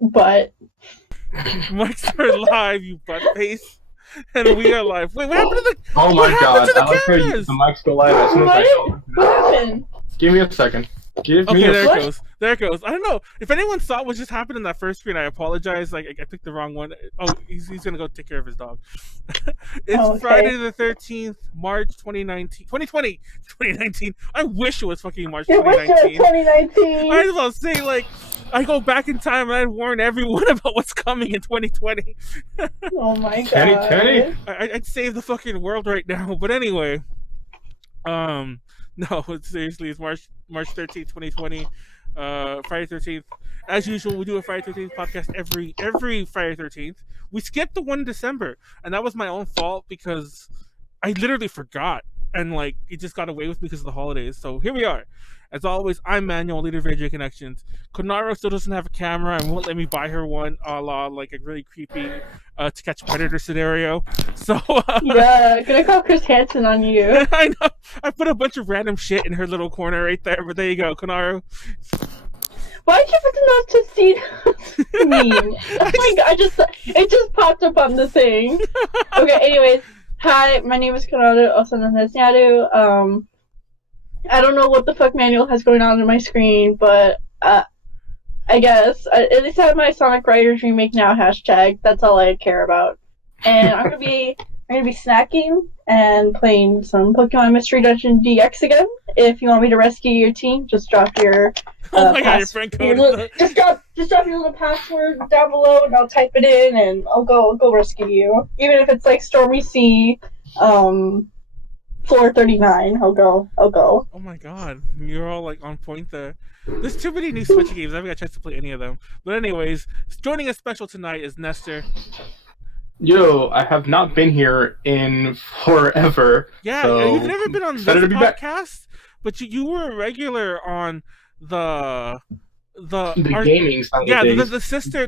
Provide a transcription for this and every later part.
But Mics are live, you butt face. And we are live. Wait, what happened to the Oh my god, the I like how cameras? the mics go live as soon as I go. what happened? Give me a second. Give me Okay, a there second. it goes. There it goes. I don't know. If anyone saw what just happened in that first screen, I apologize. Like, I picked the wrong one. Oh, he's gonna go take care of his dog. It's Oh, okay. Friday the 13th, March 2019. I wish it was fucking March It was 2019. 2019. I was about to say, like, I go back in time and I'd warn everyone about what's coming in 2020. Oh my god. Kenny. I'd save the fucking world right now. But anyway, no, seriously, it's March 13th, 2020, Friday 13th. As usual, we do a Friday 13th podcast every Friday 13th. We skipped the one in December, and that was my own fault because I literally forgot, and like it just got away with me because of the holidays. So here we are. As always, I'm Manuel, leader of Radio Connections. Konaru still doesn't have a camera and won't let me buy her one, a la like a really creepy to catch predator scenario. So Yeah, gonna call Chris Hansen on you. I know. I put a bunch of random shit in her little corner right there, but there you go, Konaru. Why'd you put the not to see meme? It just popped up on the thing. Okay, anyways. Hi, my name is Konaru, also known as Naru. I don't know what the fuck Manuel has going on my screen, but I guess at least I have my Sonic Riders remake now hashtag. That's all I care about. And I'm gonna be snacking and playing some Pokemon Mystery Dungeon DX again. If you want me to rescue your team, just drop your Oh my god, your friend code. just drop your little password down below, and I'll type it in, and I'll go rescue you. Even if it's like Stormy Sea, floor 39, I'll go. Oh my god, you're all like on point there. There's too many new Switch games. I haven't got a chance to play any of them. But anyways, joining us special tonight is Nestor. Yo, I have not been here in forever. Yeah, so you've never been on this excited to be back. podcast, but you were a regular on the gaming side yeah, of things. the sister.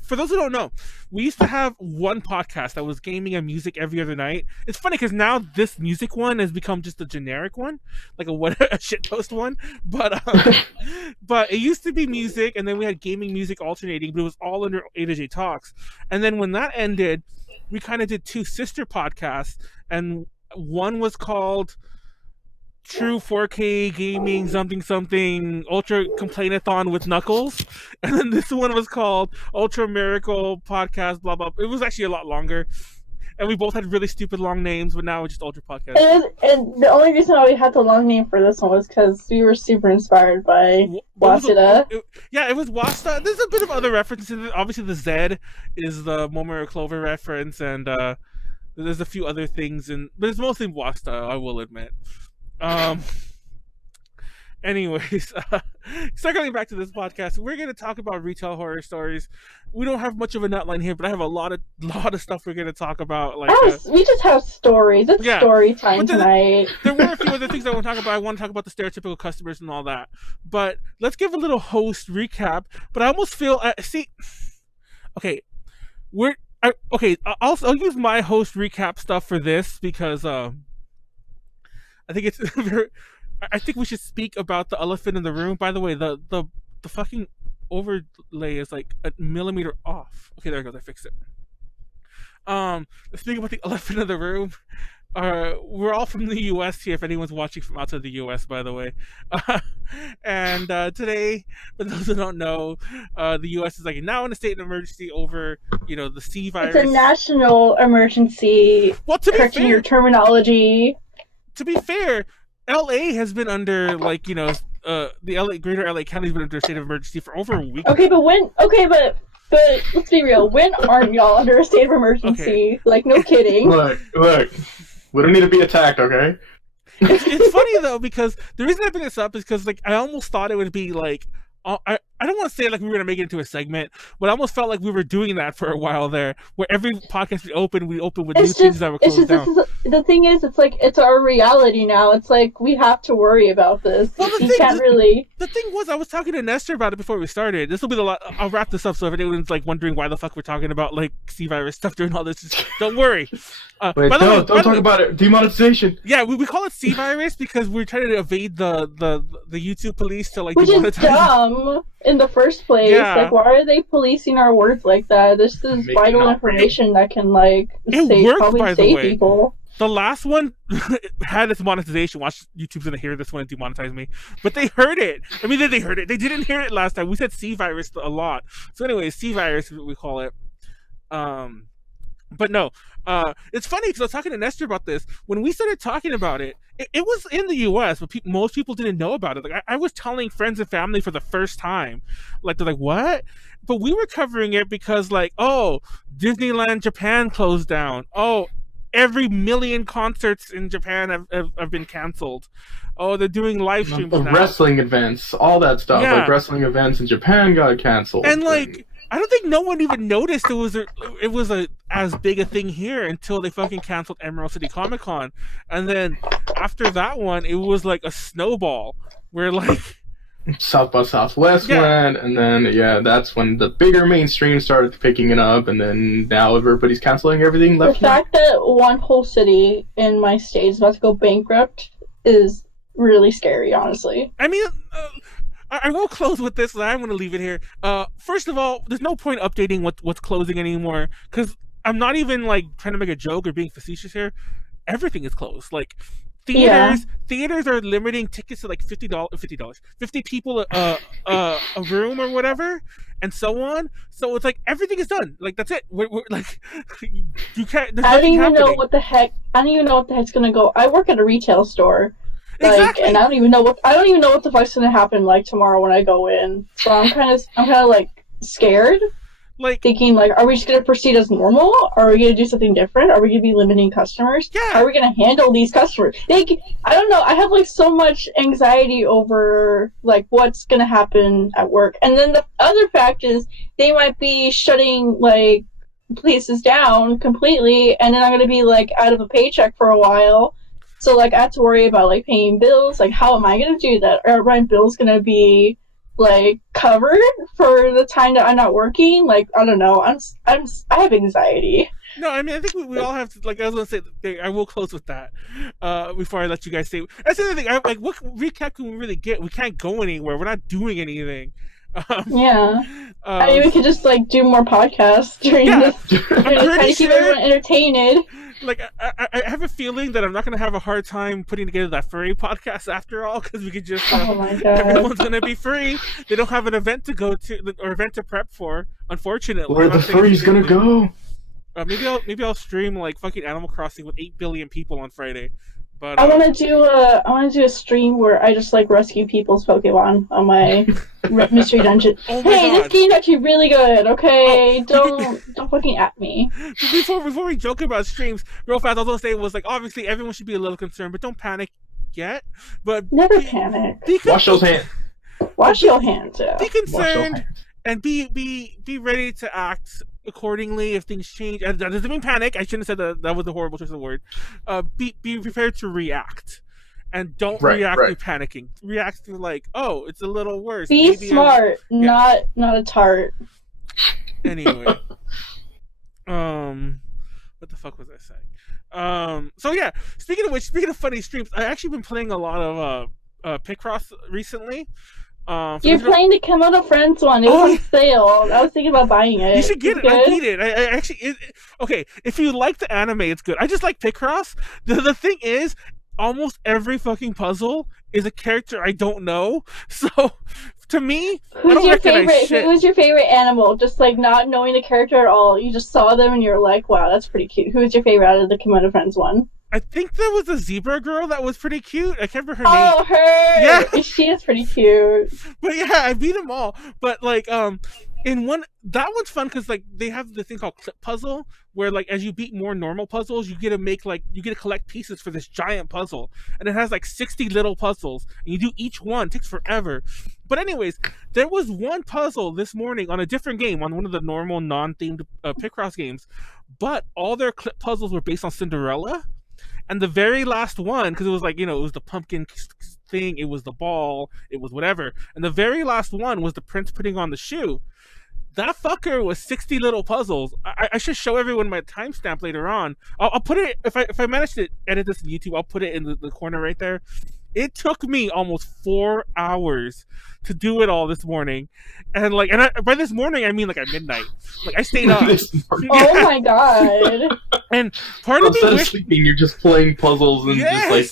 For those who don't know, we used to have one podcast that was gaming and music every other night. It's funny because now this music one has become just a generic one, like a shitpost one. But but it used to be music, and then we had gaming music alternating, but it was all under A to J Talks. And then when that ended, we kind of did two sister podcasts, and one was called True 4K Gaming something Ultra Complainathon with Knuckles, and then this one was called Ultra Miracle Podcast blah blah. It was actually a lot longer, and we both had really stupid long names, but now it's just Ultra Podcast. And the only reason why we had the long name for this one was because we were super inspired by Waseda. Yeah, it was Wasta. There's a bit of other references. Obviously, the Z is the Momoro Clover reference, and there's a few other things, but it's mostly Wasta, I will admit. Anyways, circling back to this podcast, we're going to talk about retail horror stories. We don't have much of an outline here, but I have a lot of stuff we're going to talk about. Like we just have stories. It's story time tonight. There were a few other things I want to talk about. I want to talk about the stereotypical customers and all that. But let's give a little host recap. But I almost feel okay, I'll use my host recap stuff for this because I think it's I think we should speak about the elephant in the room. By the way, the fucking overlay is like a millimeter off. Okay, there it goes. I fixed it. Speaking about the elephant in the room, we're all from the U.S. here. If anyone's watching from outside the U.S., by the way, and today, for those who don't know, the U.S. is like now in a state of emergency over the C virus. It's a national emergency. Well, to be correcting fair, your terminology. To be fair, LA has been under the greater LA County has been under a state of emergency for over a week. Okay, but let's be real. When aren't y'all under a state of emergency? Okay. Like, no kidding. Look, we don't need to be attacked, okay? It's funny though because the reason I bring this up is because like I almost thought it would be like I don't want to say like we were gonna make it into a segment, but I almost felt like we were doing that for a while there, where every podcast we open with new things that were closed down. The thing is, it's like it's our reality now. It's like we have to worry about this. Well, the thing was, I was talking to Nestor about it before we started. This will be I'll wrap this up, so if anyone's like wondering why the fuck we're talking about like C virus stuff during all this, just don't worry. Wait, don't talk about it. Demonetization. Yeah, we call it C virus because we're trying to evade the YouTube police to like which demonetize. is dumb. in the first place. Yeah. Like, why are they policing our words like that? This is Making vital it information that can, like, It worked, probably by the save way. people. The last one had its monetization. Watch, YouTube's gonna hear this one and demonetize me. But they heard it. I mean, they heard it. They didn't hear it last time. We said C virus a lot. So anyway, C virus is what we call it. But no, it's funny because I was talking to Nestor about this. When we started talking about it, it was in the U.S., but most people didn't know about it. Like I was telling friends and family for the first time. Like they're like, "What?" But we were covering it because, like, oh, Disneyland Japan closed down. Oh, every million concerts in Japan have been canceled. Oh, they're doing live streams now. Wrestling events, all that stuff. Yeah. Like wrestling events in Japan got canceled. And like, I don't think no one even noticed it was a as big a thing here until they fucking canceled Emerald City Comic Con, and then after that one, it was like a snowball where like South by Southwest went, and then that's when the bigger mainstream started picking it up, and then now everybody's canceling everything left. The fact that one whole city in my state is about to go bankrupt is really scary, honestly. I mean, I will close with this, and I'm going to leave it here. First of all, there's no point updating what's closing anymore, because I'm not even like trying to make a joke or being facetious here. Everything is closed. Like theaters are limiting tickets to like $50, 50 people a room or whatever, and so on. So it's like everything is done. Like that's it. We're like you can't. There's I don't even happening. know what the heck. I don't even know what the heck's gonna go. I work at a retail store. Like, exactly. And I don't even know what the fuck's gonna happen like tomorrow when I go in. So I'm kind of like scared, like thinking like, are we just gonna proceed as normal? Are we gonna do something different? Are we gonna be limiting customers? Yeah. How are we gonna handle these customers? I don't know. I have like so much anxiety over like what's gonna happen at work. And then the other fact is they might be shutting like places down completely, and then I'm gonna be like out of a paycheck for a while. So, like, I have to worry about, like, paying bills. Like, how am I going to do that? Are my bills going to be, like, covered for the time that I'm not working? Like, I don't know. I have anxiety. No, I mean, I think we all have to, like, I was going to say, I will close with that before I let you guys say. That's the other thing. What recap can we really get? We can't go anywhere. We're not doing anything. Yeah. I mean, we could just, like, do more podcasts during this. Try to keep everyone entertained. Like, I have a feeling that I'm not going to have a hard time putting together that furry podcast after all, because we could just, oh my God. Everyone's going to be free. They don't have an event to go to, or event to prep for, unfortunately. Where are the furries going to go? Maybe I'll stream, like, fucking Animal Crossing with 8 billion people on Friday. But, I want to do a stream where I just like rescue people's Pokemon on my mystery dungeon. Oh hey, this game's actually really good. Okay, don't fucking at me. Before we joke about streams, real fast, I was gonna say was like obviously everyone should be a little concerned, but don't panic yet. But never panic. Wash those hands. Wash your hands. Yeah. Be concerned and be ready to act accordingly if things change. And that doesn't mean panic. I shouldn't have said that was a horrible choice of word. Be prepared to react, and don't react to panicking. React to like, oh, it's a little worse. Be Maybe smart, not a tart. Anyway, what the fuck was I saying? So yeah, speaking of funny streams, I actually been playing a lot of Picross recently. You're playing the Komodo Friends one. It was on sale. I was thinking about buying it. You should get it. I beat it. I actually... okay, if you like the anime, it's good. I just like Picross. The thing is, almost every fucking puzzle is a character I don't know. So, to me, who's your favorite animal? Just like not knowing the character at all. You just saw them and you're like, wow, that's pretty cute. Who's your favorite out of the Komodo Friends one? I think there was a zebra girl that was pretty cute. I can't remember her name. Oh, her! Yeah! She is pretty cute. But yeah, I beat them all. But like, that one's fun because like they have the thing called clip puzzle where like as you beat more normal puzzles, you get to collect pieces for this giant puzzle, and it has like 60 little puzzles, and you do each one. It takes forever. But anyways, there was one puzzle this morning on a different game, on one of the normal non-themed Picross games, but all their clip puzzles were based on Cinderella. And the very last one, because it was like, it was the pumpkin thing, it was the ball, it was whatever. And the very last one was the prince putting on the shoe. That fucker was 60 little puzzles. I should show everyone my timestamp later on. I'll put it, if I manage to edit this in YouTube, I'll put it in the corner right there. It took me almost 4 hours to do it all this morning, and by this morning I mean like at midnight. Like I stayed up. Oh my god! And part of me instead of wished, sleeping, you're just playing puzzles and just like.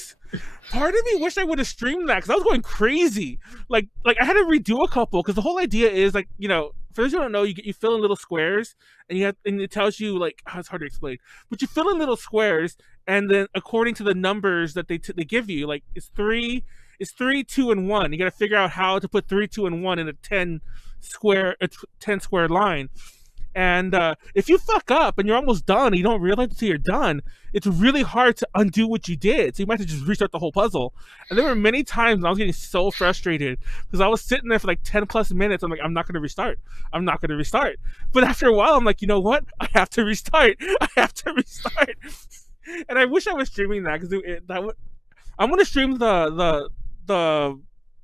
Part of me wished I would have streamed that because I was going crazy. Like I had to redo a couple because the whole idea is like, you know, for those who don't know, you fill in little squares and and it tells you like, oh, it's hard to explain, but you fill in little squares and then according to the numbers that they give you, like it's 3, 2, and 1. You got to figure out how to put 3, 2, and 1 in a 10 square line. And if you fuck up and you're almost done and you don't realize until you're done, it's really hard to undo what you did. So you might have to just restart the whole puzzle. And there were many times when I was getting so frustrated because I was sitting there for like 10 plus minutes. I'm like, I'm not going to restart. I'm not going to restart. But after a while, I'm like, you know what? I have to restart. I have to restart. And I wish I was streaming that because I'm going to stream the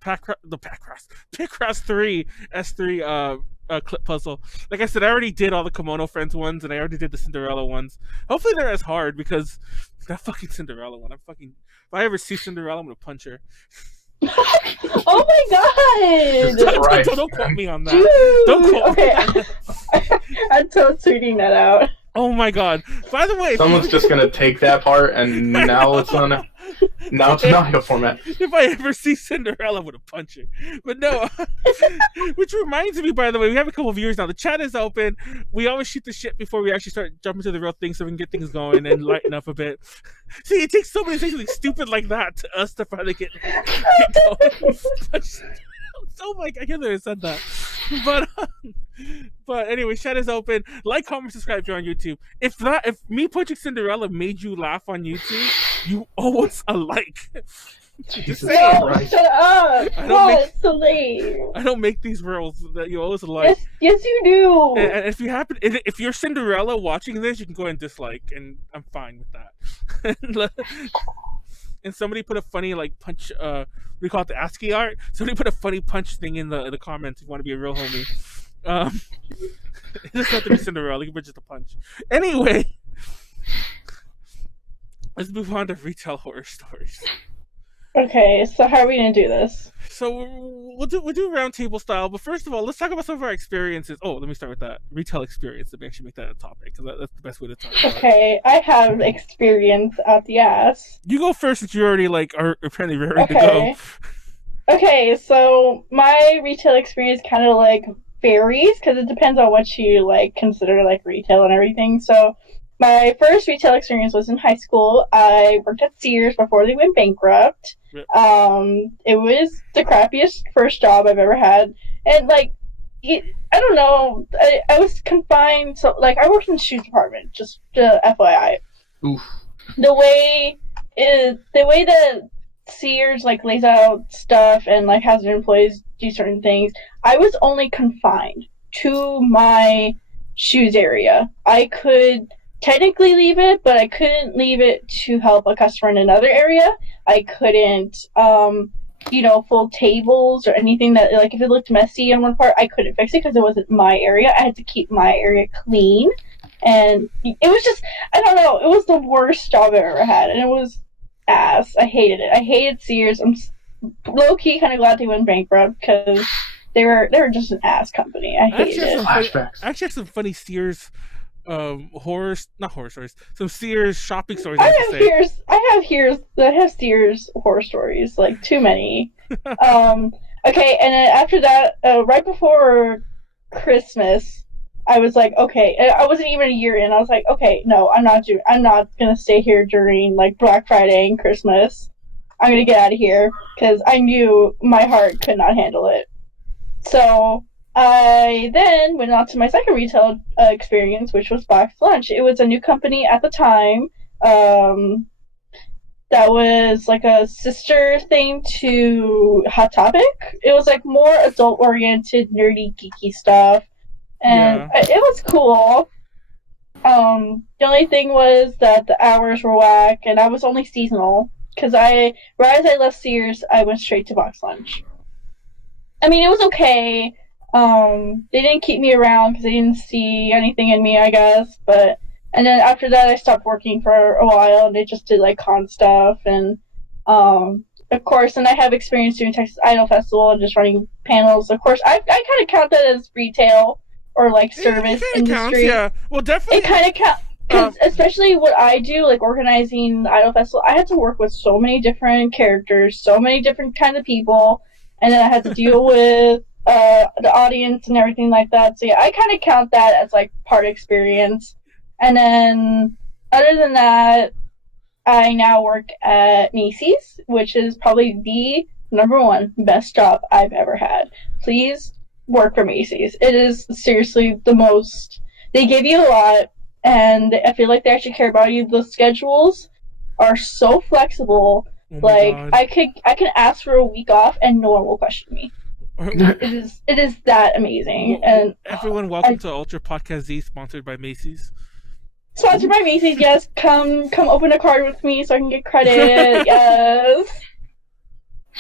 Picross 3 S3 clip puzzle. Like I said, I already did all the Kimono Friends ones and I already did the Cinderella ones. Hopefully they're as hard because that fucking Cinderella one, if I ever see Cinderella, I'm gonna punch her. Oh my god! Don't quote me on that. Dude. Don't quote me on that. I'm so tweeting that out. Oh my god. By the way, someone's just gonna take that part and now it's on now it's not a format. If I ever see Cinderella, I'm gonna punch her. But no. Which reminds me, by the way, we have a couple of viewers now. The chat is open. We always shoot the shit before we actually start jumping to the real thing so we can get things going and lighten up a bit. See, it takes so many things like stupid like that to us to finally get going. Oh my god, I can't believe I said that. But anyway, chat is open. Like, comment, subscribe if you're on YouTube. If me punching Cinderella made you laugh on YouTube, you owe us a like. Jesus Christ. Shut up! It's so late. I don't make these rules that you owe us a like. Yes, you do. And if you're Cinderella watching this, you can go ahead and dislike, and I'm fine with that. And somebody put a funny like punch. We call it the ASCII art. Somebody put a funny punch thing in the comments. If you want to be a real homie, it doesn't have to be Cinderella. You can just a punch. Anyway, let's move on to retail horror stories. Okay, so how are we gonna do this? So we'll do round table style, but first of all, let's talk about some of our experiences. Oh, let me start with that retail experience. Let me actually make that a topic because that's the best way to talk about it. Okay, I have experience out the ass. You go first since you already are apparently ready to go. Okay, so my retail experience kind of like varies because it depends on what you like consider like retail and everything. So my first retail experience was in high school. I worked at Sears before they went bankrupt. It was the crappiest first job I've ever had, and like, I don't know, I was confined. So like, I worked in the shoes department. Just FYI. Oof. The way that Sears like lays out stuff and like has their employees do certain things, I was only confined to my shoes area. I could technically leave it, but I couldn't leave it to help a customer in another area. I couldn't, fold tables or anything that, like, if it looked messy on one part, I couldn't fix it because it wasn't my area. I had to keep my area clean. And it was just, I don't know, it was the worst job I've ever had. And it was ass. I hated it. I hated Sears. I'm low-key kind of glad they went bankrupt because they were just an ass company. I hated it. I actually have some funny Sears not horror stories, some Sears shopping stories. I have Sears horror stories, like too many. Okay, and then after that, right before Christmas, I was like, okay, I wasn't even a year in. I was like, okay, no, I'm not gonna stay here during like Black Friday and Christmas. I'm gonna get out of here because I knew my heart could not handle it. So I then went on to my second retail experience, which was Box Lunch. It was a new company at the time that was like a sister thing to Hot Topic. It was like more adult-oriented, nerdy, geeky stuff, and it was cool. The only thing was that the hours were whack, and I was only seasonal, because right as I left Sears, I went straight to Box Lunch. I mean, it was okay. They didn't keep me around because they didn't see anything in me, I guess. And then after that, I stopped working for a while, and they just did like con stuff. And of course, and I have experience doing Texas Idol Festival and just running panels. Of course, I kind of count that as retail or like service industry. Counts, yeah. Well, definitely. It kind of counts. Because especially what I do, like organizing the Idol Festival, I had to work with so many different characters, so many different kind of people, and then I had to deal with the audience and everything like that. So yeah, I kind of count that as like part experience. And then other than that, I now work at Macy's, which is probably the #1 best job I've ever had. Please work for Macy's. It is seriously the most. They give you a lot. And I feel like they actually care about you. The schedules are so flexible. Oh like God. I can ask for a week off and no one will question me. It is that amazing. Well, and everyone, welcome to Ultra Podcast Z, sponsored by Macy's. Sponsored by Macy's, yes. Come open a card with me so I can get credit. Yes.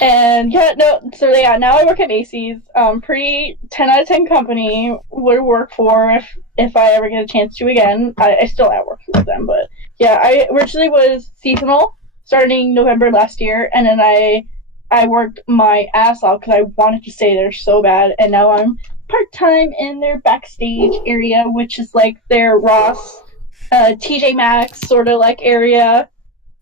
And so now I work at Macy's. Pretty 10 out of 10 company. Would work for if I ever get a chance to again. I still at work with them, but yeah, I originally was seasonal starting November last year, and then I worked my ass off because I wanted to stay there so bad, and now I'm part-time in their backstage area, which is like their Ross, TJ Maxx sort of like area.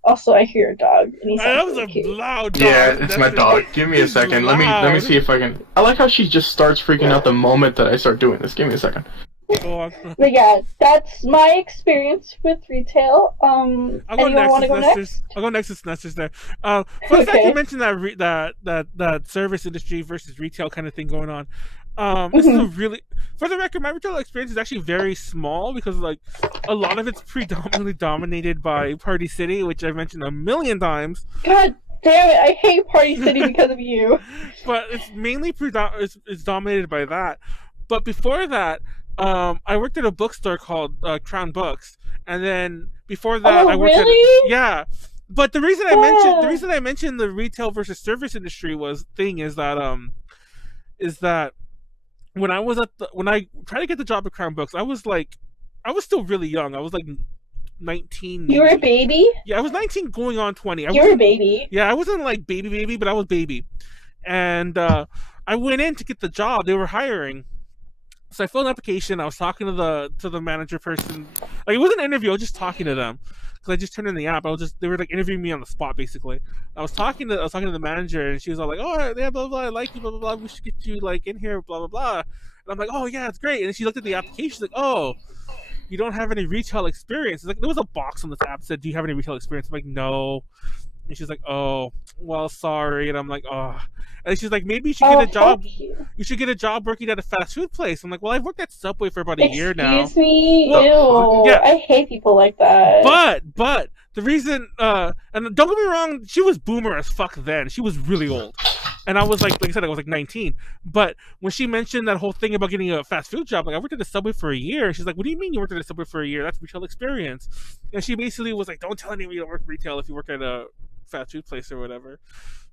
Also, I hear a dog. And That was really a cute. loud dog. Yeah, it's my dog. Give me a second. Let me see if I can. I like how she just starts freaking out the moment that I start doing this. Give me a second. But yeah, that's my experience with retail. I'll go anyone want to go next? I'll go next to Nestor's there. First, I can mention that service industry versus retail kind of thing going on. This is a really, for the record, my retail experience is actually very small because like a lot of it's predominantly dominated by Party City, which I've mentioned a million times. God damn it! I hate Party City because of you. But it's mainly it's dominated by that. But before that, I worked at a bookstore called Crown Books, and then before that, I worked really? Yeah. But the reason I mentioned the retail versus service industry is that when I tried to get the job at Crown Books, I was still really young. I was like 19. You were a baby? Yeah, I was 19 going on 20. You were a baby. Yeah, I wasn't like baby, but I was baby. And I went in to get the job. They were hiring. So I filled an application. I was talking to the manager person. Like, it wasn't an interview. I was just talking to them because I just turned in the app. They were like interviewing me on the spot, basically. I was talking to the manager, and she was all like, "Oh yeah, blah blah blah. I like you, blah blah blah. We should get you like in here, blah blah blah." And I'm like, "Oh yeah, it's great." And then she looked at the application. She's like, "Oh, you don't have any retail experience." It's like there was a box on this app that said, "Do you have any retail experience?" I'm like, "No." And she's like, "Oh, well, sorry." And I'm like, "Oh." And she's like, "Maybe you should get a job. You should get a job working at a fast food place." I'm like, "Well, I've worked at Subway for about a year now." Excuse me? Ew. Yeah. I hate people like that. But the reason, and don't get me wrong, she was boomer as fuck then. She was really old. And I was like I said, I was like 19. But when she mentioned that whole thing about getting a fast food job, like I worked at a Subway for a year. She's like, "What do you mean you worked at a Subway for a year? That's retail experience." And she basically was like, "Don't tell anyone you don't work retail if you work at a fast food place or whatever."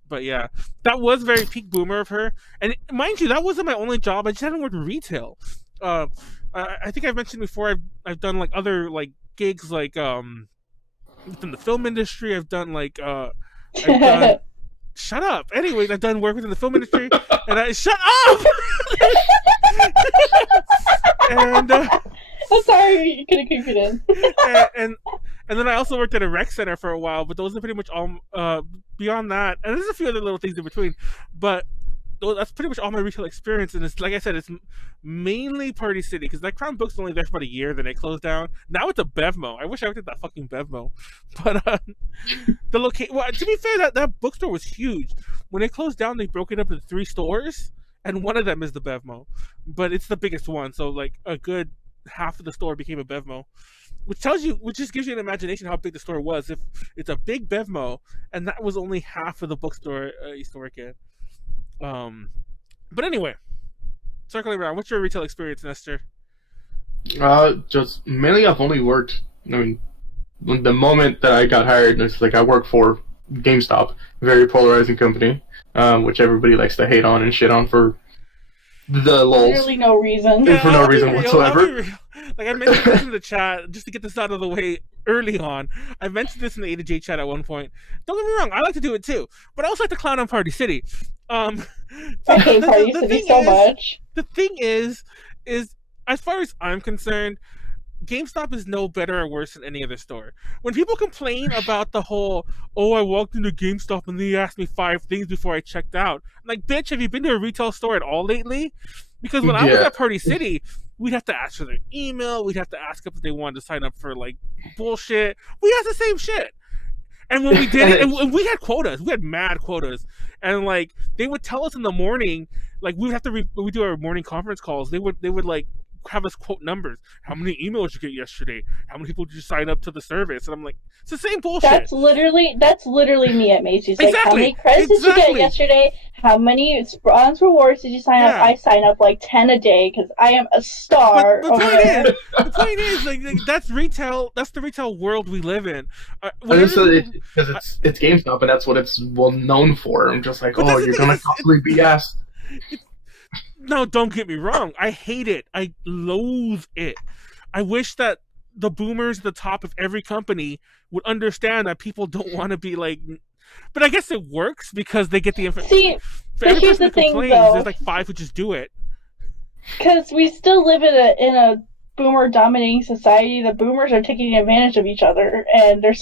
But yeah, that was very peak boomer of her. And mind you, that wasn't my only job. I just hadn't worked retail. I think I've mentioned before. I've done like other like gigs like within the film industry. I've done like shut up. Anyways, I've done work within the film industry, and I shut up. And I'm sorry, you could have kept it in. And then I also worked at a rec center for a while, but those are pretty much all. Beyond that, and there's a few other little things in between, but that's pretty much all my retail experience. And it's like I said, it's mainly Party City because that Crown Book's only there for about a year, then it closed down. Now it's a Bevmo. I wish I worked at that fucking Bevmo, but the location. Well, to be fair, that bookstore was huge. When it closed down, they broke it up into 3 stores, and one of them is the Bevmo, but it's the biggest one. So like a good half of the store became a Bevmo. Which just gives you an imagination how big the store was. If it's a big Bevmo, and that was only half of the bookstore I used to work at. But anyway, circling around, what's your retail experience, Nestor? Just mainly I've only worked. I mean, the moment that I got hired, it's like I work for Gamestop, very polarizing company, which everybody likes to hate on and shit on for The lols. Literally no reason. Yeah, For no I'll be reason real, whatsoever. I'll be real. Like I mentioned this in the chat, just to get this out of the way early on. I mentioned this in the A to J chat at one point. Don't get me wrong, I like to do it too, but I also like to clown on Party City. I hate Party City so much. The thing is as far as I'm concerned, GameStop is no better or worse than any other store. When people complain about the whole, oh, I walked into GameStop and they asked me 5 things before I checked out. I'm like, bitch, have you been to a retail store at all lately? Because when I was at Party City, we'd have to ask for their email. We'd have to ask if they wanted to sign up for like bullshit. We had the same shit. And when we did it, and we had quotas. We had mad quotas. And like they would tell us in the morning, like we would have to we do our morning conference calls. They would like have us quote numbers. How many emails you get yesterday? How many people did you sign up to the service? And I'm like, it's the same bullshit. That's literally me at Macy's. Like, how many credits did you get yesterday? How many bronze rewards did you sign up? I sign up like 10 a day because I am a star. The point is, like that's retail. That's the retail world we live in. Because it's GameStop, and that's what it's well known for. I'm just like, oh, you're gonna constantly be asked. No, don't get me wrong. I hate it. I loathe it. I wish that the boomers at the top of every company would understand that people don't want to be like. But I guess it works because they get the information. See, but here's the thing, though. There's like 5 who just do it. Because we still live in a boomer-dominating society. The boomers are taking advantage of each other, and they're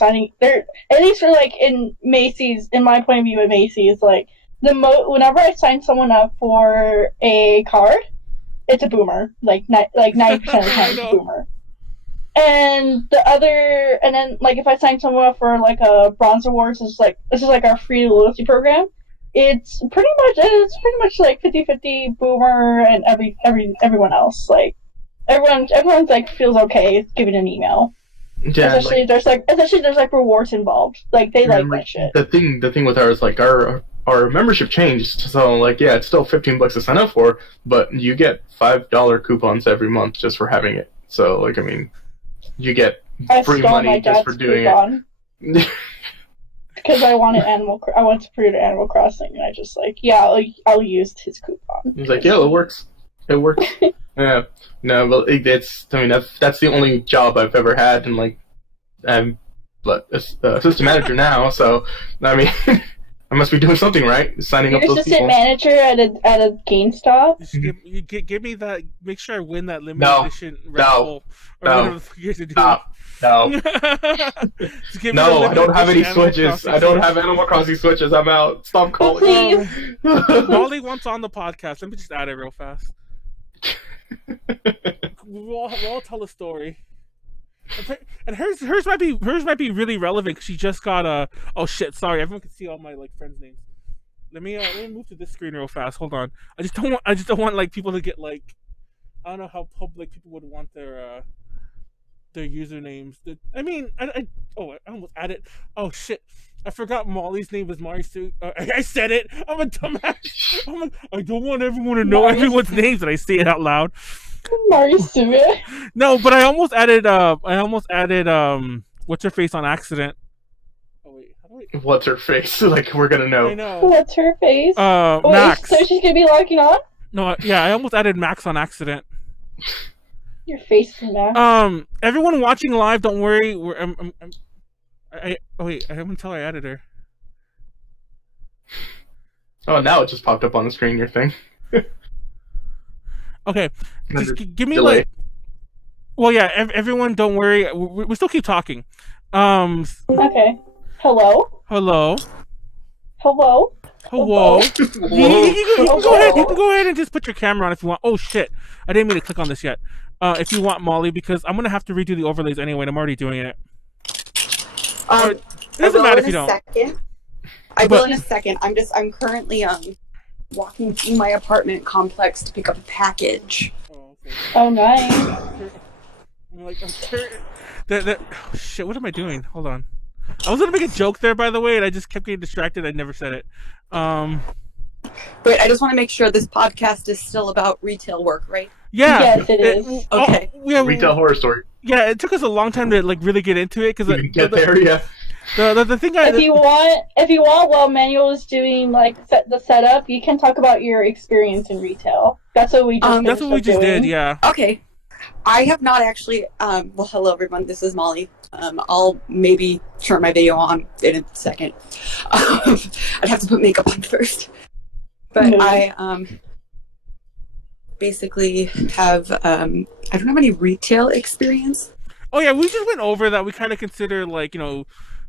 at least for like in Macy's. In my point of view, at Macy's, like. Whenever I sign someone up for a card, it's a boomer. Like 90% of the time, it's a boomer. And then like if I sign someone up for like a bronze awards, this is like our free loyalty program. It's pretty much like 50-50 boomer and everyone else. Like everyone's like feels okay giving an email. Yeah, especially there's like rewards involved. Like they like that shit. The thing with ours, like our membership changed, so like yeah, it's still $15 to sign up for, but you get $5 coupons every month just for having it. So like I mean, you get free money just for doing it. Because I want to pre-order Animal Crossing, and I just like I'll use his coupon. He's like, yeah, it works. Yeah, no, but that's the only job I've ever had, and like I'm assistant manager now, so I mean. I must be doing something right. Signing up those people. Assistant manager at a GameStop. Give me that. Make sure I win that limited edition. No. Stop. No. No, I don't have any Switches. I don't have Animal Crossing Switches. I'm out. Stop calling. Molly wants on the podcast. Let me just add it real fast. We'll all tell a story. And hers might be really relevant because she just got a. Oh shit! Sorry, everyone can see all my like friends' names. Let me move to this screen real fast. Hold on. I just don't want like people to get like. I don't know how public people would want their usernames. I almost added. Oh shit! I forgot Molly's name was Macy. I said it. I'm a dumbass. I don't want everyone to know everyone's names, and I say it out loud. Marisue. No, but I almost added what's her face on accident. Oh wait, how do I... What's her face? Like we're gonna know. I know. What's her face? Max. So she's gonna be logging on? No, yeah, I almost added Max on accident. Your face is Max. Everyone watching live, don't worry. I haven't tell I added her. Oh, now it just popped up on the screen. Your thing. Okay, just give me delay. Like. Well, yeah, everyone, don't worry. We still keep talking. Okay. Hello. Hello. Hello. Hello. You can go ahead and just put your camera on if you want. Oh shit! I didn't mean to click on this yet. If you want, Molly, because I'm gonna have to redo the overlays anyway, and I'm already doing it. It doesn't matter if you don't. I will in a second. I'm currently walking through my apartment complex to pick up a package. Oh, nice. Oh, shit, what am I doing? Hold on. I was gonna make a joke there, by the way, and I just kept getting distracted. I never said it. Wait, I just want to make sure this podcast is still about retail work, right? Yeah. Yes, it is. Okay. Retail horror story. Yeah, it took us a long time to like really get into it because get there, yeah. The thing if you want, while Manuel is doing like the setup, you can talk about your experience in retail That's what we just. That's what we just did. Yeah. Okay. I have not actually. Well, hello everyone. This is Molly. I'll maybe turn my video on in a second. I'd have to put makeup on first. But I basically have. I don't have any retail experience. Oh yeah, we just went over that. We kind of consider like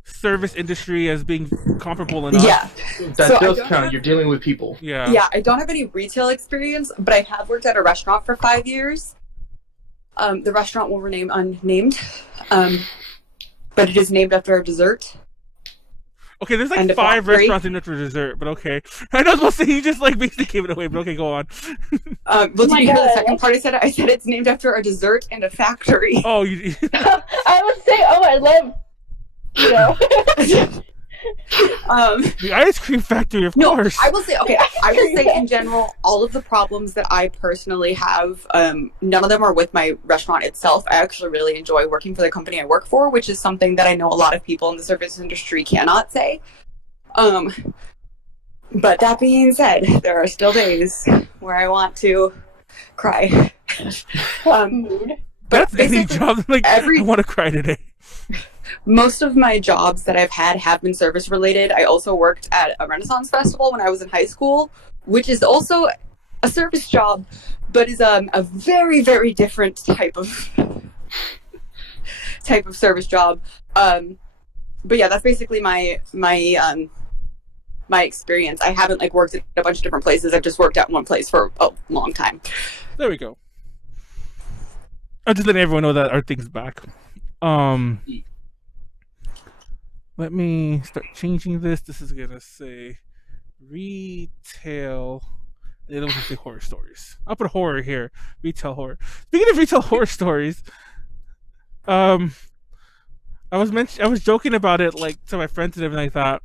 service industry as being comparable enough. Yeah, That does count. You're dealing with people. Yeah. Yeah, I don't have any retail experience, but I have worked at a restaurant for 5 years. The restaurant will remain unnamed, but it is named after a dessert. Okay, there's like 5 restaurants named after dessert, but okay. I know supposed to say you just like basically gave it away, but okay, go on. Well, did you hear the second part I said? I said it's named after a dessert and a factory. Oh, you. I would say, I love. The ice cream factory, of course. I will say, I will say in general, all of the problems that I personally have, none of them are with my restaurant itself. I actually really enjoy working for the company I work for, which is something that I know a lot of people in the service industry cannot say. But that being said, there are still days where I want to cry. That's any job. Like, I want to cry today. Most of my jobs that I've had have been service related. I also worked at a Renaissance festival when I was in high school, which is also a service job, but is a very, very different type of service job. But yeah, that's basically my experience. I haven't like worked at a bunch of different places. I've just worked at one place for a long time. There we go. I'm just letting everyone know that our thing's back. Let me start changing this. This is gonna say retail. It doesn't say horror stories. I'll put horror here. Retail horror. Speaking of retail horror stories, I was joking about it like to my friends and everything like that.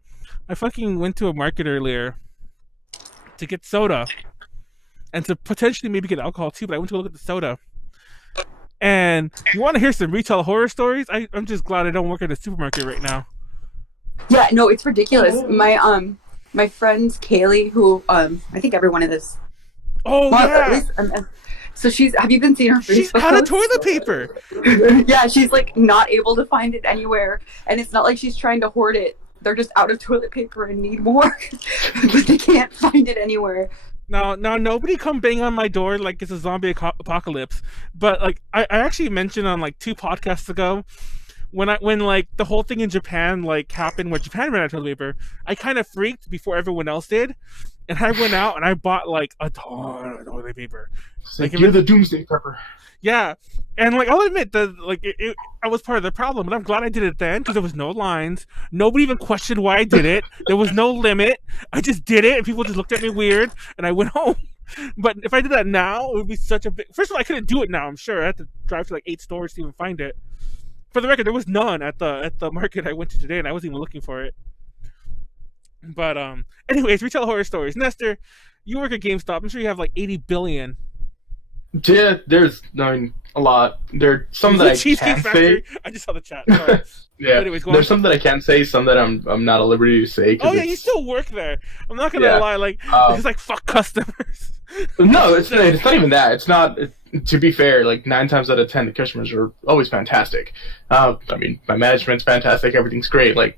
I fucking went to a market earlier to get soda and to potentially maybe get alcohol too. But I went to look at the soda. And you want to hear some retail horror stories? I'm just glad I don't work at a supermarket right now. Yeah, no, it's ridiculous. My friend Kaylee, who I think everyone in this. Oh yeah. At least, so have you been seeing her Facebook? She's out of toilet paper. Yeah, she's like not able to find it anywhere, and it's not like she's trying to hoard it. They're just out of toilet paper and need more, but they can't find it anywhere. Now, nobody come bang on my door like it's a zombie apocalypse. But like, I actually mentioned on like 2 podcasts ago, when like the whole thing in Japan like happened, where Japan ran out of toilet paper, I kind of freaked before everyone else did, and I went out and I bought like a ton of toilet paper. Like you're the doomsday prepper. Yeah, and like I'll admit that like I was part of the problem, but I'm glad I did it then because there was no lines. Nobody even questioned why I did it. There was no limit. I just did it, and people just looked at me weird, and I went home. But if I did that now, it would be such a big. First of all, I couldn't do it now. I'm sure I had to drive to like 8 stores to even find it. For the record, there was none at the market I went to today, and I wasn't even looking for it. But anyways, retail horror stories. Nestor, you work at Gamestop. I'm sure you have like 80 billion. Yeah, there's a lot. There's some that I can't say. I just saw the chat. Sorry. Yeah, anyways, there's some that I can't say. Some that I'm not at liberty to say. Oh yeah, you still work there. I'm not gonna lie. Like it's like fuck customers. No, it's not even that. It's not. To be fair, like 9 times out of 10, the customers are always fantastic. I mean, my management's fantastic. Everything's great. Like,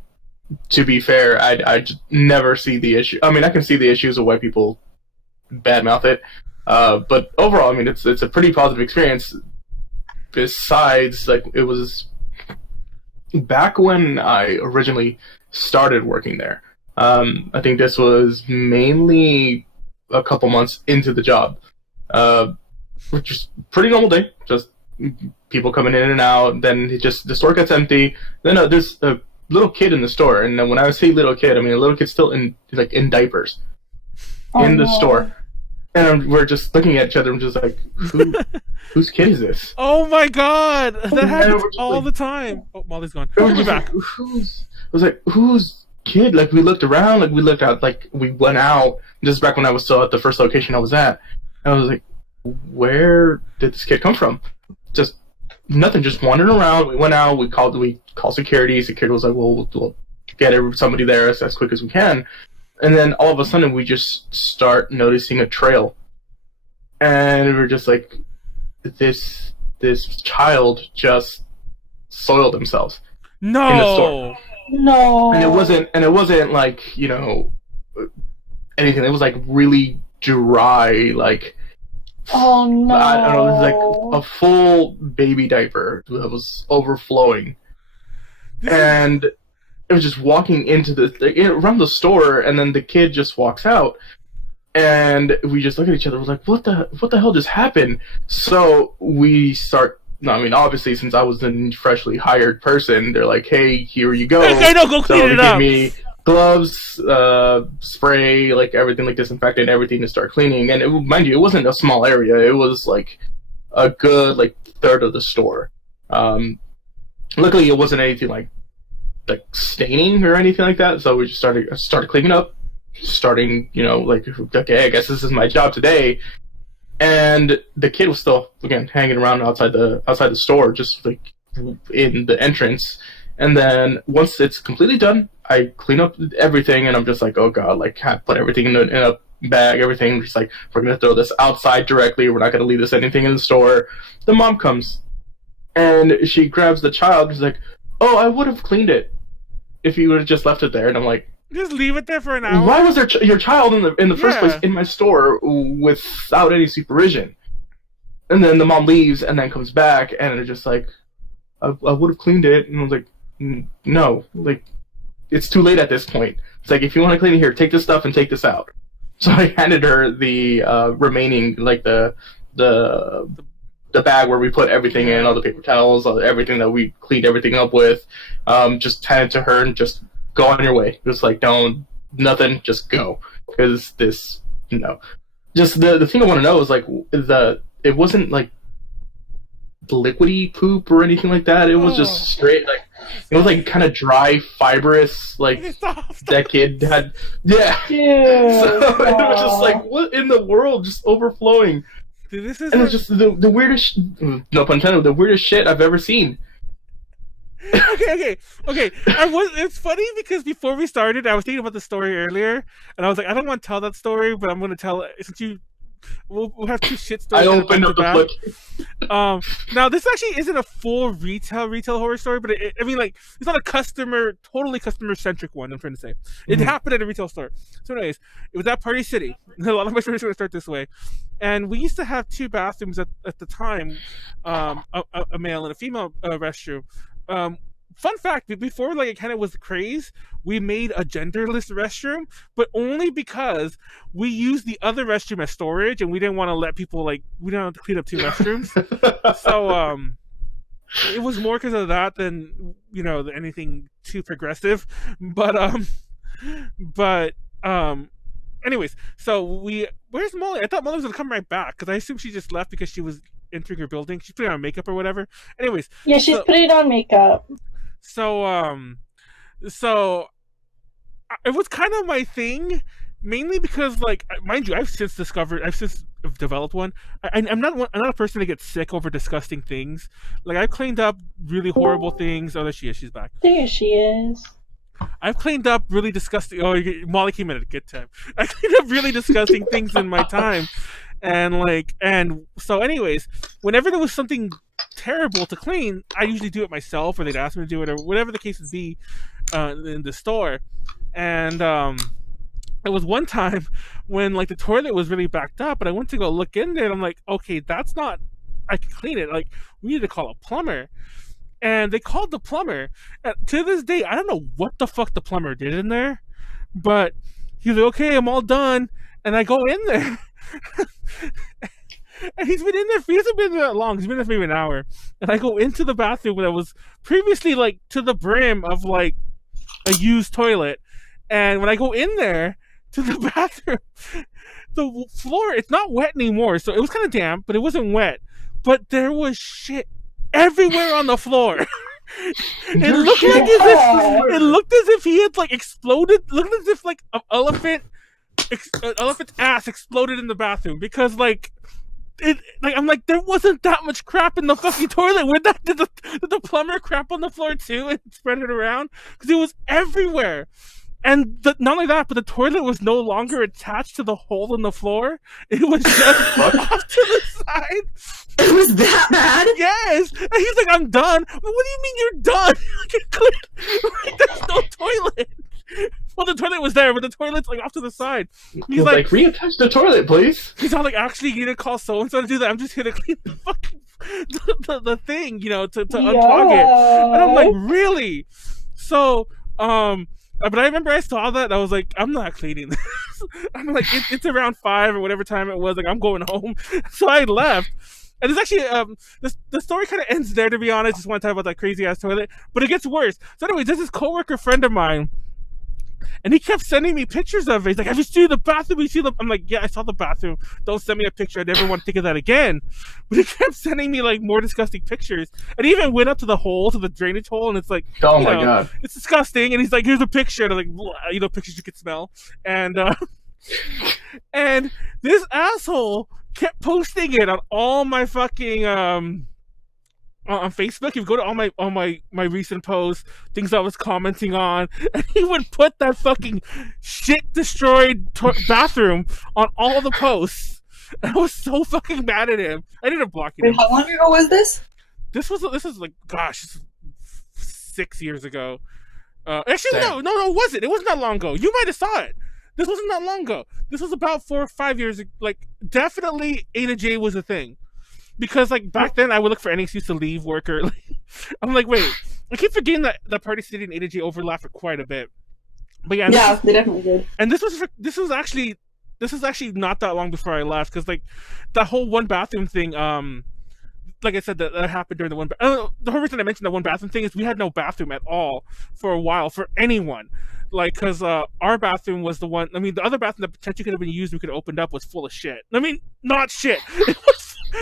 to be fair, I just never see the issue. I mean, I can see the issues of why people badmouth it. But overall, I mean, it's a pretty positive experience. Besides, like, it was back when I originally started working there. I think this was mainly a couple months into the job. Which is pretty normal day. Just people coming in and out. Then the store gets empty. Then there's a little kid in the store, and when I say little kid, I mean a little kid still in diapers in the store. And we're just looking at each other and just like, whose kid is this? Oh my god, that happens all the time. Oh, Molly's gone. We're back. I was like, whose kid? Like we looked around, like we looked out, like we went out. This is back when I was still at the first location I was at. And I was like, where did this kid come from? Just nothing, just wandering around. We went out, we called security. Security was like, well, we'll get somebody there as quick as we can. And then all of a sudden we just start noticing a trail and we were just like, this child just soiled themselves No. in the store. No. And it wasn't like, anything. It was like really dry, like, Oh no. I don't know, it was like a full baby diaper that was overflowing. And it was just walking into around the store, and then the kid just walks out, and we just look at each other. We're like, what the hell just happened? So we start. No, I mean, obviously, since I was a freshly hired person, they're like, "Hey, here you go." Okay, no, go clean it up. Give me gloves, spray, like everything, like disinfectant, everything to start cleaning. And mind you, it wasn't a small area. It was like a good like third of the store. Luckily, it wasn't anything like staining or anything like that. So we just started cleaning up, starting, like, okay, I guess this is my job today. And the kid was still, again, hanging around outside the store, just like in the entrance. And then once it's completely done, I clean up everything, and I'm just like, oh god, like, put everything in a bag, everything. Just like, we're gonna throw this outside directly. We're not gonna leave this anything in the store. The mom comes, and she grabs the child. She's like, oh, I would have cleaned it if you would have just left it there. And I'm like, just leave it there for an hour. why was there your child in the first place in my store without any supervision? And then the mom leaves and then comes back, and it's just like, I would have cleaned it. And I was like, no, like, it's too late at this point. It's like, if you want to clean it, here, take this stuff and take this out. So I handed her the remaining, like, the bag where we put everything in, all the paper towels, everything that we cleaned everything up with. Just hand it to her and just go on your way. Just like, nothing, just go. Because this, just the thing I want to know is like, it wasn't like liquidy poop or anything like that. It was just straight, like, it was like kind of dry, fibrous, like, that kid had. Yeah. So it was just like, what in the world, just overflowing. Dude, this is, and it's just the weirdest, no pun intended, the weirdest shit I've ever seen. Okay. It's funny because before we started, I was thinking about the story earlier, and I was like, I don't want to tell that story, but I'm going to tell it since we'll have two shit stories. I opened up the book. Now this actually isn't a full retail horror story, but I mean, like, it's not a totally customer centric one. I'm trying to say it happened at a retail store. So, anyways, it was at Party City. A lot of my stories are going to start this way, and we used to have two bathrooms at the time, a male and a female restroom. Fun fact, before, like, it kind of was the craze, we made a genderless restroom, but only because we used the other restroom as storage, and we didn't want to let people, like, we didn't have to clean up two restrooms. So it was more because of that than anything too progressive. But anyways, so where's Molly? I thought Molly was gonna come right back because I assumed she just left because she was entering her building. She's putting on makeup or whatever. Anyways, yeah, she's putting on makeup. So it was kind of my thing, mainly because, like, mind you, I've since developed one. I'm not a person that gets sick over disgusting things. Like, I've cleaned up really horrible things. Oh, there she is. She's back. There she is. I've cleaned up really disgusting. Oh, Molly came in at a good time. I cleaned up really disgusting things in my time, and so, anyways, whenever there was something terrible to clean, I usually do it myself, or they'd ask me to do it, or whatever the case would be, in the store. And it was one time when, like, the toilet was really backed up, and I went to go look in there, and I'm like, okay, that's not, I can clean it. Like, we need to call a plumber. And they called the plumber. And to this day, I don't know what the fuck the plumber did in there, but he's like, okay, I'm all done. And I go in there. And he's been in there, he hasn't been there that long, he's been there for maybe an hour. And I go into the bathroom that was previously, like, to the brim of, like, a used toilet. And when I go in there to the bathroom, the floor, it's not wet anymore. So it was kind of damp, but it wasn't wet. But there was shit everywhere on the floor. It looked as if he had, like, exploded. It looked as if, like, an elephant's ass exploded in the bathroom, because, like, I'm like, there wasn't that much crap in the fucking toilet. Did the plumber crap on the floor too and spread it around? Because it was everywhere. And not only that, but the toilet was no longer attached to the hole in the floor. It was just off to the side. It was that bad? Yes. And he's like, I'm done. What do you mean you're done? There's no toilet. Well, the toilet was there, but the toilet's like off to the side. He's like, reattach the toilet, please. He's not like, actually, you need to call so and so to do that. I'm just here to clean the fucking the thing, to unclog it. And I'm like, really? So, but I remember I saw that and I was like, I'm not cleaning this. I'm like, it's around 5 or whatever time it was. Like, I'm going home. So I left. And it's actually, the story kind of ends there, to be honest. Just want to talk about that crazy ass toilet. But it gets worse. So anyway, there's this coworker friend of mine. And he kept sending me pictures of it. He's like, have you seen the bathroom? I'm like, yeah, I saw the bathroom. Don't send me a picture. I never want to think of that again. But he kept sending me like more disgusting pictures. And he even went up to the hole, to the drainage hole, and it's like, oh my god, it's disgusting. And he's like, here's a picture. And I'm like, pictures you can smell. And and this asshole kept posting it on all my fucking on Facebook. He would go to all my recent posts, things I was commenting on, and he would put that fucking shit destroyed bathroom on all the posts. And I was so fucking mad at him. I ended up blocking him. How long ago was this? This was like, gosh, 6 years ago. Actually, no, it wasn't. It wasn't that long ago. You might have saw it. This wasn't that long ago. This was about 4 or 5 years ago. Like, definitely A to J was a thing. Because, like, back then, I would look for any excuse to leave work or, like, I'm like, wait, I keep forgetting that the Party City and A to J overlap for quite a bit. But yeah, they definitely did. And this was actually not that long before I left, because, like, that whole one bathroom thing, like I said, that happened during the one. The whole reason I mentioned the one bathroom thing is we had no bathroom at all for a while for anyone. Like, because our bathroom was the one. I mean, the other bathroom that potentially could have been used, we could have opened up, was full of shit. I mean, not shit.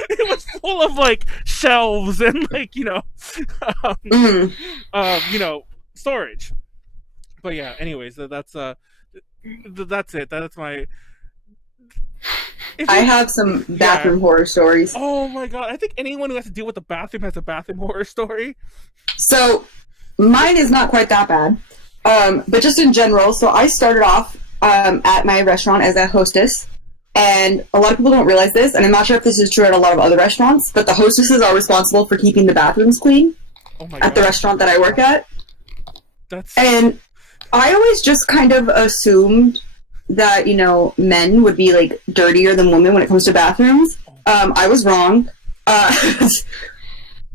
It was full of like shelves and like storage. But yeah, anyways, that's it. That's my. I have some bathroom horror stories. Oh my god! I think anyone who has to deal with the bathroom has a bathroom horror story. So, mine is not quite that bad, but just in general. So I started off at my restaurant as a hostess, and a lot of people don't realize this, and I'm not sure if this is true at a lot of other restaurants, but the hostesses are responsible for keeping the bathrooms clean at the restaurant that I work at. And I always just kind of assumed that, men would be, like, dirtier than women when it comes to bathrooms. I was wrong. I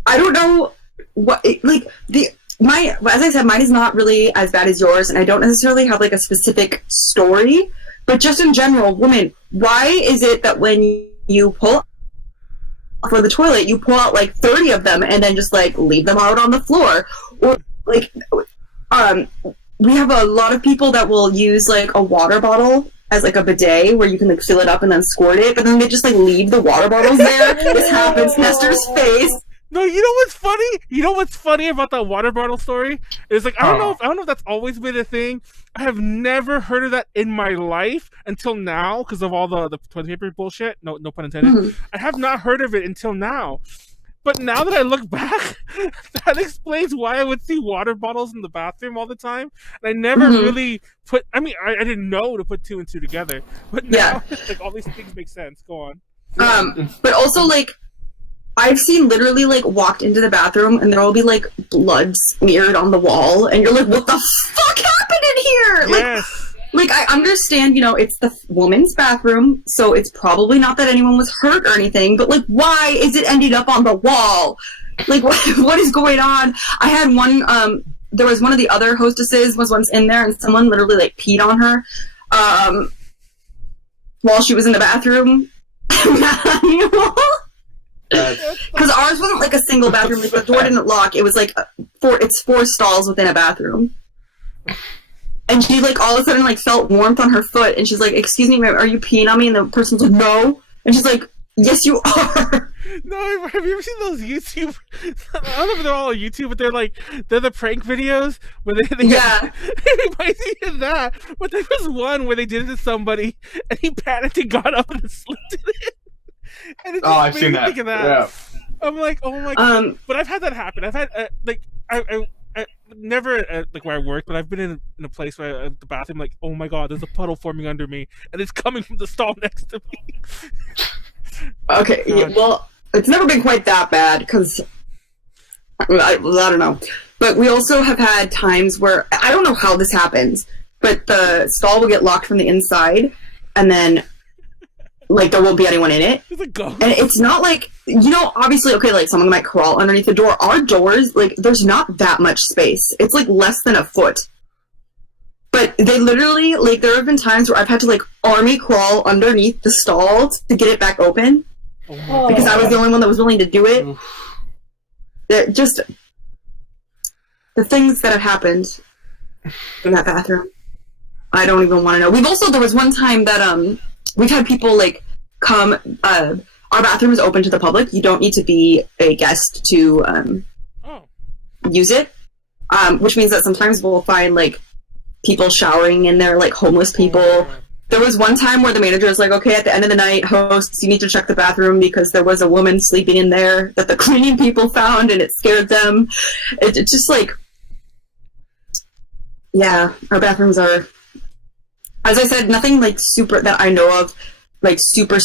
don't know what, as I said, mine is not really as bad as yours, and I don't necessarily have, like, a specific story, but just in general, women, why is it that when you pull for the toilet, you pull out, like, 30 of them and then just, like, leave them out on the floor? Or, like, we have a lot of people that will use, like, a water bottle as, like, a bidet where you can, like, fill it up and then squirt it, but then they just, like, leave the water bottles there. This happens. Nestor's face. No, you know what's funny? You know what's funny about that water bottle story? Is like, I don't know if that's always been a thing. I have never heard of that in my life until now, because of all the toilet paper bullshit. No pun intended. Mm-hmm. I have not heard of it until now. But now that I look back, that explains why I would see water bottles in the bathroom all the time. And I never really put, I didn't know to put 2 and 2 together. But now, like, all these things make sense. Go on. But also, like, I've seen literally, like, walked into the bathroom and there will be, like, blood smeared on the wall. And you're like, what the fuck happened in here? Yes. Like, I understand, it's the woman's bathroom, so it's probably not that anyone was hurt or anything, but, like, why is it ending up on the wall? Like, what is going on? I had one, there was one of the other hostesses was once in there, and someone literally, like, peed on her, while she was in the bathroom. Because ours wasn't, like, a single bathroom, like, the door didn't lock, it was, like, 4 stalls within a bathroom. And she, like, all of a sudden, like, felt warmth on her foot, and she's like, excuse me, ma'am, are you peeing on me? And the person's like, no. And she's like, yes, you are. No, have you ever seen those YouTube? I don't know if they're all on YouTube, but they're the prank videos where they it reminds me of that. But there was one where they did it to somebody, and he panicked and got up and slipped in it. And it just I've seen that. Yeah. I'm like, oh my god. But I've had that happen. I've had never like where I work, but I've been in a place where the bathroom, like, oh my god, there's a puddle forming under me, and it's coming from the stall next to me. Okay, well, it's never been quite that bad because I don't know. But we also have had times where I don't know how this happens, but the stall will get locked from the inside, and then like there won't be anyone in it. There's a ghost. And it's not like, you know, obviously, okay, like someone might crawl underneath the door. Our doors, like, there's not that much space. It's like less than a foot. But they literally, like, there have been times where I've had to like army crawl underneath the stall to get it back open because I was the only one that was willing to do it. They're just the things that have happened in that bathroom. I don't even want to know. There was one time that we've had people like come. Our bathroom is open to the public. You don't need to be a guest to use it, which means that sometimes we'll find like people showering in there, like homeless people. There was one time where the manager was like, okay, at the end of the night, hosts, you need to check the bathroom because there was a woman sleeping in there that the cleaning people found and it scared them. It's just like, yeah, our bathrooms are, as I said, nothing like super that I know of, like super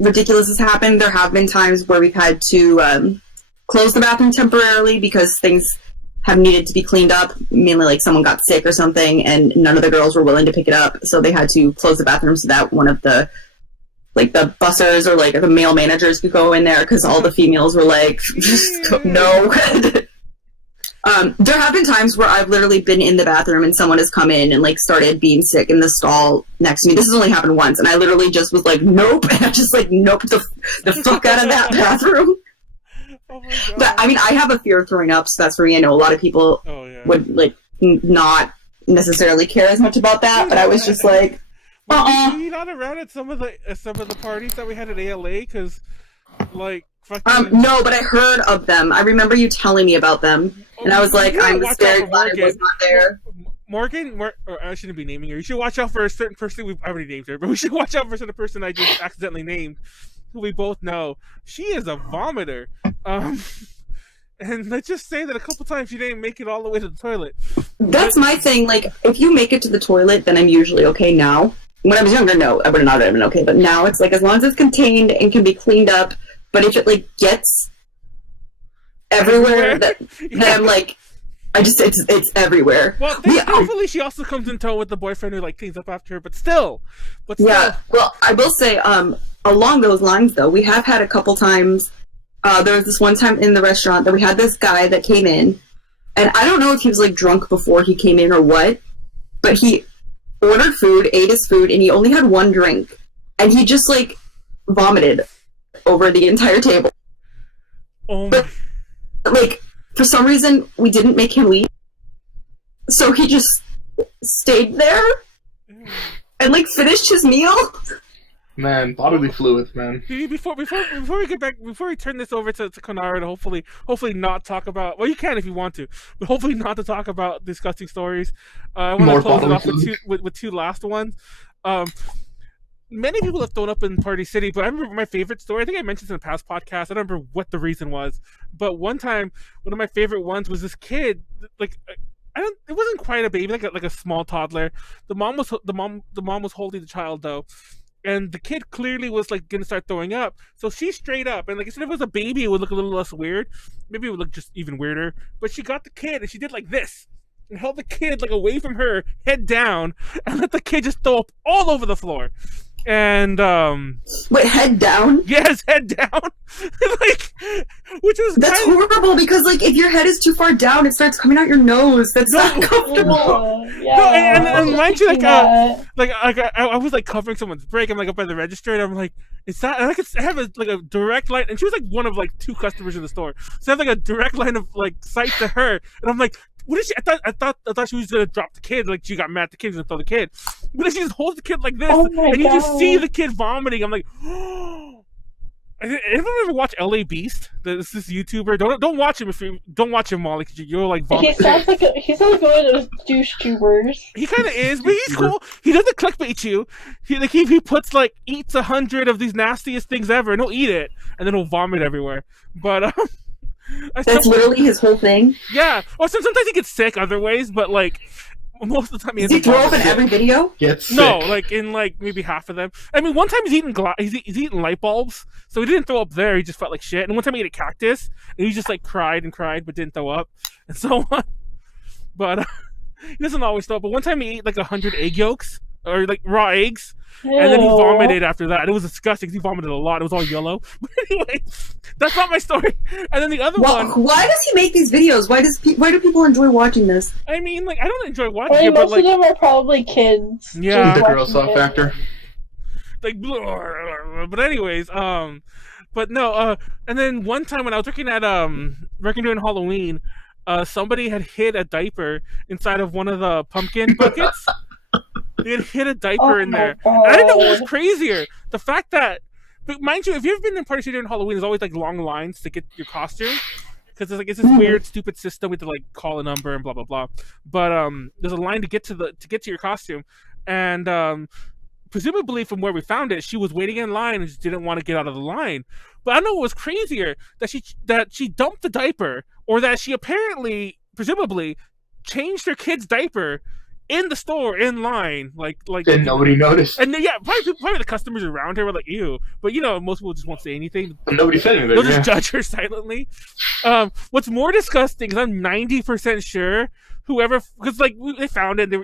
ridiculous has happened. There have been times where we've had to close the bathroom temporarily because things have needed to be cleaned up, mainly like someone got sick or something and none of the girls were willing to pick it up, so they had to close the bathroom so that one of the like the bussers or like the male managers could go in there because all the females were like no. There have been times where I've literally been in the bathroom and someone has come in and like started being sick in the stall next to me. This has only happened once and I literally just was like nope, and I just like nope the fuck out of that bathroom. Oh my God. But I mean, I have a fear of throwing up, so that's for me. I know a lot of people would like not necessarily care as much about that, but I was just like, Were you not around at some of the parties that we had at ALA? Because like, fucking... no, but I heard of them. I remember you telling me about them, and I was like, I'm very glad I was not there. Morgan, or I shouldn't be naming her. You should watch out for a certain person. We've already named her, but we should watch out for a certain person I just accidentally named, who we both know. She is a vomiter. And let's just say that a couple times she didn't make it all the way to the toilet. That's my thing. Like, if you make it to the toilet, then I'm usually okay now. When I was younger, no, I would not have been okay. But now it's like, as long as it's contained and can be cleaned up. But if it like gets everywhere, then I'm like, it's everywhere. Well, thankfully she also comes in tow with the boyfriend who like cleans up after her. But still. Yeah. Well, I will say, along those lines though, we have had a couple times. There was this one time in the restaurant that we had this guy that came in, and I don't know if he was like drunk before he came in or what, but he ordered food, ate his food, and he only had one drink, and he just like vomited over the entire table. Oh my. But like for some reason we didn't make him leave, so he just stayed there and like finished his meal. Man, bodily fluids, man. Before we get back, before we turn this over to Konaru to hopefully not talk about, well, you can if you want to, but hopefully not to talk about disgusting stories. I want to close it off with two last ones. Many people have thrown up in Party City, but I remember my favorite story. I think I mentioned this in a past podcast. I don't remember what the reason was, but one time, one of my favorite ones was this kid, like. It wasn't quite a baby, like a small toddler. The mom was holding the child though, and the kid clearly was like gonna start throwing up. So she straight up, and like instead if it was a baby, it would look a little less weird. Maybe it would look just even weirder. But she got the kid and she did like this and held the kid like away from her, head down, and let the kid just throw up all over the floor. And wait, head down? Yes, head down. Like, which was that's horrible because like if your head is too far down, it starts coming out your nose. That's not comfortable. Yeah. No, and mind you, I was like covering someone's break. I'm like up by the register, and I'm like, "Is that?" And I have a direct line, and she was like one of like two customers in the store, so I have like a direct line of like sight to her, and I'm like, "What is she?" I thought she was gonna drop the kid, like she got mad at the kid and throw the kid, but then she just holds the kid like this, and you just see the kid vomiting. I'm like, oh. Anyone ever watch LA Beast? This YouTuber. Don't watch him don't watch him, Molly, because you're like vomiting. He sounds like one of those douche tubers. He kind of is, but he's cool. He doesn't clickbait you. He puts like eats 100 of these nastiest things ever, and he'll eat it, and then he'll vomit everywhere. But That's literally his whole thing. Yeah. Or sometimes he gets sick other ways, but like most of the time he Does he throw up in every video? Gets sick. No, like in like maybe half of them. I mean, one time he's eating light bulbs, so he didn't throw up there. He just felt like shit. And one time he ate a cactus, and he just like cried and cried, but didn't throw up, and so on. But he doesn't always throw up. But one time he ate like 100 egg yolks or like raw eggs, and then he vomited after that. It was disgusting. He vomited a lot. It was all yellow. But anyway, that's not my story. And then the other one. Why does he make these videos? Why do people enjoy watching this? I mean, like I don't enjoy watching I mean, it, but most like of them are probably kids. Yeah. The just girl soft watching it. factor. like. But anyways, but no. And then one time when I was working during Halloween, somebody had hid a diaper inside of one of the pumpkin buckets. They had hid a diaper in there. And I didn't know what was crazier. The fact that, but mind you, if you've been in Party City during Halloween, there's always like long lines to get your costume. Because it's this weird, stupid system with to like call a number and blah blah blah. But there's a line to get to your costume, and presumably from where we found it, she was waiting in line and just didn't want to get out of the line. But I don't know what was crazier, that she dumped the diaper, or that she presumably changed her kid's diaper in the store in line, like And nobody noticed. and yeah, probably the customers around her were like, ew. But most people just won't say anything. Nobody said anything. They'll just judge her silently. What's more disgusting is I'm 90% sure because like they found it, they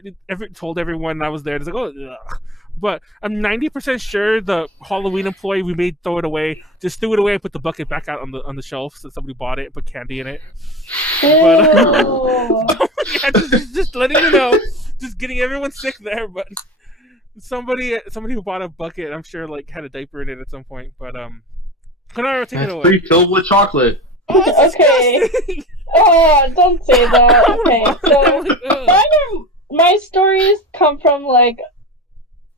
told everyone, and I was there. It's like, oh, ugh. But I'm 90% sure the Halloween employee we made throw it away, just threw it away and put the bucket back out on the shelf so somebody bought it and put candy in it. But yeah, just letting you know, just getting everyone sick there. But somebody who bought a bucket, I'm sure, like had a diaper in it at some point. But Konaru, take it away. Pre-filled with chocolate. Oh, Okay. Oh, don't say that. Okay, so my stories come from like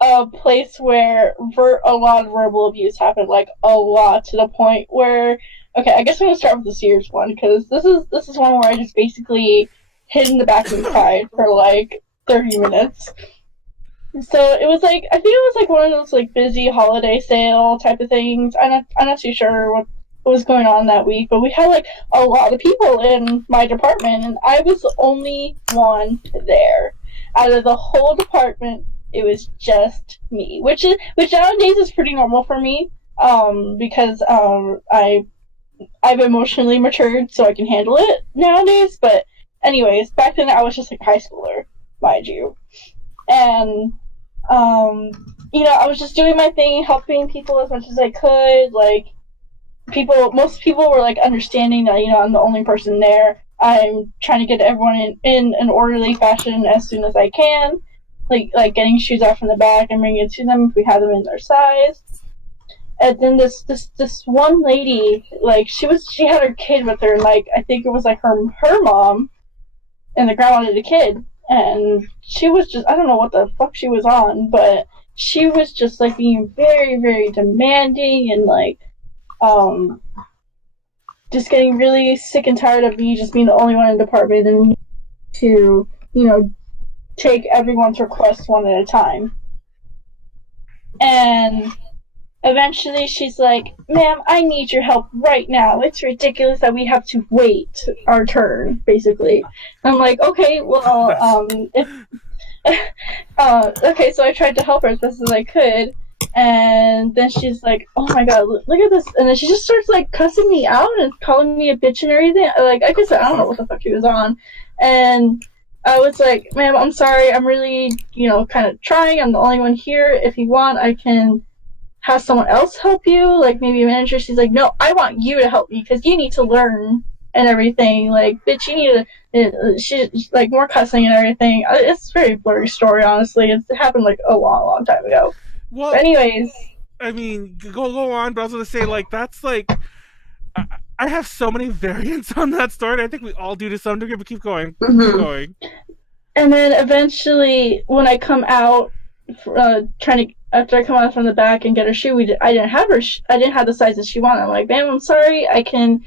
a place where a lot of verbal abuse happened, like a lot, to the point where, okay, I guess I'm gonna start with the Sears one, because this is one where I just basically hid in the back and cried for like 30 minutes. So it was like, I think it was like one of those like busy holiday sale type of things. I'm not too sure what was going on that week, but we had like a lot of people in my department, and I was the only one there. Out of the whole department, it was just me, which nowadays is pretty normal for me, because I've emotionally matured, so I can handle it nowadays. But anyways, back then I was just like a high schooler, mind you, and I was just doing my thing, helping people as much as I could. Like most people were like understanding that I'm the only person there. I'm trying to get everyone in an orderly fashion as soon as I can. Like getting shoes out from the back and bringing it to them if we have them in their size. And then this one lady, like she had her kid with her, and like I think it was like her mom and the grandma had a kid, and she was just, I don't know what the fuck she was on, but she was just like being very, very demanding, and like just getting really sick and tired of me just being the only one in the department, and to take everyone's requests one at a time. And eventually she's like, "Ma'am, I need your help right now. It's ridiculous that we have to wait our turn," basically. I'm like, okay, well, okay, so I tried to help her as best as I could, and then she's like, "Oh my god, look at this," and then she just starts like cussing me out and calling me a bitch and everything. Like, I guess I don't know what the fuck she was on, and I was like, "Ma'am, I'm sorry, I'm really, kind of trying, I'm the only one here. If you want, I can have someone else help you, like maybe a manager." She's like, "No, I want you to help me, because you need to learn and everything. Like, bitch, you need to," she's like more cussing and everything. It's a very blurry story, honestly. It happened like a long, long time ago. Well, but anyways. I mean, go on, but I was going to say, like, that's like, I have so many variants on that story. I think we all do to some degree, but keep going. Keep going. And then eventually, when I come out, after I come out from the back and get her shoe, I didn't have the size that she wanted. I'm like, "Ma'am, I'm sorry. I can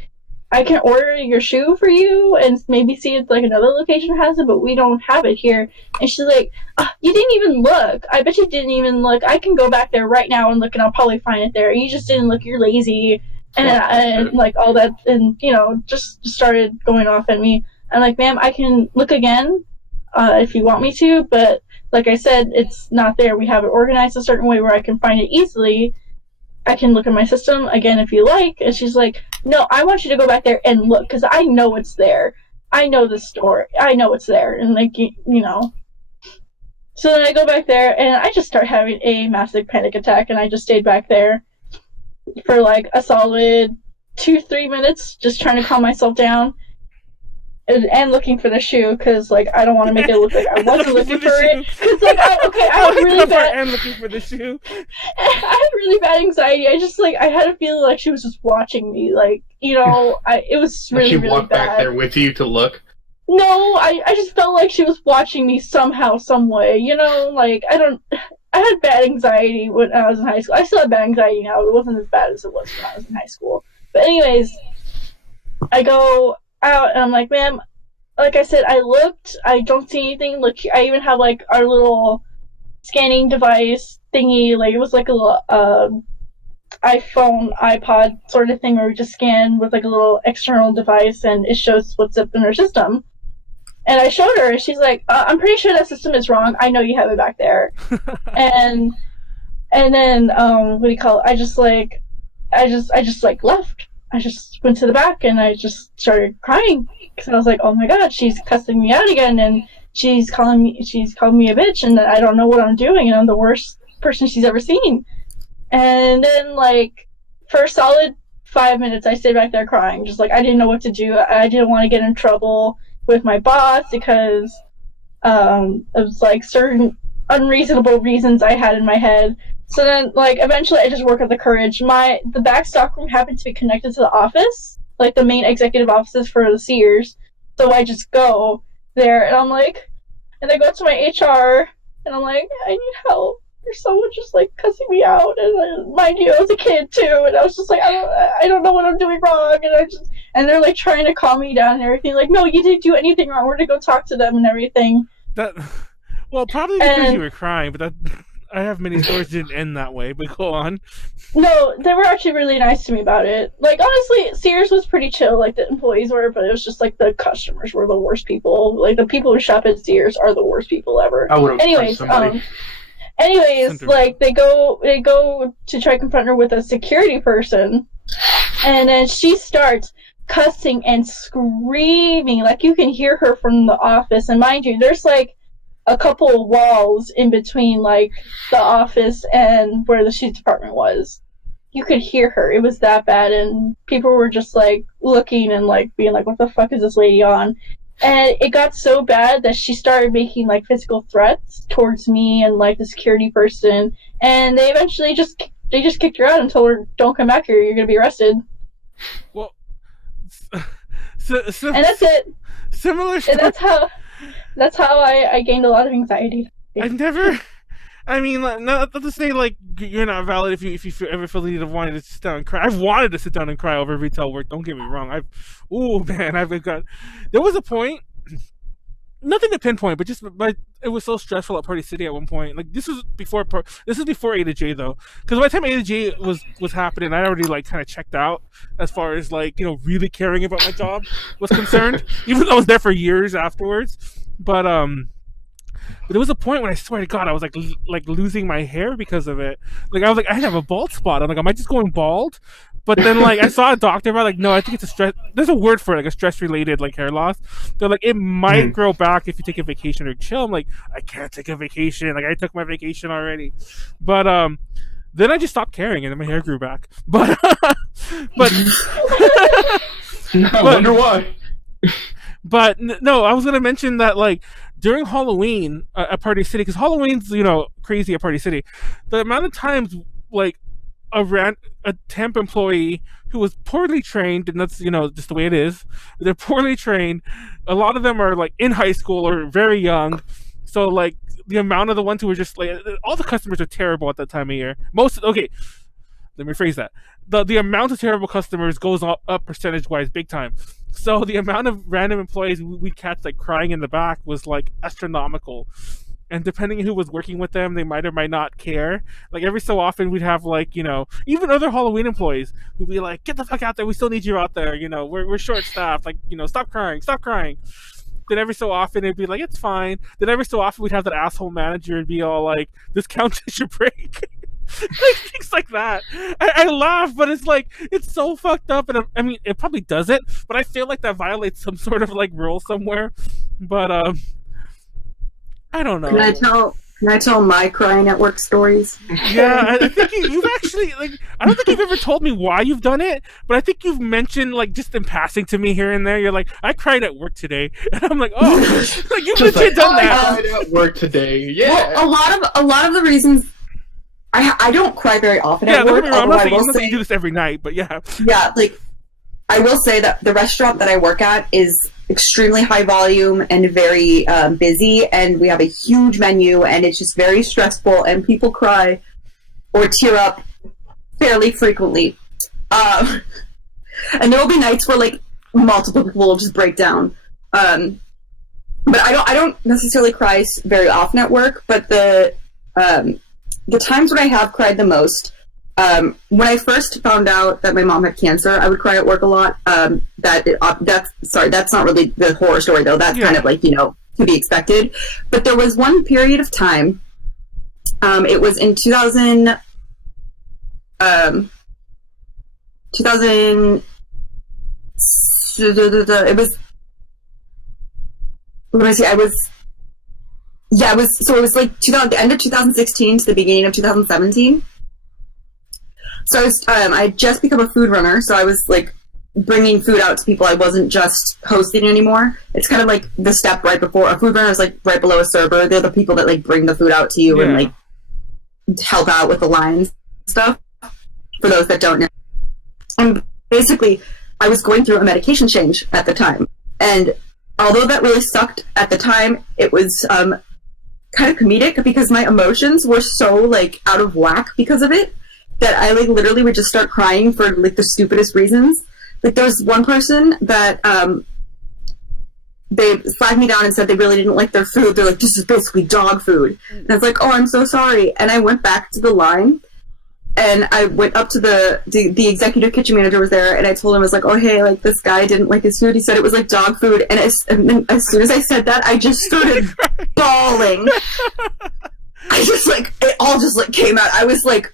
order your shoe for you and maybe see if like another location has it, but we don't have it here." And she's like, "You didn't even look. I bet you didn't even look. I can go back there right now and look, and I'll probably find it there. You just didn't look. You're lazy." and like all that, and just started going off at me. I'm like, ma'am, I can look again if you want me to, but like I said, it's not there. We have it organized a certain way where I can find it easily. I can look at my system again if you like. And she's like, no, I want you to go back there and look, because I know it's there. I know the store. I know it's there. And like, So then I go back there, and I just start having a massive panic attack, and I just stayed back there for like a solid 2-3 minutes, just trying to calm myself down. And looking for the shoe, because like I don't want to make it look like I wasn't looking for it. Because like I had really bad. And looking for the shoe. I had really bad anxiety. I just I had a feeling like she was just watching me. Like it was really she really walked bad. back there with you to look. No, I just felt like she was watching me somehow, some way. Like I had bad anxiety when I was in high school. I still have bad anxiety now. It wasn't as bad as it was when I was in high school. But anyways, I go out and I'm like, ma'am, like I said, I looked, I don't see anything. Look, I even have like our little scanning device thingy, like it was like a little iPhone, iPod sort of thing where we just scan with like a little external device and it shows what's up in our system. And I showed her and she's like, I'm pretty sure that system is wrong. I know you have it back there. and then what do you call it? I just left. I just went to the back and I just started crying because I was like, oh my god, she's cussing me out again, and she's calling me a bitch, and I don't know what I'm doing, and I'm the worst person she's ever seen. And then like for a solid 5 minutes I stayed back there crying, just like I didn't know what to do. I didn't want to get in trouble with my boss because it was like certain unreasonable reasons I had in my head. So then, like, eventually I just worked up the courage. The back stock room happened to be connected to the office, like the main executive offices for the Sears. So I just go there, and I'm like, and I go to my HR, and I'm like, I need help. There's someone just, like, cussing me out, and mind you, I was a kid, too, and I was just like, I don't know what I'm doing wrong, and they're, like, trying to calm me down and everything, like, no, you didn't do anything wrong, we're gonna go talk to them and everything. Well, probably because you were crying, but I have many stories that didn't end that way, but go on. No, they were actually really nice to me about it. Like, honestly, Sears was pretty chill, like, the employees were, but it was just, like, the customers were the worst people. Like, the people who shop at Sears are the worst people ever. I would have punched somebody. Anyways, like, they go to try to confront her with a security person, and then she starts cussing and screaming, like, you can hear her from the office, and mind you, there's, like, a couple of walls in between, like, the office and where the shoot department was. You could hear her. It was that bad, and people were just, like, looking and, like, being like, what the fuck is this lady on? And it got so bad that she started making, like, physical threats towards me and, like, the security person, and they eventually just kicked her out and told her, don't come back here, you're gonna be arrested. Well, and that's it. Similar story. And that's how I gained a lot of anxiety. I mean, not to say, like, you're not valid if you ever feel the need of wanting to sit down and cry. I've wanted to sit down and cry over retail work, don't get me wrong. There was a point, nothing to pinpoint, but it was so stressful at Party City at one point. Like, this was before A to J, though. Because by the time A to J was happening, I already, like, kind of checked out as far as, like, really caring about my job was concerned, even though I was there for years afterwards. But there was a point when I swear to God I was like losing my hair because of it. Like I was like, I have a bald spot. I'm like, am I just going bald? But then like I saw a doctor about like, no, I think it's a stress. There's a word for it, like a stress related like hair loss. They're like, it might grow back if you take a vacation or chill. I'm like, I can't take a vacation. Like I took my vacation already. But then I just stopped caring and then my hair grew back. But I wonder why. But no, I was gonna mention that like during Halloween at Party City, because Halloween's crazy at Party City. The amount of times like a temp employee who was poorly trained, and that's just the way it is. They're poorly trained. A lot of them are like in high school or very young. So like the amount of the ones who were just like, all the customers are terrible at that time of year. Let me rephrase that. The amount of terrible customers goes up percentage-wise big time. So the amount of random employees we catch like crying in the back was like astronomical. and depending on who was working with them, they might or might not care. Like every so often, we'd have like even other Halloween employees who'd be like, "Get the fuck out there! We still need you out there. We're short staffed. Like stop crying, stop crying." Then every so often it'd be like, "It's fine." Then every so often we'd have that asshole manager and be all like, "This counts as your break." Like things like that. I laugh, but it's like it's so fucked up, and I mean it probably does it, but I feel like that violates some sort of like rule somewhere. But I don't know. Can I tell my crying at work stories? Yeah, I think you've actually like I don't think you've ever told me why you've done it, but I think you've mentioned like just in passing to me here and there. You're like, I cried at work today, and I'm like, oh, like you've legit done that. I cried at work today. Yeah. Well, a lot of the reasons. I don't cry very often at don't work. get me wrong, I'm not say saying you do this every night, but yeah. Yeah, like I will say that the restaurant that I work at is extremely high volume and very busy, and we have a huge menu, and it's just very stressful, and people cry or tear up fairly frequently. And there will be nights where like multiple people will just break down. But I don't necessarily cry very often at work, but the times when I have cried the most, when I first found out that my mom had cancer, I would cry at work a lot. That's not really the horror story though. That's kind of like, to be expected. But there was one period of time, it was in 2000, it was, let me see, it was like the end of 2016 to the beginning of 2017. So I had just become a food runner, so I was like bringing food out to people. I wasn't just hosting anymore. It's kind of like the step right before a food runner is like right below a server. They're the people that like bring the food out to you and like help out with the lines and stuff. For those that don't know, and basically, I was going through a medication change at the time, and although that really sucked at the time, it was kind of comedic because my emotions were so like out of whack because of it that I like literally would just start crying for like the stupidest reasons. Like there was one person that they flagged me down and said they really didn't like their food. They're like, this is basically dog food. And I was like, oh, I'm so sorry. And I went back to the line and I went up to the executive kitchen manager was there, and I told him, I was like, oh, hey, like this guy didn't like his food. He said it was like dog food. And then as soon as I said that, I just started bawling. I just like, it all just like came out. I was like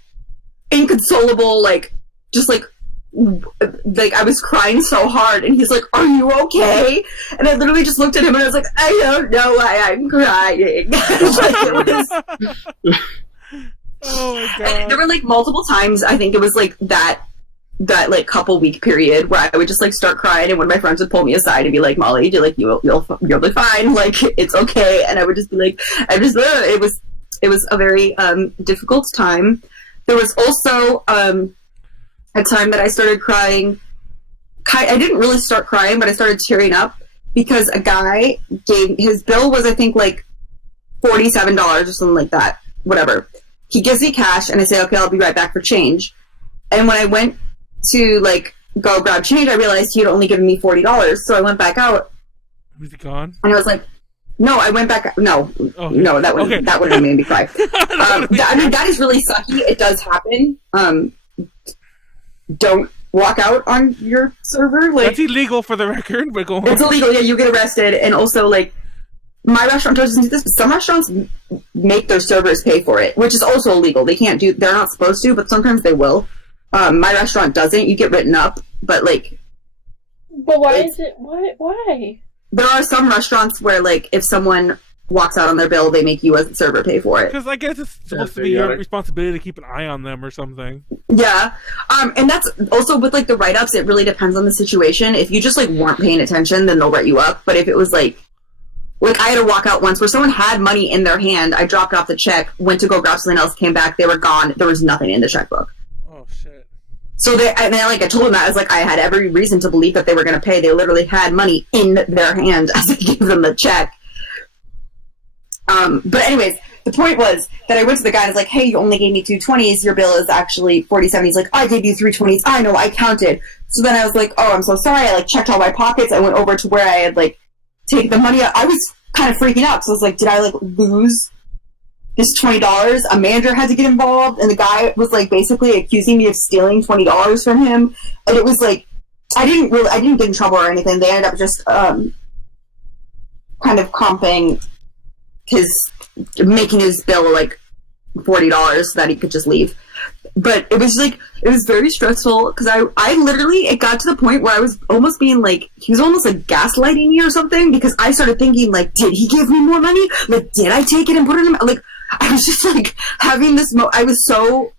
inconsolable, like just like I was crying so hard, and he's like, are you okay? And I literally just looked at him and I was like, I don't know why I'm crying. Like, it was... Oh my God. And there were like multiple times, I think it was like that like couple week period where I would just like start crying, and one of my friends would pull me aside and be like, Molly, you'll be fine, like it's okay. And I would just be like, it was a very difficult time. There was also a time that I started crying. I didn't really start crying, but I started tearing up because a guy his bill was I think like $47 or something like that, whatever. He gives me cash, and I say, okay, I'll be right back for change. And when I went to, like, go grab change, I realized he had only given me $40. So I went back out. Was he gone? And I was like, no, I went back. No, okay. No, that would have made me cry. I mean, that is really sucky. It does happen. Don't walk out on your server. Like, that's illegal for the record, but go on. It's illegal, yeah, you get arrested. And also, like, my restaurant doesn't do this, but some restaurants make their servers pay for it, which is also illegal. They're not supposed to, but sometimes they will. My restaurant doesn't. You get written up, but like... But why is it... Why? There are some restaurants where, like, if someone walks out on their bill, they make you as a server pay for it. Because I guess it's supposed to be your responsibility to keep an eye on them or something. Yeah. And that's also with, like, the write-ups, it really depends on the situation. If you just, like, weren't paying attention, then they'll write you up. But if it was, like, I had to walk out once where someone had money in their hand. I dropped off the check, went to go grab something else, came back, they were gone. There was nothing in the checkbook. Oh, shit. So I told them that. I was like, I had every reason to believe that they were going to pay. They literally had money in their hand as I gave them the check. But anyways, the point was that I went to the guy and was like, hey, you only gave me 2 20s. Your bill is actually 47. He's like, I gave you 3 20s. I know, I counted. So then I was like, oh, I'm so sorry. I, like, checked all my pockets. I went over to where I had, like, take the money out. I was kind of freaking out, so I was like, did I like lose his $20. A manager had to get involved, and the guy was like basically accusing me of stealing $20 from him. And it was like, I didn't get in trouble or anything. They ended up just kind of comping making his bill like $40 so that he could just leave. But it was very stressful because I literally, it got to the point where I was almost being like, he was almost like gaslighting me or something, because I started thinking like, did he give me more money? Like, did I take it and put it in like, I was just like having this I was so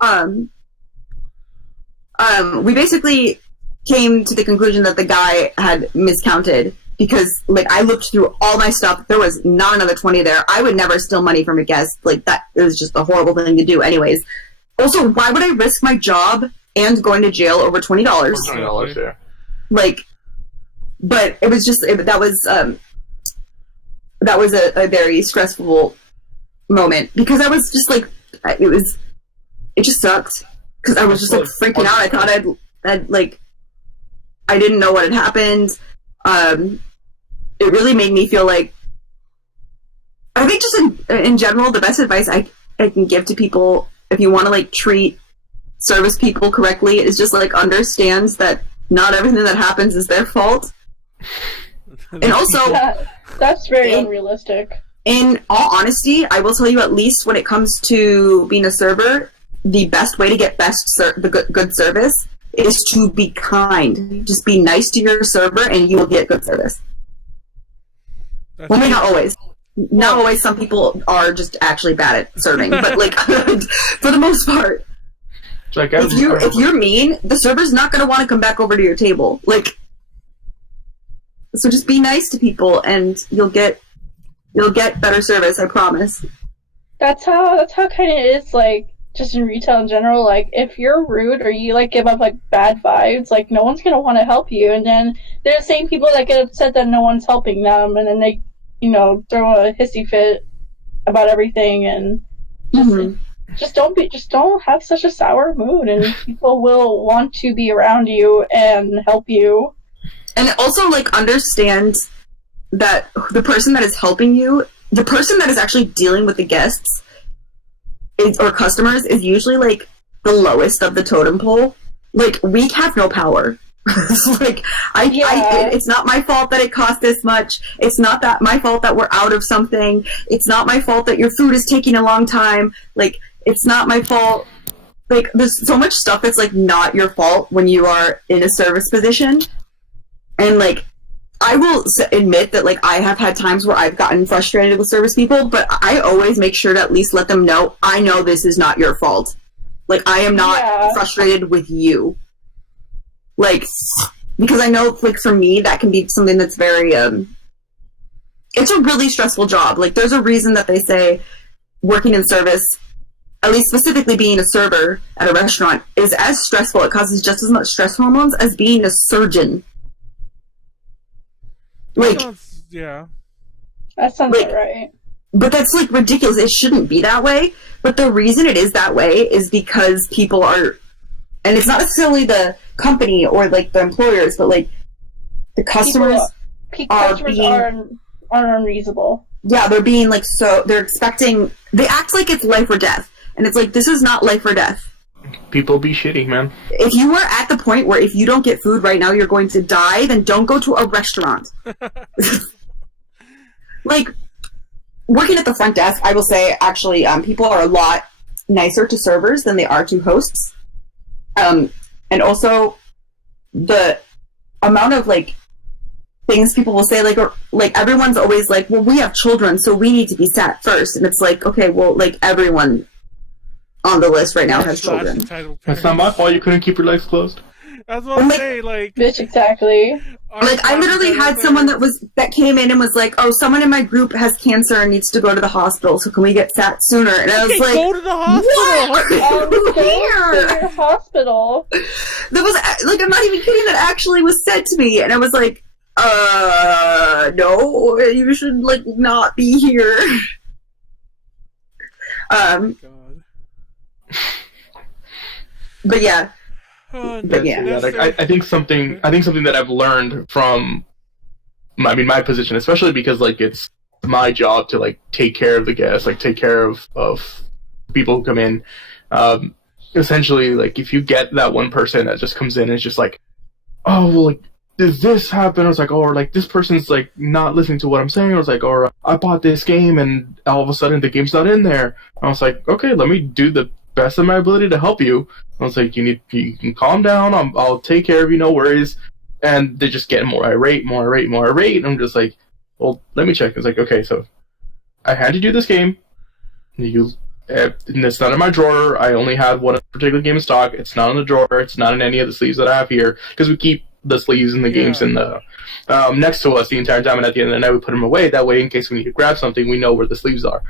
we basically came to the conclusion that the guy had miscounted, because like I looked through all my stuff, there was not another 20 there. I would never steal money from a guest. Like, that is just a horrible thing to do anyways. Also, why would I risk my job and going to jail over $20? $20, yeah. Like, but it was just that was a very stressful moment, because I was just like, it just sucked, because I was just like freaking out. I thought I'd like, I didn't know what had happened. It really made me feel like, I think just in general, the best advice I can give to people, if you want to like treat service people correctly, is just like understand that not everything that happens is their fault. And also, that's very unrealistic. In all honesty, I will tell you, at least when it comes to being a server, the best way to get good service is to be kind. Just be nice to your server and you will get good service. Well, maybe not always. Not always. Some people are just actually bad at serving, but like for the most part, like, if you're mean, the server's not going to want to come back over to your table. Like, so just be nice to people, and you'll get better service. I promise. That's how kind of is, like, just in retail in general. Like, if you're rude or you like give up like bad vibes, like no one's gonna want to help you. And then there's the same people that get upset that no one's helping them, and then they, throw a hissy fit about everything, and just don't have such a sour mood, and people will want to be around you and help you. And also, like, understand that the person that is helping you, the person that is actually dealing with the guests or customers, is usually like the lowest of the totem pole. Like, we have no power. Like, it's not my fault that it cost this much. It's not that my fault that we're out of something. It's not my fault that your food is taking a long time. Like, it's not my fault. Like, there's so much stuff that's like not your fault when you are in a service position. And like, I will admit that like I have had times where I've gotten frustrated with service people, but I always make sure to at least let them know, I know this is not your fault. Like, I am not frustrated with you. Like, because I know, like, for me, that can be something that's very, it's a really stressful job. Like, there's a reason that they say working in service, at least specifically being a server at a restaurant, is as stressful. It causes just as much stress hormones as being a surgeon. Like, that sounds like, right. But that's like ridiculous. It shouldn't be that way. But the reason it is that way is because people are, and it's not necessarily the company or like the employers, but like the customers are unreasonable. Yeah, they're being like, so they're expecting, they act like it's life or death, and it's like, this is not life or death. People be shitty, man. If you are at the point where if you don't get food right now you're going to die, then don't go to a restaurant. Like, working at the front desk, I will say, actually, people are a lot nicer to servers than they are to hosts. And also, the amount of, like, things people will say, like, everyone's always like, well, we have children, so we need to be sat first. And it's like, okay, well, like, everyone on the list right now has children. That's not my fault you couldn't keep your legs closed. That's what I'm saying, like... Bitch, exactly. Like, I literally had someone that came in and was like, oh, someone in my group has cancer and needs to go to the hospital, so can we get sat sooner? And I was like, go to the hospital! What? Here? Hospital. That was, like, I'm not even kidding, that actually was said to me, and I was like, no, you should, like, not be here. But yeah. But yeah, like, I think something that I've learned from, my position, especially because like it's my job to like take care of the guests, like take care of people who come in. Essentially, like if you get that one person that just comes in and is just like, oh well, like did this happen? I was like, or like this person's like not listening to what I'm saying. I was like, or I bought this game and all of a sudden the game's not in there. I was like, okay, let me do the best of my ability to help you. I was like, you can calm down. I'll take care of you, no worries. And they just get more irate. And I'm just like, well, let me check. It's like, okay, so I had to do this game. And it's not in my drawer. I only had one particular game in stock. It's not in the drawer. It's not in any of the sleeves that I have here because we keep the sleeves and the games in the next to us the entire time. And at the end of the night, we put them away. That way, in case we need to grab something, we know where the sleeves are.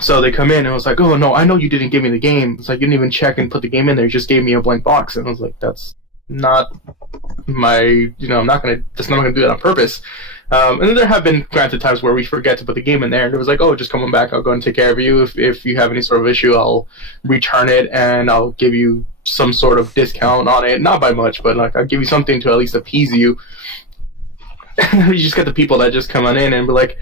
So they come in and I was like, oh no, I know you didn't give me the game. It's like you didn't even check and put the game in there. You just gave me a blank box. And I was like, that's not my, I'm not gonna do that on purpose. And then there have been granted times where we forget to put the game in there, and it was like, oh, just come on back, I'll go and take care of you. If you have any sort of issue, I'll return it, and I'll give you some sort of discount on it. Not by much, but like I'll give you something to at least appease you. You just get the people that just come on in and be like,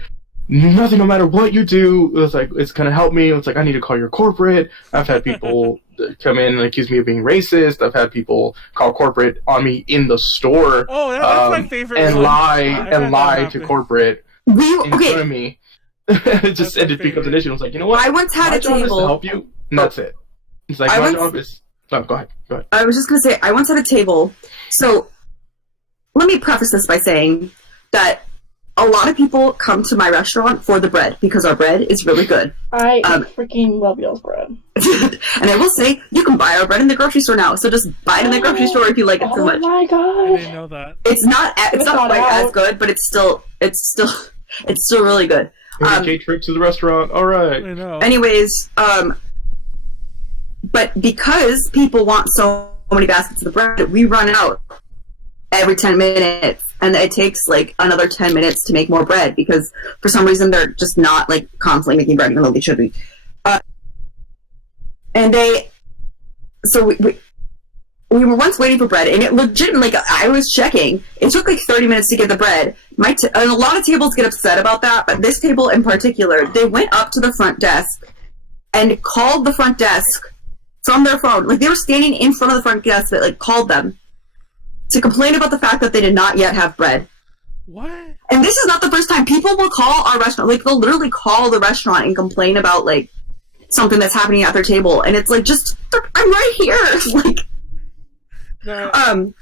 nothing, no matter what you do, it's like, it's gonna help me. It's like, I need to call your corporate. I've had people come in and accuse me of being racist. I've had people call corporate on me in the store. Oh, that's my favorite. And lie to corporate in front of me. It becomes an issue. I was like, you know what? I once had my a job table. is to help you, and that's it. It's like, my job is... Oh, go ahead. I was just gonna say, I once had a table. So, let me preface this by saying that a lot of people come to my restaurant for the bread because our bread is really good. I freaking love y'all's bread. And I will say, you can buy our bread in the grocery store now. So just buy it in the grocery store if you like it so much. Oh my god! I didn't know that. It's not quite as good, but it's still really good. PDT trip to the restaurant. All right. I know. Anyways, but because people want so many baskets of the bread, we run out every 10 minutes, and it takes like another 10 minutes to make more bread because for some reason they're just not like constantly making bread even though they should be. So we were once waiting for bread, and it legitimately, like, I was checking. It took like 30 minutes to get the bread. And a lot of tables get upset about that, but this table in particular, they went up to the front desk and called the front desk from their phone. Like, they were standing in front of the front desk that like called them to complain about the fact that they did not yet have bread. What? And this is not the first time. People will call our restaurant. Like, they'll literally call the restaurant and complain about, like, something that's happening at their table. And it's like, I'm right here. Like, No,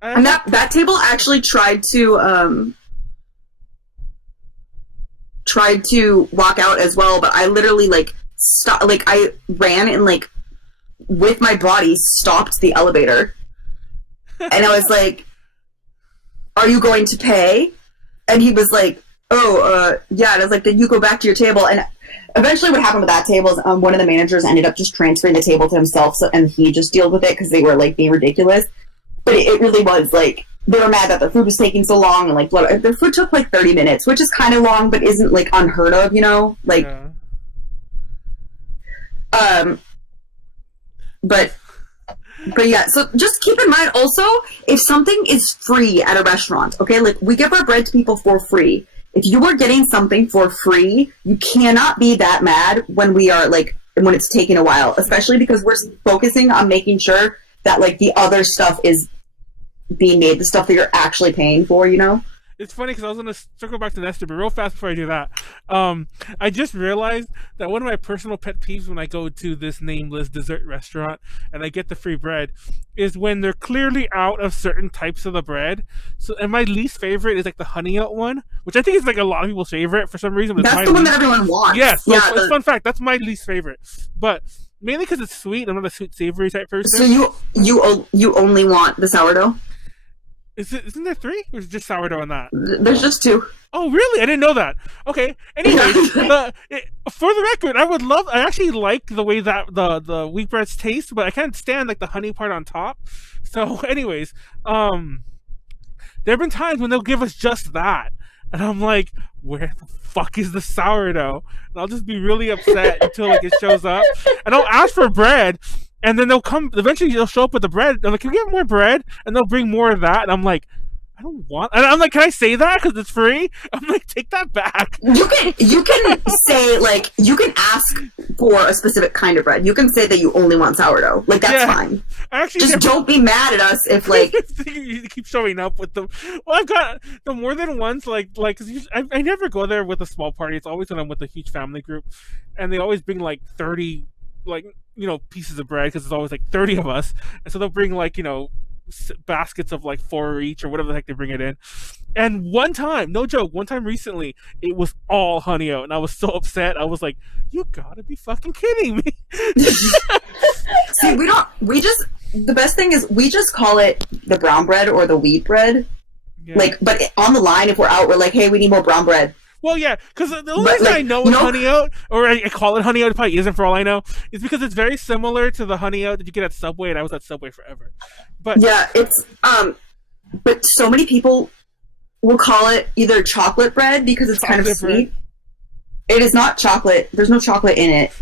and that table actually tried to walk out as well, but I literally, like, I ran and, like, with my body stopped the elevator. And I was like, are you going to pay? And he was like, yeah. And I was like, then you go back to your table. And eventually what happened with that table is one of the managers ended up just transferring the table to himself, and he just dealt with it because they were, like, being ridiculous. But it really was, like, they were mad that their food was taking so long, and, like, their food took, like, 30 minutes, which is kind of long, but isn't, like, unheard of, you know? Like, yeah. But yeah, so just keep in mind also, if something is free at a restaurant, okay, like, we give our bread to people for free. If you are getting something for free, you cannot be that mad when when it's taking a while, especially because we're focusing on making sure that, like, the other stuff is being made, the stuff that you're actually paying for, you know? It's funny because I was going to circle back to Nestor, but real fast before I do that, I just realized that one of my personal pet peeves when I go to this nameless dessert restaurant and I get the free bread is when they're clearly out of certain types of the bread. So, and my least favorite is like the honey oat one, which I think is like a lot of people's favorite for some reason. But that's the one that everyone wants. Yes, yeah, so it's fun fact. That's my least favorite, but mainly because it's sweet. I'm not a sweet savory type person. So you only want the sourdough? Isn't there 3? Or is it just sourdough on that? There's just 2. Oh, really? I didn't know that. Okay. Anyway, for the record, I actually like the way that the wheat breads taste, but I can't stand, like, the honey part on top. So, anyways, there have been times when they'll give us just that. And I'm like, where the fuck is the sourdough? And I'll just be really upset until, like, it shows up. And I'll ask for bread. And then eventually they'll show up with the bread. I'm like, can we get more bread? And they'll bring more of that. And I'm like, I don't want. And I'm like, can I say that because it's free? I'm like, take that back. You can say, like, you can ask for a specific kind of bread. You can say that you only want sourdough. Like, that's fine. I actually just don't be mad at us if, like, you keep showing up with them. Well, I've got the more than once, like, cause I never go there with a small party. It's always when I'm with a huge family group, and they always bring like 30, like, pieces of bread because there's always like 30 of us, and so they'll bring like baskets of like 4 each or whatever the heck they bring it in. And one time, no joke, recently, it was all honey oat, and I was so upset. I was like, you gotta be fucking kidding me. See, the best thing is we just call it the brown bread or the wheat bread. Yeah. Like, but on the line, if we're out, we're like, hey, we need more brown bread. Well, yeah, because the only reason I know it's honey oat, or I call it honey oat, it probably isn't for all I know, is because it's very similar to the honey oat that you get at Subway, and I was at Subway forever. But yeah, it's but so many people will call it either chocolate bread because it's kind of sweet. It is not chocolate. There's no chocolate in it.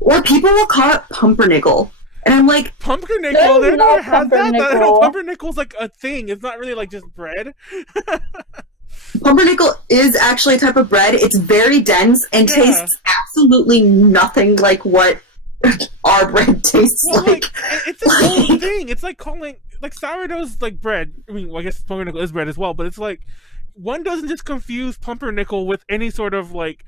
Or people will call it pumpernickel. And I'm like, pumpernickel? They never had that? No, pumpernickel's like a thing. It's not really like just bread. Pumpernickel is actually a type of bread. It's very dense and tastes absolutely nothing like what our bread tastes like. It's a whole thing. It's like calling, like, sourdough's like bread. I mean, well, I guess pumpernickel is bread as well, but it's like, one doesn't just confuse pumpernickel with any sort of like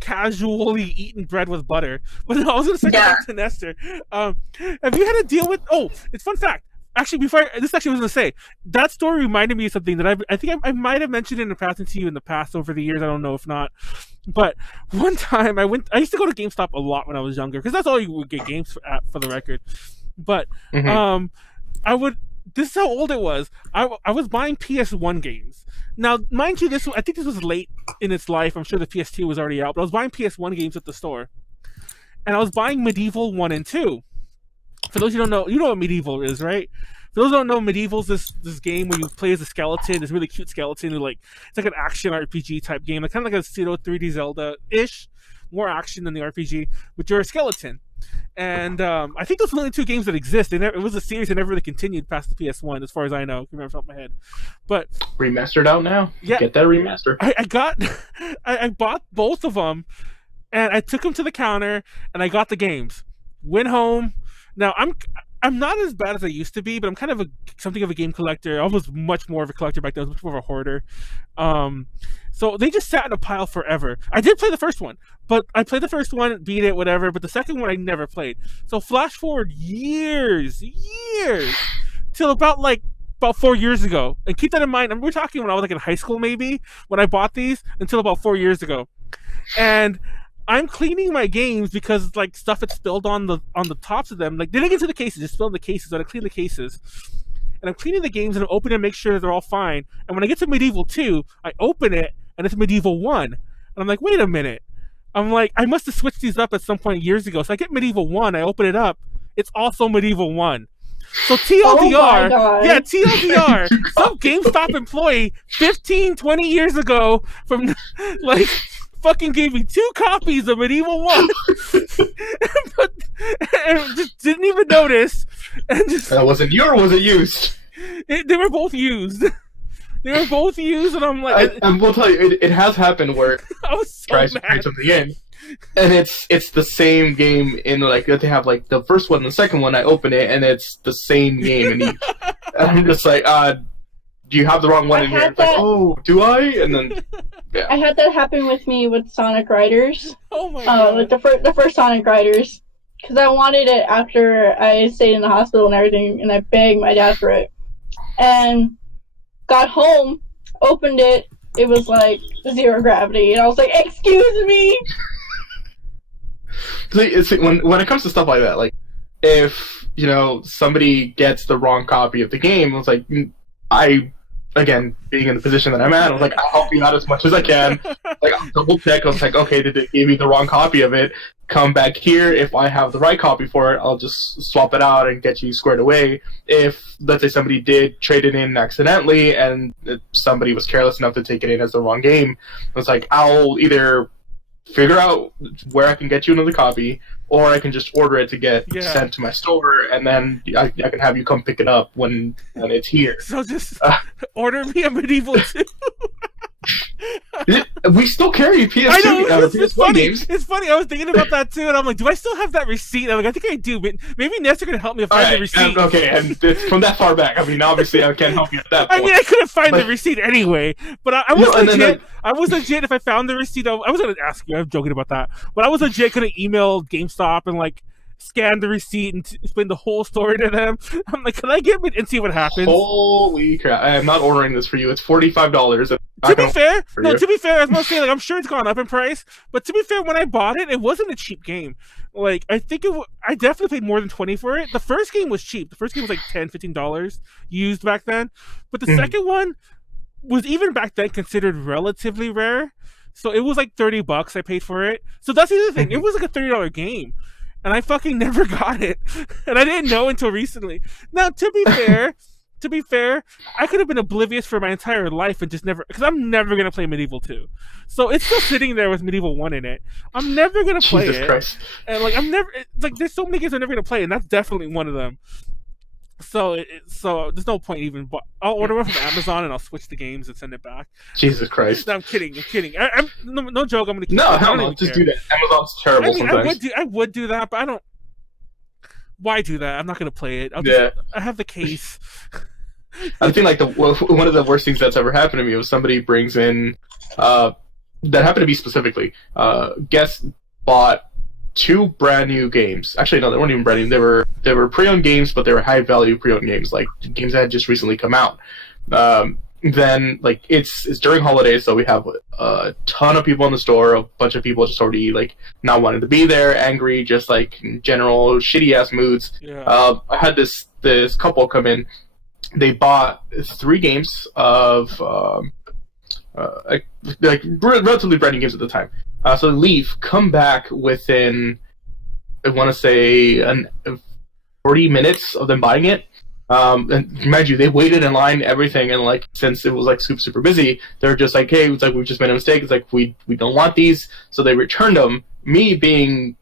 casually eaten bread with butter. But no, I was going to say back to Nestor. Have you had to deal with? Oh, it's fun fact. Actually, this actually was going to say that story reminded me of something that I think I might have mentioned in passing to you in the past over the years. I don't know if not, but one time I used to go to GameStop a lot when I was younger because that's all you would get games for the record. But this is how old it was. I was buying PS1 games. Now, mind you, I think this was late in its life. I'm sure the PS2 was already out, but I was buying PS1 games at the store, and I was buying Medieval 1 and 2. For those who don't know, you know what Medieval is, right? For those who don't know, Medieval's this game where you play as a skeleton, this really cute skeleton who it's like an action RPG type game, like kind of like a pseudo 3D Zelda-ish, more action than the RPG, but you're a skeleton. And I think those are the only two games that exist. It was a series that never really continued past the PS1, as far as I know. I can remember off my head. But remastered out now. Yeah, get that remaster. I bought both of them, and I took them to the counter, and I got the games. Went home. Now I'm not as bad as I used to be, but I'm kind of something of a game collector. I was much more of a collector back then. I was much more of a hoarder. So they just sat in a pile forever. I did play the first one, but I played the first one, beat it, whatever. But the second one I never played. So flash forward years, till about 4 years ago. And keep that in mind. We're talking when I was like in high school, maybe when I bought these, until about 4 years ago. And I'm cleaning my games because like stuff had spilled on the tops of them. Like, didn't get to the cases, just spilled the cases. So I clean the cases, and I'm cleaning the games and I'm opening to make sure they're all fine. And when I get to Medieval 2, I open it and it's Medieval 1, and I'm like, wait a minute. I'm like, I must have switched these up at some point years ago. So I get Medieval 1, I open it up, it's also Medieval 1. So TLDR, TLDR, some GameStop employee 15, 20 years ago from like fucking gave me 2 copies of Medieval 1 and just didn't even notice. And just, was it you or was it used? They were both used. They were both used, and I'm like... I will tell you, it has happened where I was so tries to trade something in, and it's the same game in, like, they have, like, the first one and the second one, I open it, and it's the same game, and I'm just like, do you have the wrong one in here? It's like, oh, do I? And then, yeah. I had that happen with me with Sonic Riders. Oh my god. Like the first Sonic Riders. Because I wanted it after I stayed in the hospital and everything, and I begged my dad for it. And got home, opened it, it was like 0 gravity, and I was like, excuse me! See, when it comes to stuff like that, like, if, somebody gets the wrong copy of the game, it's like, again, being in the position that I'm at, I was like, I'll help you out as much as I can. Like, I'll double check. I was like, okay, did they give me the wrong copy of it? Come back here. If I have the right copy for it, I'll just swap it out and get you squared away. If, let's say, somebody did trade it in accidentally and somebody was careless enough to take it in as the wrong game, it's like, I'll either figure out where I can get you another copy, or I can just order it to get sent to my store, and then I can have you come pick it up when it's here. So just order me a Medieval 2. We still carry PS2 I know, it's funny. games. It's funny. I was thinking about that too, and I'm like, do I still have that receipt? I'm like, I think I do, but maybe Nestor can help me find the receipt. And it's from that far back. I mean, obviously, I can't help you at that point. I mean, I couldn't find the receipt anyway, but I was legit. I was legit. If I found the receipt, I was going to ask you. I'm joking about that, but I was legit going to email GameStop and like scan the receipt and explain the whole story to them. I'm like, can I get it and see what happens? Holy crap! I am not ordering this for you. It's $45. To be fair, I was gonna say, like, I'm sure it's gone up in price, but to be fair, when I bought it, it wasn't a cheap game. Like, I think I definitely paid more than $20 for it. The first game was cheap. The first game was like $10, $15 used back then, but the second one was even back then considered relatively rare. So it was like $30 I paid for it. So that's the other thing. It was like a $30 game. And I fucking never got it. And I didn't know until recently. Now, to be fair, I could have been oblivious for my entire life and just never... Because I'm never going to play Medieval 2. So it's still sitting there with Medieval 1 in it. I'm never going to play it. Christ. And like, there's so many games I'm never going to play, and that's definitely one of them. So there's no point even. But I'll order one from Amazon and I'll switch the games and send it back. Jesus Christ! No, I'm kidding. I'm no joke. I'm gonna keep no, hell no. Just do that. Amazon's terrible sometimes. I would do that, but I don't. Why do that? I'm not gonna play it. I have the case. I think like one of the worst things that's ever happened to me was somebody brings in that happened to be specifically guest bought 2 brand new games. Actually, no, they weren't even brand new. They were pre-owned games, but they were high value pre-owned games, like games that had just recently come out. Then like it's during holidays, so we have a ton of people in the store. A bunch of people just already like not wanting to be there, angry, just like in general shitty ass moods. Yeah. I had this couple come in. They bought 3 games of like relatively brand new games at the time. So they leave, come back within, I want to say, 40 minutes of them buying it. And mind you, they waited in line, everything, and like since it was like super busy, they're just like, hey, it's like we've just made a mistake. It's like we don't want these, so they returned them. Me being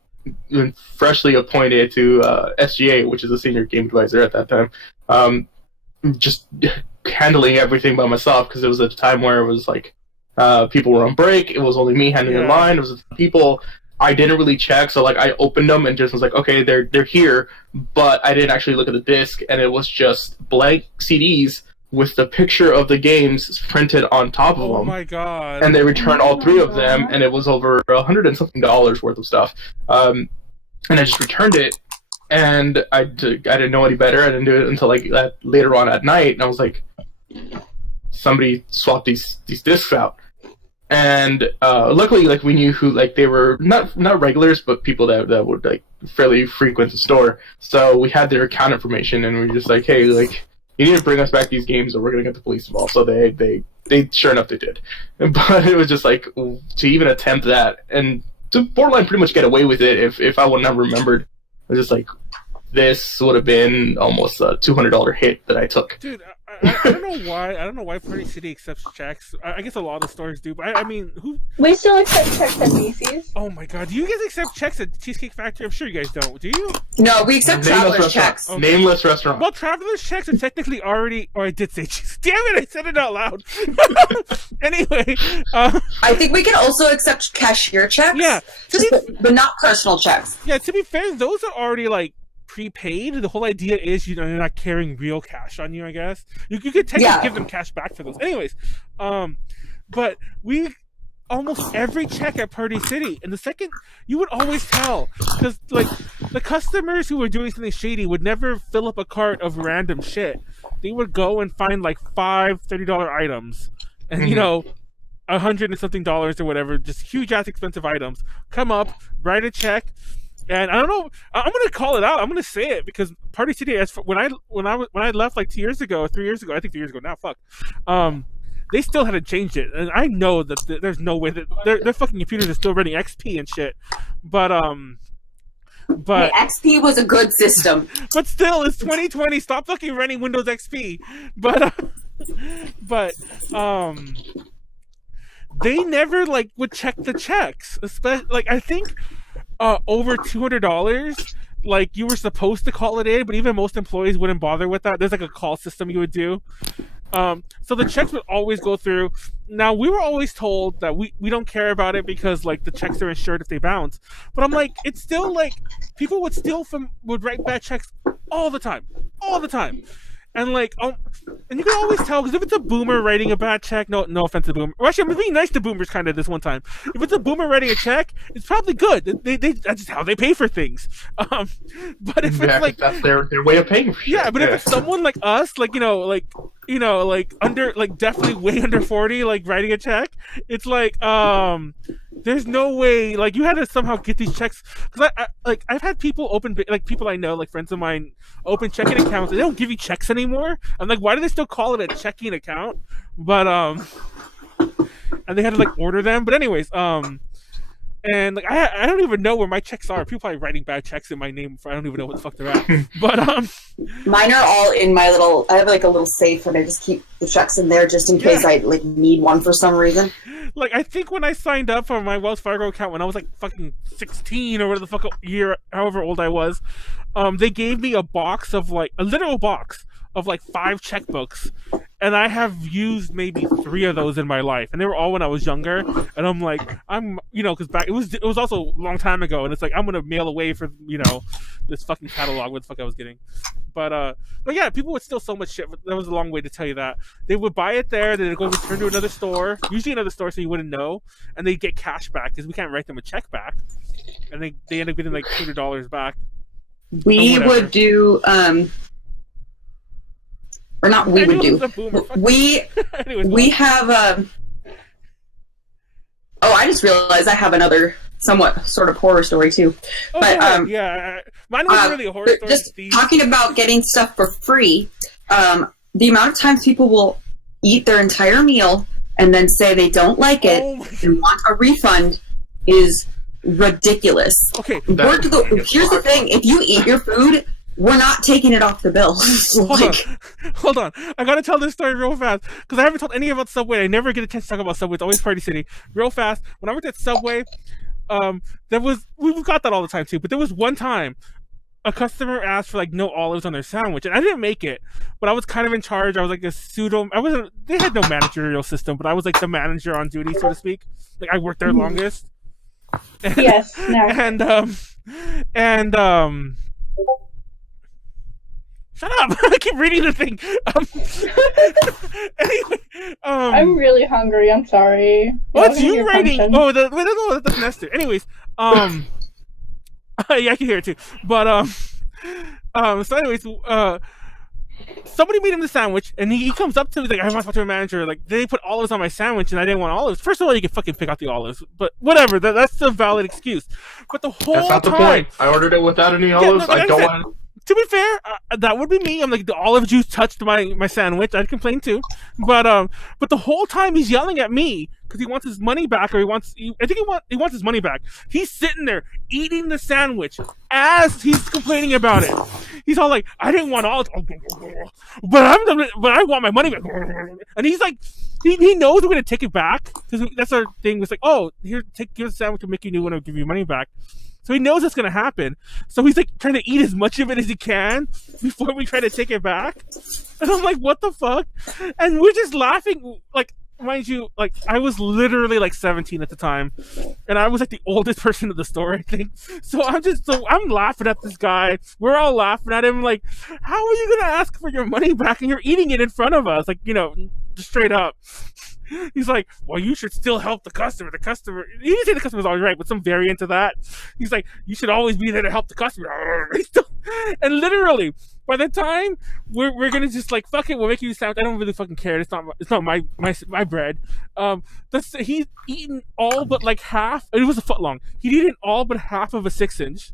freshly appointed to SGA, which is a senior game advisor at that time, just handling everything by myself because it was at a time where it was like. People were on break. It was only me handling in line. It was people. I didn't really check, so like I opened them and just was like, okay, they're here, but I didn't actually look at the disc, and it was just blank CDs with the picture of the games printed on top of them. Oh my god! And they returned all 3 of them, and it was over $100 and something worth of stuff. And I just returned it, and I didn't know any better. I didn't do it until like later on at night, and I was like, somebody swapped these discs out. And luckily, like we knew who, like they were not regulars, but people that would like fairly frequent the store. So we had their account information, and we were just like, hey, like you need to bring us back these games, or we're gonna get the police involved. So they sure enough they did. But it was just like to even attempt that, and to borderline pretty much get away with it if I would have remembered. It was just like this would have been almost a $200 hit that I took. Dude, I don't know why. I don't know why Party City accepts checks. I guess a lot of stores do, but I mean, who? We still accept checks at Macy's. Oh my god, do you guys accept checks at Cheesecake Factory? I'm sure you guys don't. Do you? No, we accept traveler's checks. Okay. Nameless restaurant. Well, traveler's checks are technically already. Oh, I did say cheese. Damn it! I said it out loud. Anyway, I think we can also accept cashier checks. Yeah, but not personal checks. Yeah, to be fair, those are already like prepaid. The whole idea is you're not carrying real cash on you, I guess. You could technically give them cash back for those. Anyways, but we almost every check at Party City, and the second you would always tell, because like the customers who were doing something shady would never fill up a cart of random shit. They would go and find like $30 items, and you know, $100 and something or whatever, just huge ass expensive items. Come up, write a check. And I don't know. I'm gonna call it out. I'm gonna say it because Party City, when I left like 2 years ago, 3 years ago, I think 3 years ago now. Fuck. They still hadn't changed it, and I know that there's no way that their fucking computers are still running XP and shit. But hey, XP was a good system. But still, it's 2020. Stop fucking running Windows XP. But they never like would check the checks. Especially like I think over $200. Like you were supposed to call it in, but even most employees wouldn't bother with that. There's like a call system you would do. So the checks would always go through. Now we were always told that we don't care about it because like the checks are insured if they bounce. But I'm like, it's still like people would write bad checks all the time. And like, and you can always tell because if it's a boomer writing a bad check, no offense to boomer. Well, actually, I'm being nice to boomers kind of this one time. If it's a boomer writing a check, it's probably good. That's just how they pay for things. But if it's like that's their way of paying for shit. Yeah, but if it's someone like us, like like under like definitely way under 40, like writing a check, it's like there's no way like you had to somehow get these checks because I've had people open like people I know like friends of mine open checking accounts and they don't give you checks anymore. I'm like, why do they still call it a checking account? But and they had to like order them. But anyways, and like I don't even know where my checks are. People probably writing bad checks in my name. I don't even know what the fuck they're at. But mine are all in my little. I have like a little safe, and I just keep the checks in there just in case I like need one for some reason. Like I think when I signed up for my Wells Fargo account when I was like fucking 16 or whatever the fuck year, however old I was, they gave me a box of like a literal box of like 5 checkbooks, and I have used maybe 3 of those in my life, and they were all when I was younger. And I'm like, because back it was also a long time ago, and it's like I'm gonna mail away for this fucking catalog what the fuck I was getting. But yeah, people would steal so much shit. That was a long way to tell you that. They would buy it there, then they'd go return to another store, usually another store, so you wouldn't know, and they'd get cash back because we can't write them a check back, and they end up getting like $200 back. We would do or not we would do. We have oh, I just realized I have another somewhat sort of horror story too. Oh, but yeah, mine was really a horror story. Just talking about getting stuff for free, the amount of times people will eat their entire meal and then say they don't like it and want a refund is ridiculous. Okay. Here's the thing: if you eat your food, we're not taking it off the bill. Hold on. I gotta tell this story real fast because I haven't told any about Subway. I never get a chance to talk about Subway. It's always Party City. Real fast. When I worked at Subway, we've got that all the time too. But there was one time a customer asked for like no olives on their sandwich, and I didn't make it, but I was kind of in charge. I was like a pseudo. They had no managerial system, but I was like the manager on duty, so to speak. Like I worked there longest. Yes. No. And shut up! I keep reading the thing. Anyway, I'm really hungry. I'm sorry. What's you writing? Oh, that's Nestor. Anyways, yeah, I can hear it too. But so anyways, somebody made him the sandwich, and he comes up to me like, I want to talk to a manager. Like, they put olives on my sandwich, and I didn't want olives. First of all, you can fucking pick out the olives, but whatever. That's a valid excuse. But the whole that's not the point. I ordered it without any olives. I don't want. To be fair, that would be me. I'm like, the olive juice touched my sandwich. I'd complain too. But the whole time he's yelling at me because he wants his money back, or he wants his money back. He's sitting there eating the sandwich as he's complaining about it. He's all like, I didn't want olives, but I want my money back. And he's like, he knows we're gonna take it back because that's our thing. It's like, oh, give the sandwich, we'll make you new one, I'll give you money back. So he knows it's going to happen. So he's like trying to eat as much of it as he can before we try to take it back. And I'm like, what the fuck? And we're just laughing. Like, mind you, like I was literally like 17 at the time. And I was like the oldest person in the store, I think. So I'm laughing at this guy. We're all laughing at him. Like, how are you going to ask for your money back and you're eating it in front of us? Like, just straight up. He's like, well, you should still help the customer. The customer, he didn't say the customer's always right, but some variant of that. He's like, you should always be there to help the customer. And literally, by the time we're gonna just like, fuck it, we'll make you a sandwich. I don't really fucking care. It's not my bread. He's eaten all but like half. It was a foot long. He'd eaten all but half of a 6-inch,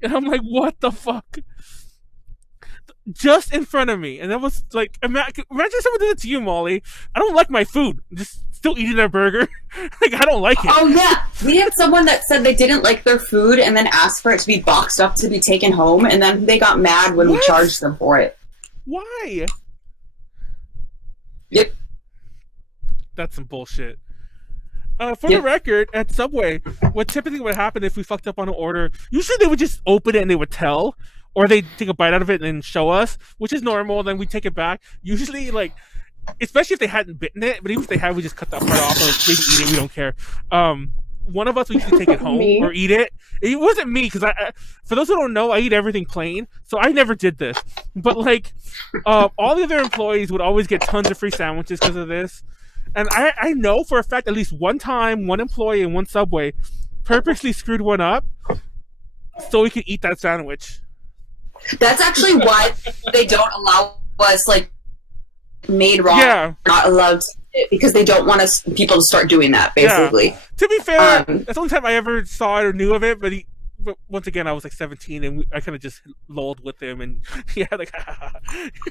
and I'm like, what the fuck? Just in front of me, and that was like, imagine someone did it to you, Molly. I don't like my food. I'm just still eating their burger. Like, I don't like it. Oh yeah, we had someone that said they didn't like their food and then asked for it to be boxed up to be taken home, and then they got mad when we charged them for it. Why? Yep. That's some bullshit. For the record, at Subway, what typically would happen if we fucked up on an order, usually they would just open it and they would tell, or they'd take a bite out of it and then show us, which is normal, then we take it back. Usually, like, especially if they hadn't bitten it, but even if they had, we just cut that part off or maybe eat it, we don't care. One of us would usually take it home or eat it. It wasn't me, because for those who don't know, I eat everything plain, so I never did this. But, like, all the other employees would always get tons of free sandwiches because of this. And I know for a fact at least one time, one employee in one Subway purposely screwed one up so he could eat that sandwich. That's actually why they don't allow us, like, made wrong. Yeah. Not allowed to, because they don't want people to start doing that, basically. Yeah. To be fair, that's the only time I ever saw it or knew of it, but once again, I was like 17 and I kind of just lolled with him and yeah. This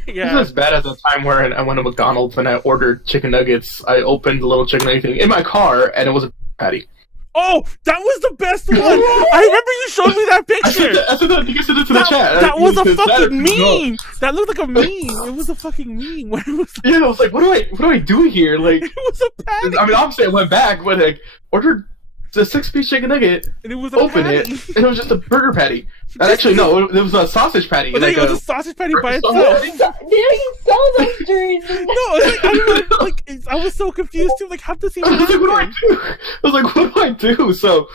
is as bad as a time where I went to McDonald's and I ordered chicken nuggets. I opened the little chicken nugget thing in my car and it was a patty. Oh, that was the best one! I remember you showed me that picture! I said you sent it to the chat. That was a fucking meme! That looked like a meme! It was a fucking meme. It was like, yeah, I was like, what do I do here? Like, it was a patty! I mean, obviously I went back, but like, ordered the 6-piece chicken nugget, and it was opened it, and it was just a burger patty. Actually, no, it was a sausage patty. Like it was a sausage patty by itself. They don't even sell those during. I was so confused too. Like, how does he? I was like, what do I do? I was like, what do I do? So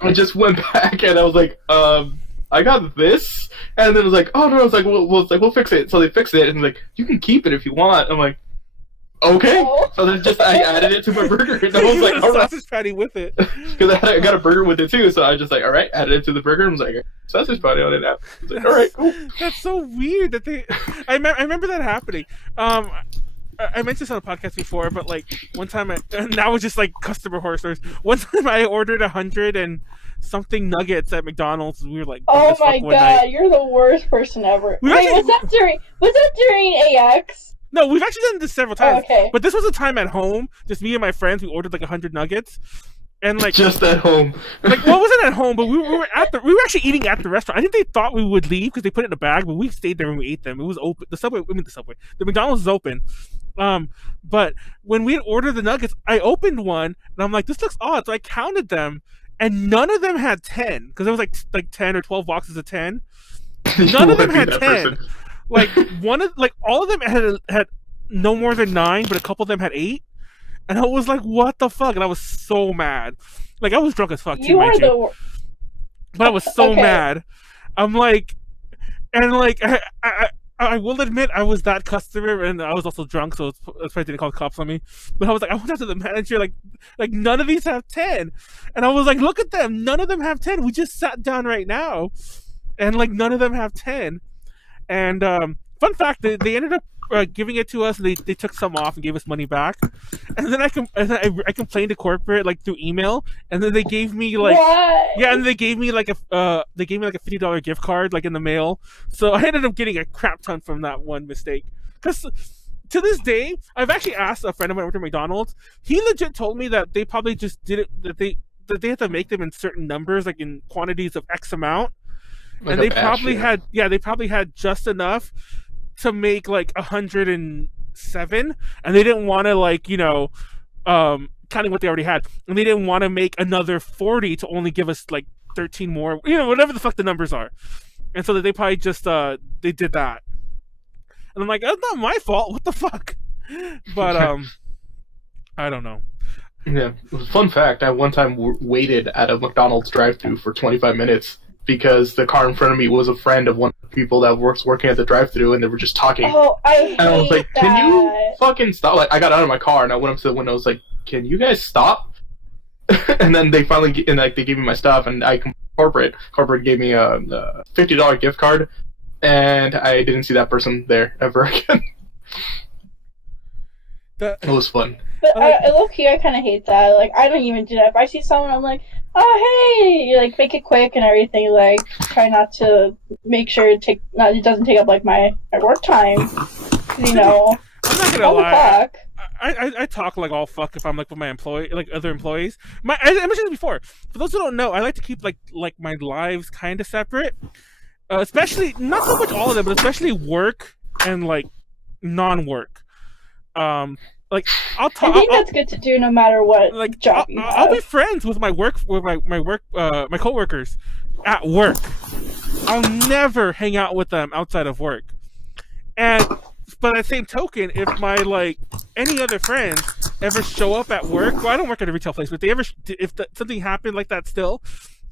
I just went back and I was like, I got this, and then it was like, oh no, I was like, we'll fix it. So they fixed it, and like, you can keep it if you want. I'm like, okay. So then I added it to my burger, and I was like, all right. Sausage patty with it. Because I got a burger with it too, so I was just like, all right, added it to the burger, and was like, sausage patty on it now. I was like, all right, cool. That's so weird that they. I remember that happening. I mentioned this on a podcast before, but like one time, that was just like customer horror stories. One time I ordered 100 and something nuggets at McDonald's, and we were like, oh my god, you're the worst person ever. Wait, was that during AX? No, we've actually done this several times. Oh, okay. But this was a time at home, just me and my friends. We ordered like 100 nuggets, and like just at home. Like, well, it wasn't at home, but we were actually eating at the restaurant. I think they thought we would leave because they put it in a bag, but we stayed there and we ate them. It was open. The McDonald's is open. But when we had ordered the nuggets, I opened one and I'm like, this looks odd. So I counted them, and none of them had 10 because there was like 10 or 12 boxes of 10. None of them had 10. Person. Like all of them had no more than 9, but a couple of them had 8, and I was like, "What the fuck?" And I was so mad. Like I was drunk as fuck too, mind you. But I was so mad. I'm like, and like I will admit I was that customer, and I was also drunk, so that's why I didn't call the cops on me. But I was like, I went out to the manager, like none of these have 10, and I was like, look at them, none of them have 10. We just sat down right now, and like none of them have 10. And fun fact, they ended up giving it to us, and they took some off and gave us money back. And then I complained to corporate like through email, and then they gave me like and they gave me like a $50 gift card like in the mail. So I ended up getting a crap ton from that one mistake. Because to this day, I've actually asked a friend of mine over at McDonald's. He legit told me that they probably just did it that they have to make them in certain numbers, like in quantities of X amount. Like, and they probably had just enough to make like 107, and they didn't want to like counting what they already had, and they didn't want to make another 40 to only give us like 13 more, whatever the fuck the numbers are, and so that they probably just they did that, and I'm like, that's not my fault. What the fuck? But I don't know. Yeah, fun fact: I one time waited at a McDonald's drive-thru for 25 minutes. Because the car in front of me was a friend of one of the people that working at the drive-thru, and they were just talking. Oh, and I was like, "Can you fucking stop?" Like, I got out of my car and I went up to the window. I was like, "Can you guys stop?" And then they finally they gave me my stuff, and corporate gave me a $50 gift card, and I didn't see that person there ever again. It was fun. But low-key, I kind of hate that. Like, I don't even do that. If I see someone, I'm like, oh, hey! You, like, make it quick and everything. Like, try not to make sure it doesn't take up, like, my work time. I'm not gonna lie. I talk like all fuck if I'm like with my other employees. I mentioned this before. For those who don't know, I like to keep like my lives kind of separate. Especially, not so much all of them, but especially work and like non-work. Like, I'll talk. I think that's good to do no matter what Like, job you have. I'll be friends with my coworkers at work. I'll never hang out with them outside of work. But at the same token, if my any other friends ever show up at work, well, I don't work at a retail place, but if something happened like that still,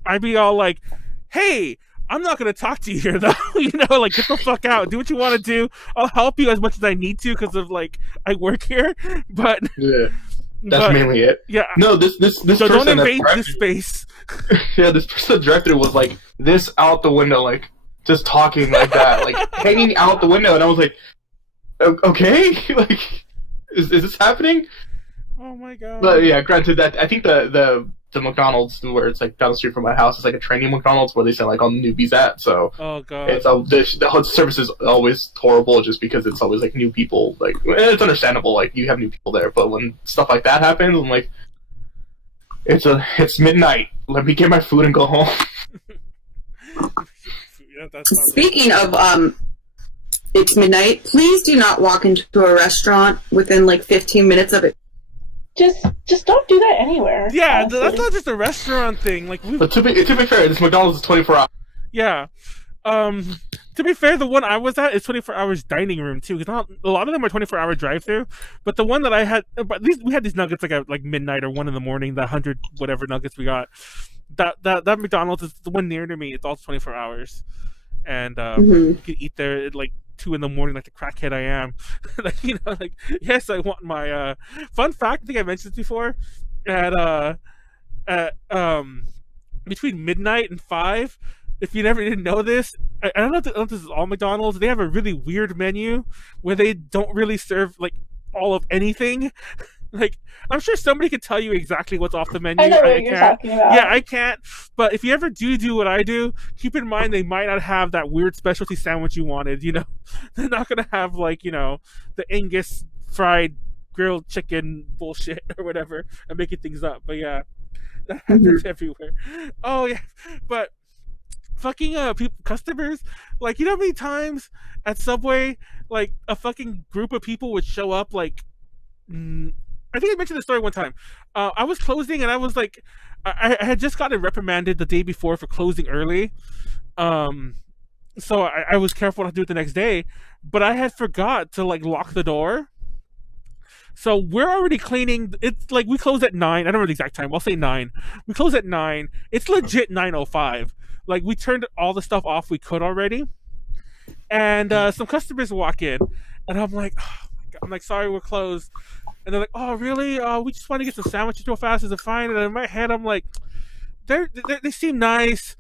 I'd be all like, "Hey, I'm not gonna talk to you here, though. Get the fuck out. Do what you want to do. I'll help you as much as I need to because of I work here." But yeah, that's mainly it. Yeah. No, this So person don't invade that this space. yeah, this person that directed it was this out the window, just talking like that, hanging out the window, and I was like, okay, is this happening? Oh my god. But yeah, granted that I think the McDonald's where it's down the street from my house is a training McDonald's where they send all the newbies at. So oh god, it's the service is always horrible just because it's always new people. It's understandable, you have new people there, but when stuff like that happens, I'm like, it's midnight. Let me get my food and go home. Yeah, Speaking of it's midnight, please do not walk into a restaurant within 15 minutes of it. Just don't do that anywhere. Yeah, honestly. that's not just a restaurant thing. But to be fair, this McDonald's is 24 hours. Yeah. To be fair, the one I was at is 24 hours dining room too. Because a lot of them are 24-hour drive-through. But the one that I had, we had these nuggets at midnight or 1 in the morning. The 100 whatever nuggets we got. That McDonald's is the one near to me. It's all 24 hours, and you can eat there at 2 in the morning, like the crackhead I am. Yes, I want my fun fact. I think I mentioned this before. At between midnight and 5. If you never didn't know this, I don't know if this is all McDonald's. They have a really weird menu where they don't really serve all of anything. I'm sure somebody could tell you exactly what's off the menu. I know what you're talking about. Yeah, I can't. But if you ever do what I do, keep in mind they might not have that weird specialty sandwich you wanted. They're not gonna have the Angus fried grilled chicken bullshit or whatever and making things up. But yeah, that happens everywhere. Oh yeah, but fucking customers, you know how many times at Subway a fucking group of people would show up I think I mentioned the story one time. I was closing and I was I had just gotten reprimanded the day before for closing early. So I was careful not to do it the next day, but I had forgot to lock the door. So we're already cleaning. It's we close at 9. I don't know the exact time. I'll say 9. We close at 9. It's legit 9:05. We turned all the stuff off we could already. And some customers walk in, and I'm like, oh my God. I'm like, sorry, we're closed. And they're like, oh, really? We just want to get some sandwiches real fast. Is it fine? And in my head, I'm like, they seem nice.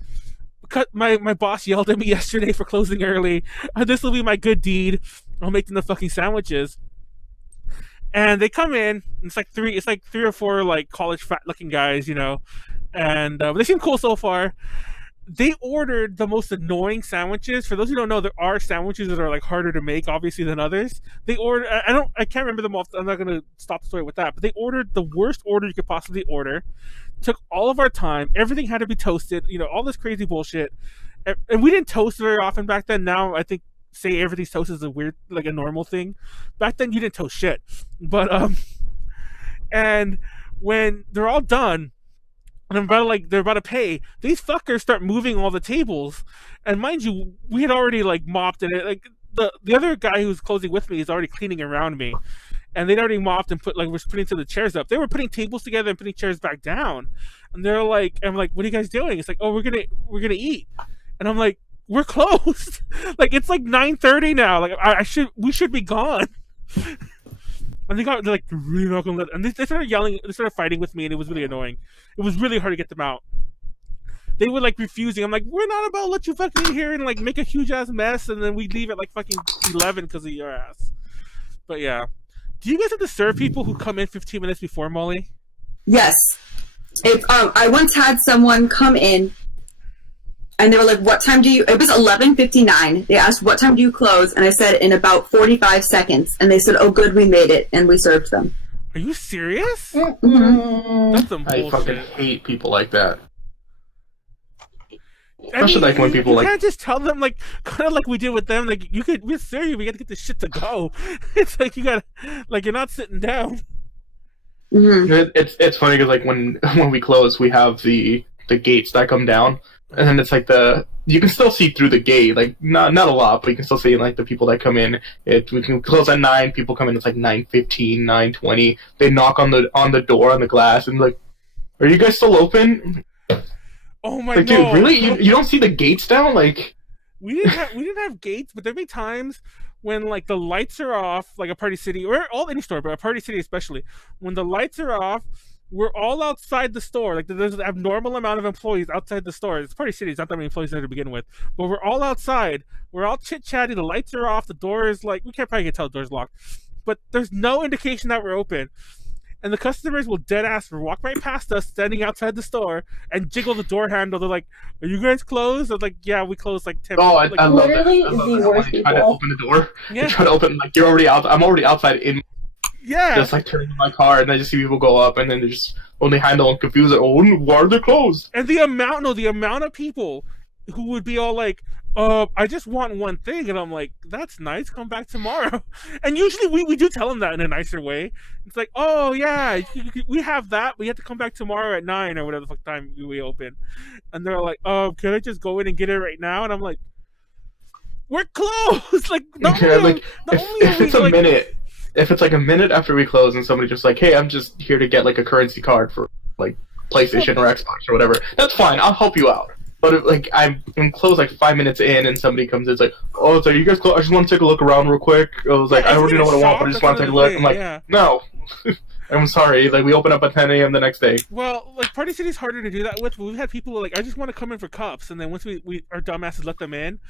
My boss yelled at me yesterday for closing early. This will be my good deed. I'll make them the fucking sandwiches. And they come in. And it's like 3 or 4 college fat looking guys, and they seem cool so far. They ordered the most annoying sandwiches. For those who don't know, there are sandwiches that are harder to make, obviously, than others. They ordered. I can't remember them all. I'm not gonna stop the story with that. But they ordered the worst order you could possibly order. Took all of our time. Everything had to be toasted. All this crazy bullshit. And we didn't toast very often back then. Now I think say everything's toasted is a weird, a normal thing. Back then you didn't toast shit. But and when they're all done. And they're about to pay. These fuckers start moving all the tables, and mind you, we had already mopped and the other guy who's closing with me is already cleaning around me, and they'd already mopped and was putting some of the chairs up. They were putting tables together and putting chairs back down, and they're I'm like, what are you guys doing? It's oh, we're gonna eat, and I'm like, we're closed. It's 9:30 now. We should be gone. And they're really not gonna let. And they started yelling. They started fighting with me, and it was really annoying. It was really hard to get them out. They were refusing. I'm like, we're not about to let you fucking in here and make a huge ass mess, and then we leave at fucking 11 because of your ass. But yeah, do you guys have to serve people who come in 15 minutes before, Molly? Yes. I once had someone come in. And they were like, what time do you... It was 11:59. They asked, what time do you close? And I said, in about 45 seconds. And they said, oh, good, we made it. And we served them. Are you serious? Mm-hmm. That's some bullshit. I fucking hate people like that. Especially like when people you like can't just tell them like kind of like we did with them. Like we're serious. We got to get this shit to go. It's like you got like you're not sitting down. Mm-hmm. it's funny because like when we close, we have the gates that come down, and then it's like you can still see through the gate, like not a lot, but you can still see like the people that come in. We can close at 9. People come in. It's like 9:15, 9:20. They knock on the door on the glass and like, are you guys still open? Oh my like, god! Dude, really? You don't see the gates down? Like we didn't have gates, but there'd be times when like the lights are off, like a Party City or any store, but a Party City especially, when the lights are off, we're all outside the store. Like there's an abnormal amount of employees outside the store. It's Party City. It's not that many employees there to begin with, but we're all outside. We're all chit chatting. The lights are off. The door is like we can't probably tell the door's locked, but there's no indication that we're open. And the customers will dead ass walk right past us, standing outside the store, and jiggle the door handle. They're like, "Are you guys closed?" I was like, "Yeah, we closed like 10 oh, minutes." I love literally that. I love the that. worst When you try to people. open the door. Yeah. You try to open like you're already out. I'm already outside in Yeah. just like turning my car, and I just see people go up, and then they're just only handle and confused. Like, oh, why are they closed? And the amount of people who would be all like, I just want one thing. And I'm like, that's nice. Come back tomorrow. And usually we do tell them that in a nicer way. It's like, oh, yeah, we have that. We have to come back tomorrow at 9 or whatever the fuck time we open. And they're like, can I just go in and get it right now? And I'm like, we're closed. Like, if it's a minute. If it's like a minute after we close and somebody just like, hey, I'm just here to get like a currency card for like PlayStation or Xbox or whatever, that's fine. I'll help you out. But if, like I'm closed like 5 minutes in and somebody comes in, it's like, oh, so you guys close? I just want to take a look around real quick. I was like, I already know what I want, but I just want to take a look. I'm like, no. I'm sorry. Like we open up at 10 a.m. the next day. Well, like Party City's harder to do that with. But we've had people like, I just want to come in for cups, and then once we our dumbasses let them in.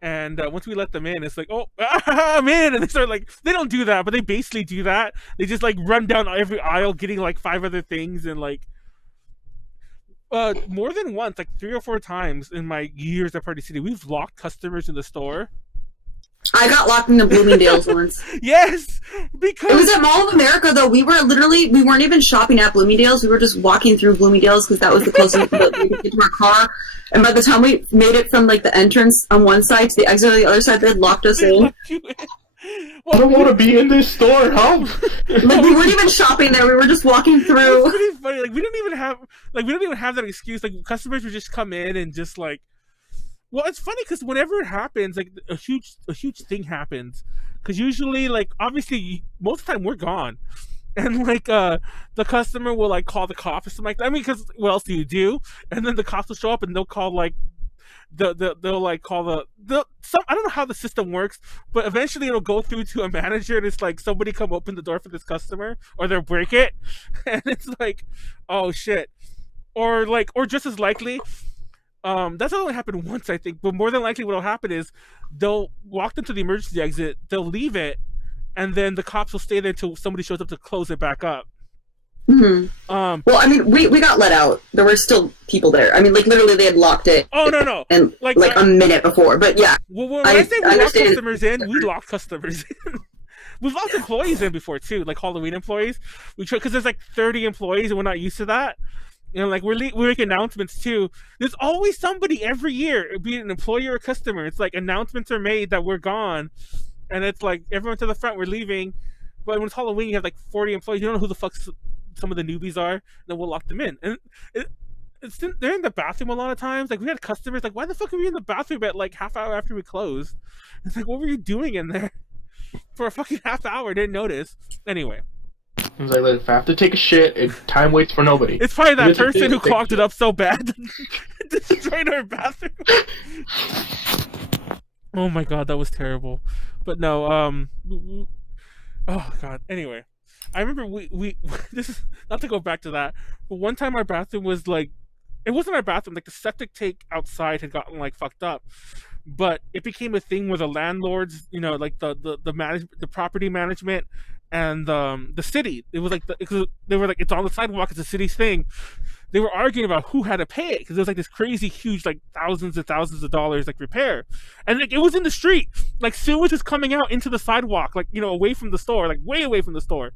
And once we let them in, it's like, oh, I'm in. And they start like, they don't do that, but they basically do that. They just like run down every aisle getting like 5 other things. And like, more than once, like 3 or 4 times in my years at Party City, we've locked customers in the store. I got locked into Bloomingdale's once. Yes, because It was at Mall of America, though. We weren't even shopping at Bloomingdale's. We were just walking through Bloomingdale's because that was the closest that we could get to our car. And by the time we made it from like the entrance on one side to the exit on the other side, they had locked us they in. locked you in. I don't want to be in this store. Help! Like we weren't even shopping there. We were just walking It's through. pretty funny. Like we don't even have that excuse. Like customers would just come in and just like. Well, it's funny because whenever it happens, like a huge thing happens. Because usually, like obviously, most of the time we're gone, and like the customer will like call the cops or something like that. I mean, because what else do you do? And then the cops will show up and they'll call like they'll like call some. I don't know how the system works, but eventually it'll go through to a manager and it's like somebody come open the door for this customer, or they'll break it, and it's like, oh shit, or just as likely. That's only happened once, I think. But more than likely, what'll happen is they'll walk them to the emergency exit, they'll leave it, and then the cops will stay there until somebody shows up to close it back up. Mm-hmm. Well, I mean, we got let out. There were still people there. I mean, like literally, they had locked it. Oh no! And like a minute before, but yeah. Well, when I say we locked understand. customers in, we locked customers in. We've locked employees in before too, like Halloween employees. We try because there's like 30 employees and we're not used to that. You know, like we make announcements too. There's always somebody every year, be it an employee or a customer. It's like announcements are made that we're gone, and it's like everyone to the front, we're leaving. But when it's Halloween, you have like 40 employees. You don't know who the fuck some of the newbies are. And then we'll lock them in. And they're in the bathroom a lot of times. Like we had customers like, why the fuck are we in the bathroom at like half hour after we closed? It's like, what were you doing in there for a fucking half hour? Didn't notice. Anyway. I was like, if I have to take a shit, time waits for nobody. It's probably that person who clogged it up so bad destroyed our bathroom. Oh my god, that was terrible. But no, oh god. Anyway, I remember we this is not to go back to that, but one time our bathroom was like, it wasn't our bathroom. Like the septic tank outside had gotten like fucked up. But it became a thing where the landlords, you know, like the property management and the city, it was like they were like, it's on the sidewalk, it's the city's thing. They were arguing about who had to pay it because there was like this crazy huge like thousands and thousands of dollars like repair, and like it was in the street, like sewage was coming out into the sidewalk, like, you know, away from the store, like way away from the store.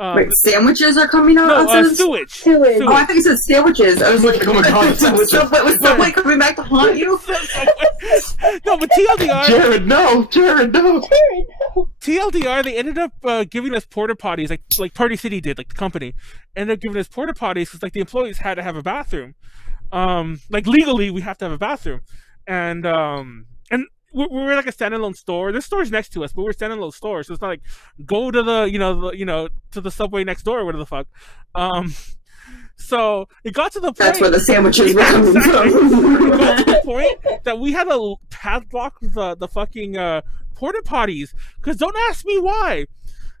Wait, sandwiches are coming out on No, Sundays? sewage. Sewage. Oh, I think it said sandwiches. I was like, Oh my God, sandwiches. Was Subway coming back to haunt you? No, but TLDR. Jared, no! Jared, no! TLDR, they ended up giving us porta potties, like Party City did, like the company, ended up giving us porta potties because like the employees had to have a bathroom. Like legally, we have to have a bathroom, and we're like a standalone store. This store's next to us, but we're a standalone store, so it's not like go to the to the Subway next door or whatever the fuck. So it got to the point. That's where the sandwiches were coming It got to from. the point that we had to padlock the fucking porta potties. Because don't ask me why,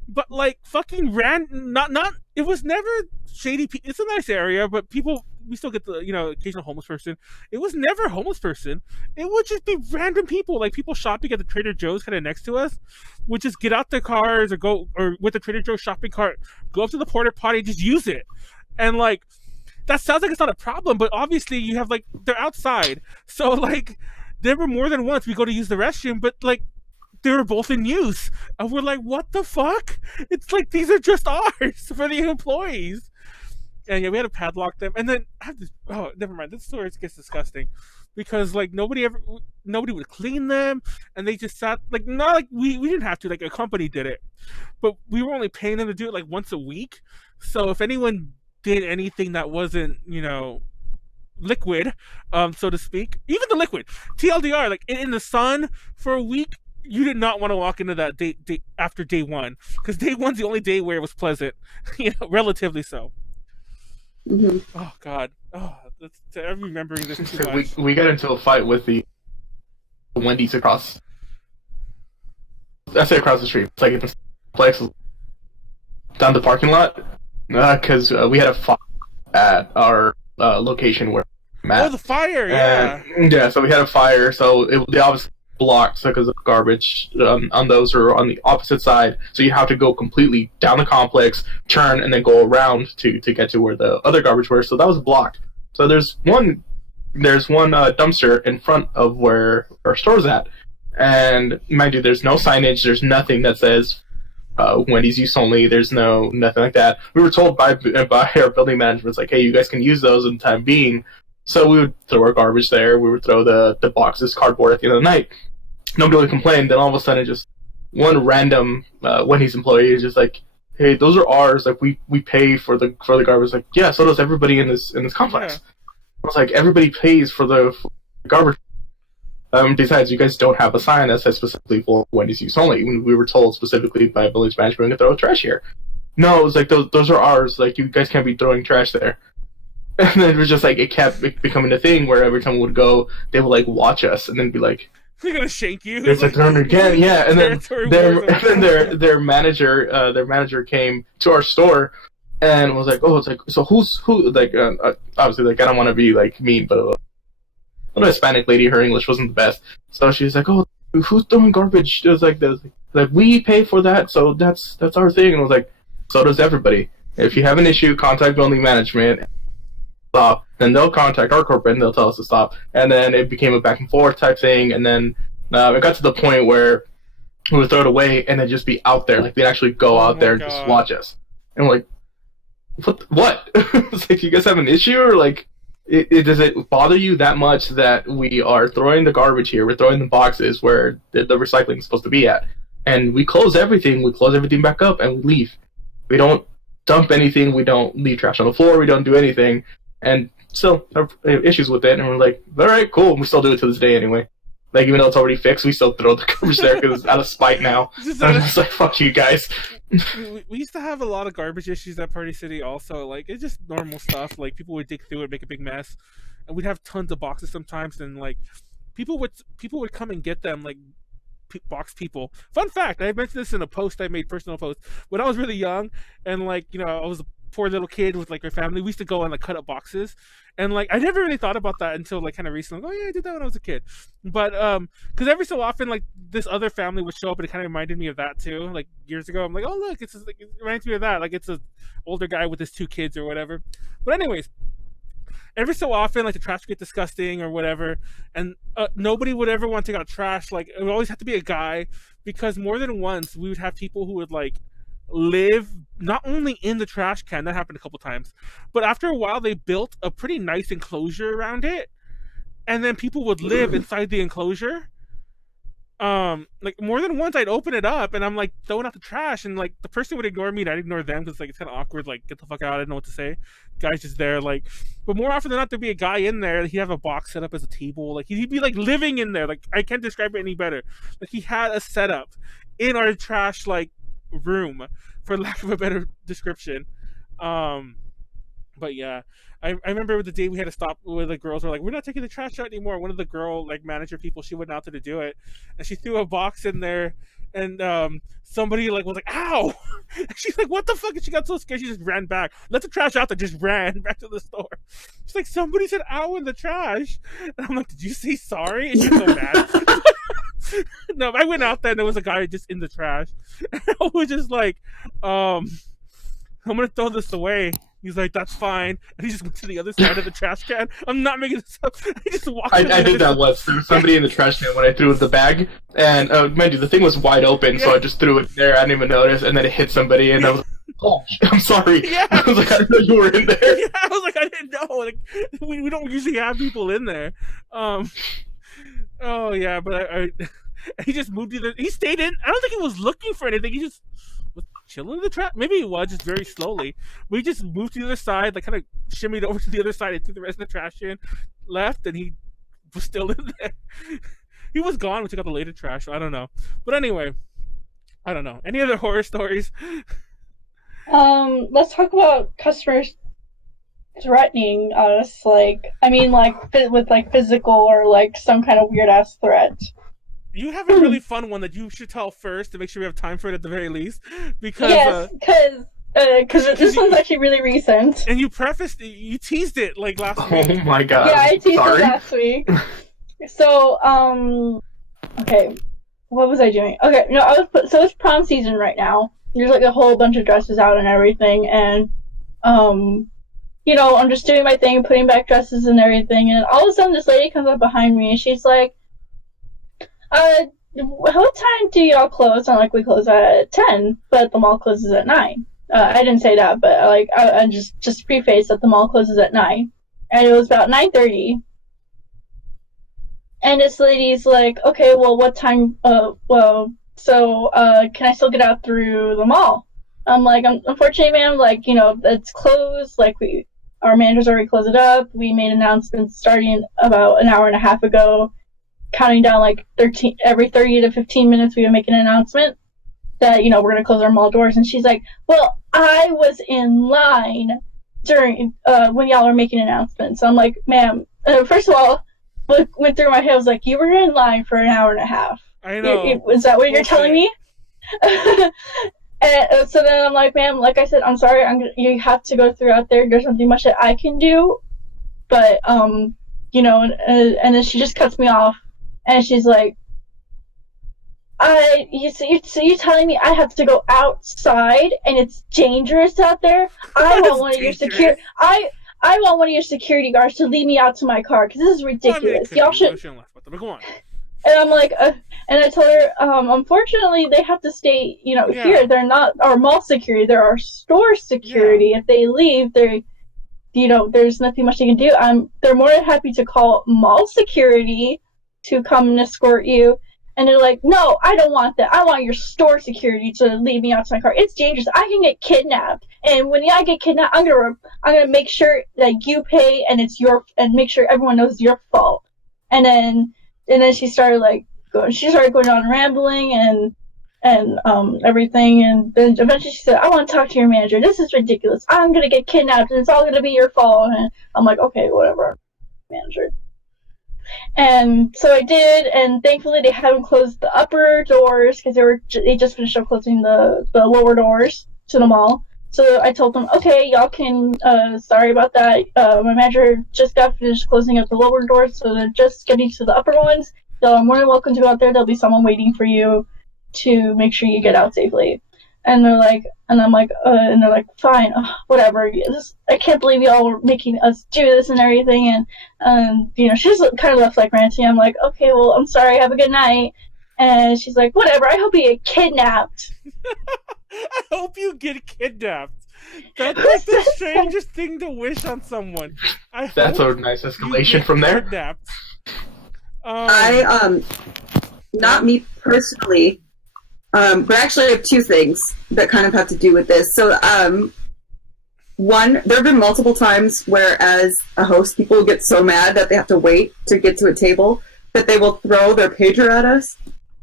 but like fucking not. It was never shady. It's a nice area, but people. We still get the occasional homeless person. It was never a homeless person. It would just be random people, like people shopping at the Trader Joe's kind of next to us, would just get out their cars or with the Trader Joe's shopping cart, go up to the porta potty, just use it, and like that sounds like it's not a problem, but obviously you have like they're outside, so like there were more than once we go to use the restroom, but like they were both in use, and we're like, what the fuck? It's like these are just ours for the employees. And yeah, we had to padlock them, and then I have this. Oh, never mind. This story gets disgusting because like nobody would clean them, and they just sat like not like we didn't have to, like a company did it, but we were only paying them to do it like once a week. So if anyone did anything that wasn't liquid, so to speak, even the liquid TLDR, like in the sun for a week, you did not want to walk into that day after day one, because day one's the only day where it was pleasant, relatively so. Mm-hmm. Oh God! Oh, I'm remembering this too much. We got into a fight with the Wendy's across. I say across the street. It's like in the complex down the parking lot, because we had a fire at our location where I'm at. Oh, the fire! Yeah. And, yeah. So we had a fire. So they obviously blocked because of garbage on those or on the opposite side, so you have to go completely down the complex, turn, and then go around to get to where the other garbage were. So that was blocked. So there's one dumpster in front of where our store's at, and mind you, there's no signage, there's nothing that says Wendy's use only. There's nothing like that. We were told by our building management, it's like, hey, you guys can use those in the time being. So we would throw our garbage there. We would throw the boxes, cardboard at the end of the night. Nobody really complained. Then all of a sudden, just one random Wendy's employee is just like, "Hey, those are ours. Like we pay for the garbage." Like, yeah, so does everybody in this complex. Yeah. I was like, everybody pays for the garbage. Besides, you guys don't have a sign that says specifically for Wendy's use only. We were told specifically by village management to throw trash here. No, it was like those are ours. Like you guys can't be throwing trash there. And then it was just like it kept becoming a thing where every time we would go, they would like watch us and then be like, "They're gonna shank you." It's like they're again, yeah. And then their manager came to our store and was like, "Oh, it's like so who like obviously like I don't want to be like mean, but a Hispanic lady, her English wasn't the best, so she's like, oh, who's throwing garbage? It was like we pay for that, so that's our thing." And I was like, so does everybody. If you have an issue, contact building management. Stop, then they'll contact our corporate and they'll tell us to stop. And then it became a back and forth type thing, and then it got to the point where we would throw it away and then just be out there, like they'd actually go out there and just watch us. And we're like, what? It's like, you guys have an issue, or like, does it bother you that much that we are throwing the garbage here, we're throwing the boxes where the recycling is supposed to be at, and we close everything back up and we leave. We don't dump anything, we don't leave trash on the floor, we don't do anything. And still have issues with it, and we're like, all right, cool. And we still do it to this day anyway. Like, even though it's already fixed, we still throw the garbage there because it's out of spite now. I'm just like, fuck you guys. We used to have a lot of garbage issues at Party City also. Like, it's just normal stuff. Like, people would dig through it, make a big mess. And we'd have tons of boxes sometimes, and like, people would come and get them, like, box people. Fun fact, I mentioned this in a post I made, personal post. When I was really young, and like, I was a poor little kid with like my family, we used to go and like cut up boxes, and like I never really thought about that until like kind of recently. Oh yeah, I did that when I was a kid. But because every so often like this other family would show up, and it kind of reminded me of that too. Like years ago, I'm like, oh look, it's just, like, it reminds me of that. Like it's a older guy with his 2 kids or whatever. But anyways, every so often, like the trash would get disgusting or whatever, and nobody would ever want to take out trash. Like it would always have to be a guy, because more than once we would have people who would like live not only in the trash can, that happened a couple times, but after a while they built a pretty nice enclosure around it, and then people would live inside the enclosure. Like more than once I'd open it up and I'm like throwing out the trash, and like the person would ignore me and I'd ignore them because like it's kind of awkward, like get the fuck out, I didn't know what to say. Guy's just there, like, but more often than not there'd be a guy in there, he'd have a box set up as a table, like he'd be like living in there, like I can't describe it any better. Like he had a setup in our trash like room, for lack of a better description. But yeah, I remember the day we had to stop where the girls were like, we're not taking the trash out anymore. One of the girl like manager people, she went out there to do it, and she threw a box in there, and somebody like was like, ow. And she's like, what the fuck? And she got so scared she just ran back, let the trash out there, just ran back to the store. She's like, somebody said ow in the trash, and I'm like, did you say sorry? And she's so mad. No, I went out there and there was a guy just in the trash, and I was just like, I'm gonna throw this away. He's like, that's fine. And he just went to the other side of the trash can. I'm not making this up. He just walked I did that once. There was somebody in the trash can when I threw the bag. And, mind you, the thing was wide open, so I just threw it there. I didn't even notice. And then it hit somebody, and I was like, oh, I'm sorry. Yeah. I was like, I didn't know you were in there. Yeah, I was like, I didn't know. Like, we don't usually have people in there. Oh, yeah, but he just moved to he stayed in. I don't think he was looking for anything. He just was chilling in the trap. Maybe he was, just very slowly. We just moved to the other side, like kind of shimmied over to the other side and threw the rest of the trash in, left, and he was still in there. He was gone. We took out the later trash. So I don't know. But anyway, I don't know. Any other horror stories? Let's talk about customers threatening us. Like, I mean, like with like physical or like some kind of weird ass threat. You have a really fun one that you should tell first to make sure we have time for it at the very least. Because yes, because this one's actually really recent. And you teased it like last Oh week. my god. Yeah, I teased Sorry. it last week. So, okay, what was I doing? Okay, no, so it's prom season right now. There's like a whole bunch of dresses out and everything, and you know, I'm just doing my thing, putting back dresses and everything, and all of a sudden this lady comes up behind me and she's like, what time do y'all close? I'm like, we close at 10, but the mall closes at 9. I didn't say that, but like, I just preface that the mall closes at 9. And it was about 9:30. And this lady's like, okay, well, what time, can I still get out through the mall? I'm like, unfortunately, ma'am, like, you know, it's closed, like, our managers already closed it up, we made announcements starting about an hour and a half ago, counting down like every 30 to 15 minutes we would make an announcement that, you know, we're going to close our mall doors. And she's like, well, I was in line during when y'all are making announcements. So I'm like, ma'am, first of all, what went through my head was like, you were in line for an hour and a half. I know. Is that what you're telling me? And so then I'm like, ma'am, like I said, I'm sorry, you have to go through out there. There's nothing much that I can do. But, you know, and then she just cuts me off. And she's like, you're telling me I have to go outside and it's dangerous out there? I want one of your security guards to lead me out to my car because this is ridiculous. Y'all should. Go on. And I'm like, and I told her, unfortunately, they have to stay, you know, here. They're not our mall security. They're our store security. If they leave, you know, there's nothing much they can do. They're more than happy to call mall security to come and escort you. And they're like, no, I don't want that. I want your store security to lead me out to my car. It's dangerous. I can get kidnapped. And when I get kidnapped, I'm gonna make sure that you pay and and make sure everyone knows it's your fault. And then she started going on rambling and everything, and then eventually she said, I want to talk to your manager. This is ridiculous. I'm gonna get kidnapped and it's all gonna be your fault. And I'm like, okay, whatever, manager. And so I did, and thankfully they haven't closed the upper doors because they just finished up closing the lower doors to the mall. So I told them, okay, y'all can, sorry about that. My manager just got finished closing up the lower doors, so they're just getting to the upper ones. Y'all are more than welcome to go out there. There'll be someone waiting for you to make sure you get out safely. And they're like, and I'm like, and they're like, fine, whatever. I can't believe y'all were making us do this and everything. And, you know, she's kind of left like ranting. I'm like, okay, well, I'm sorry. Have a good night. And she's like, whatever, I hope you get kidnapped. I hope you get kidnapped. That's like the strangest thing to wish on someone. That's a nice escalation from there. Kidnapped. Not me personally, but actually I have two things that kind of have to do with this. So, one, there have been multiple times where as a host, people get so mad that they have to wait to get to a table that they will throw their pager at us.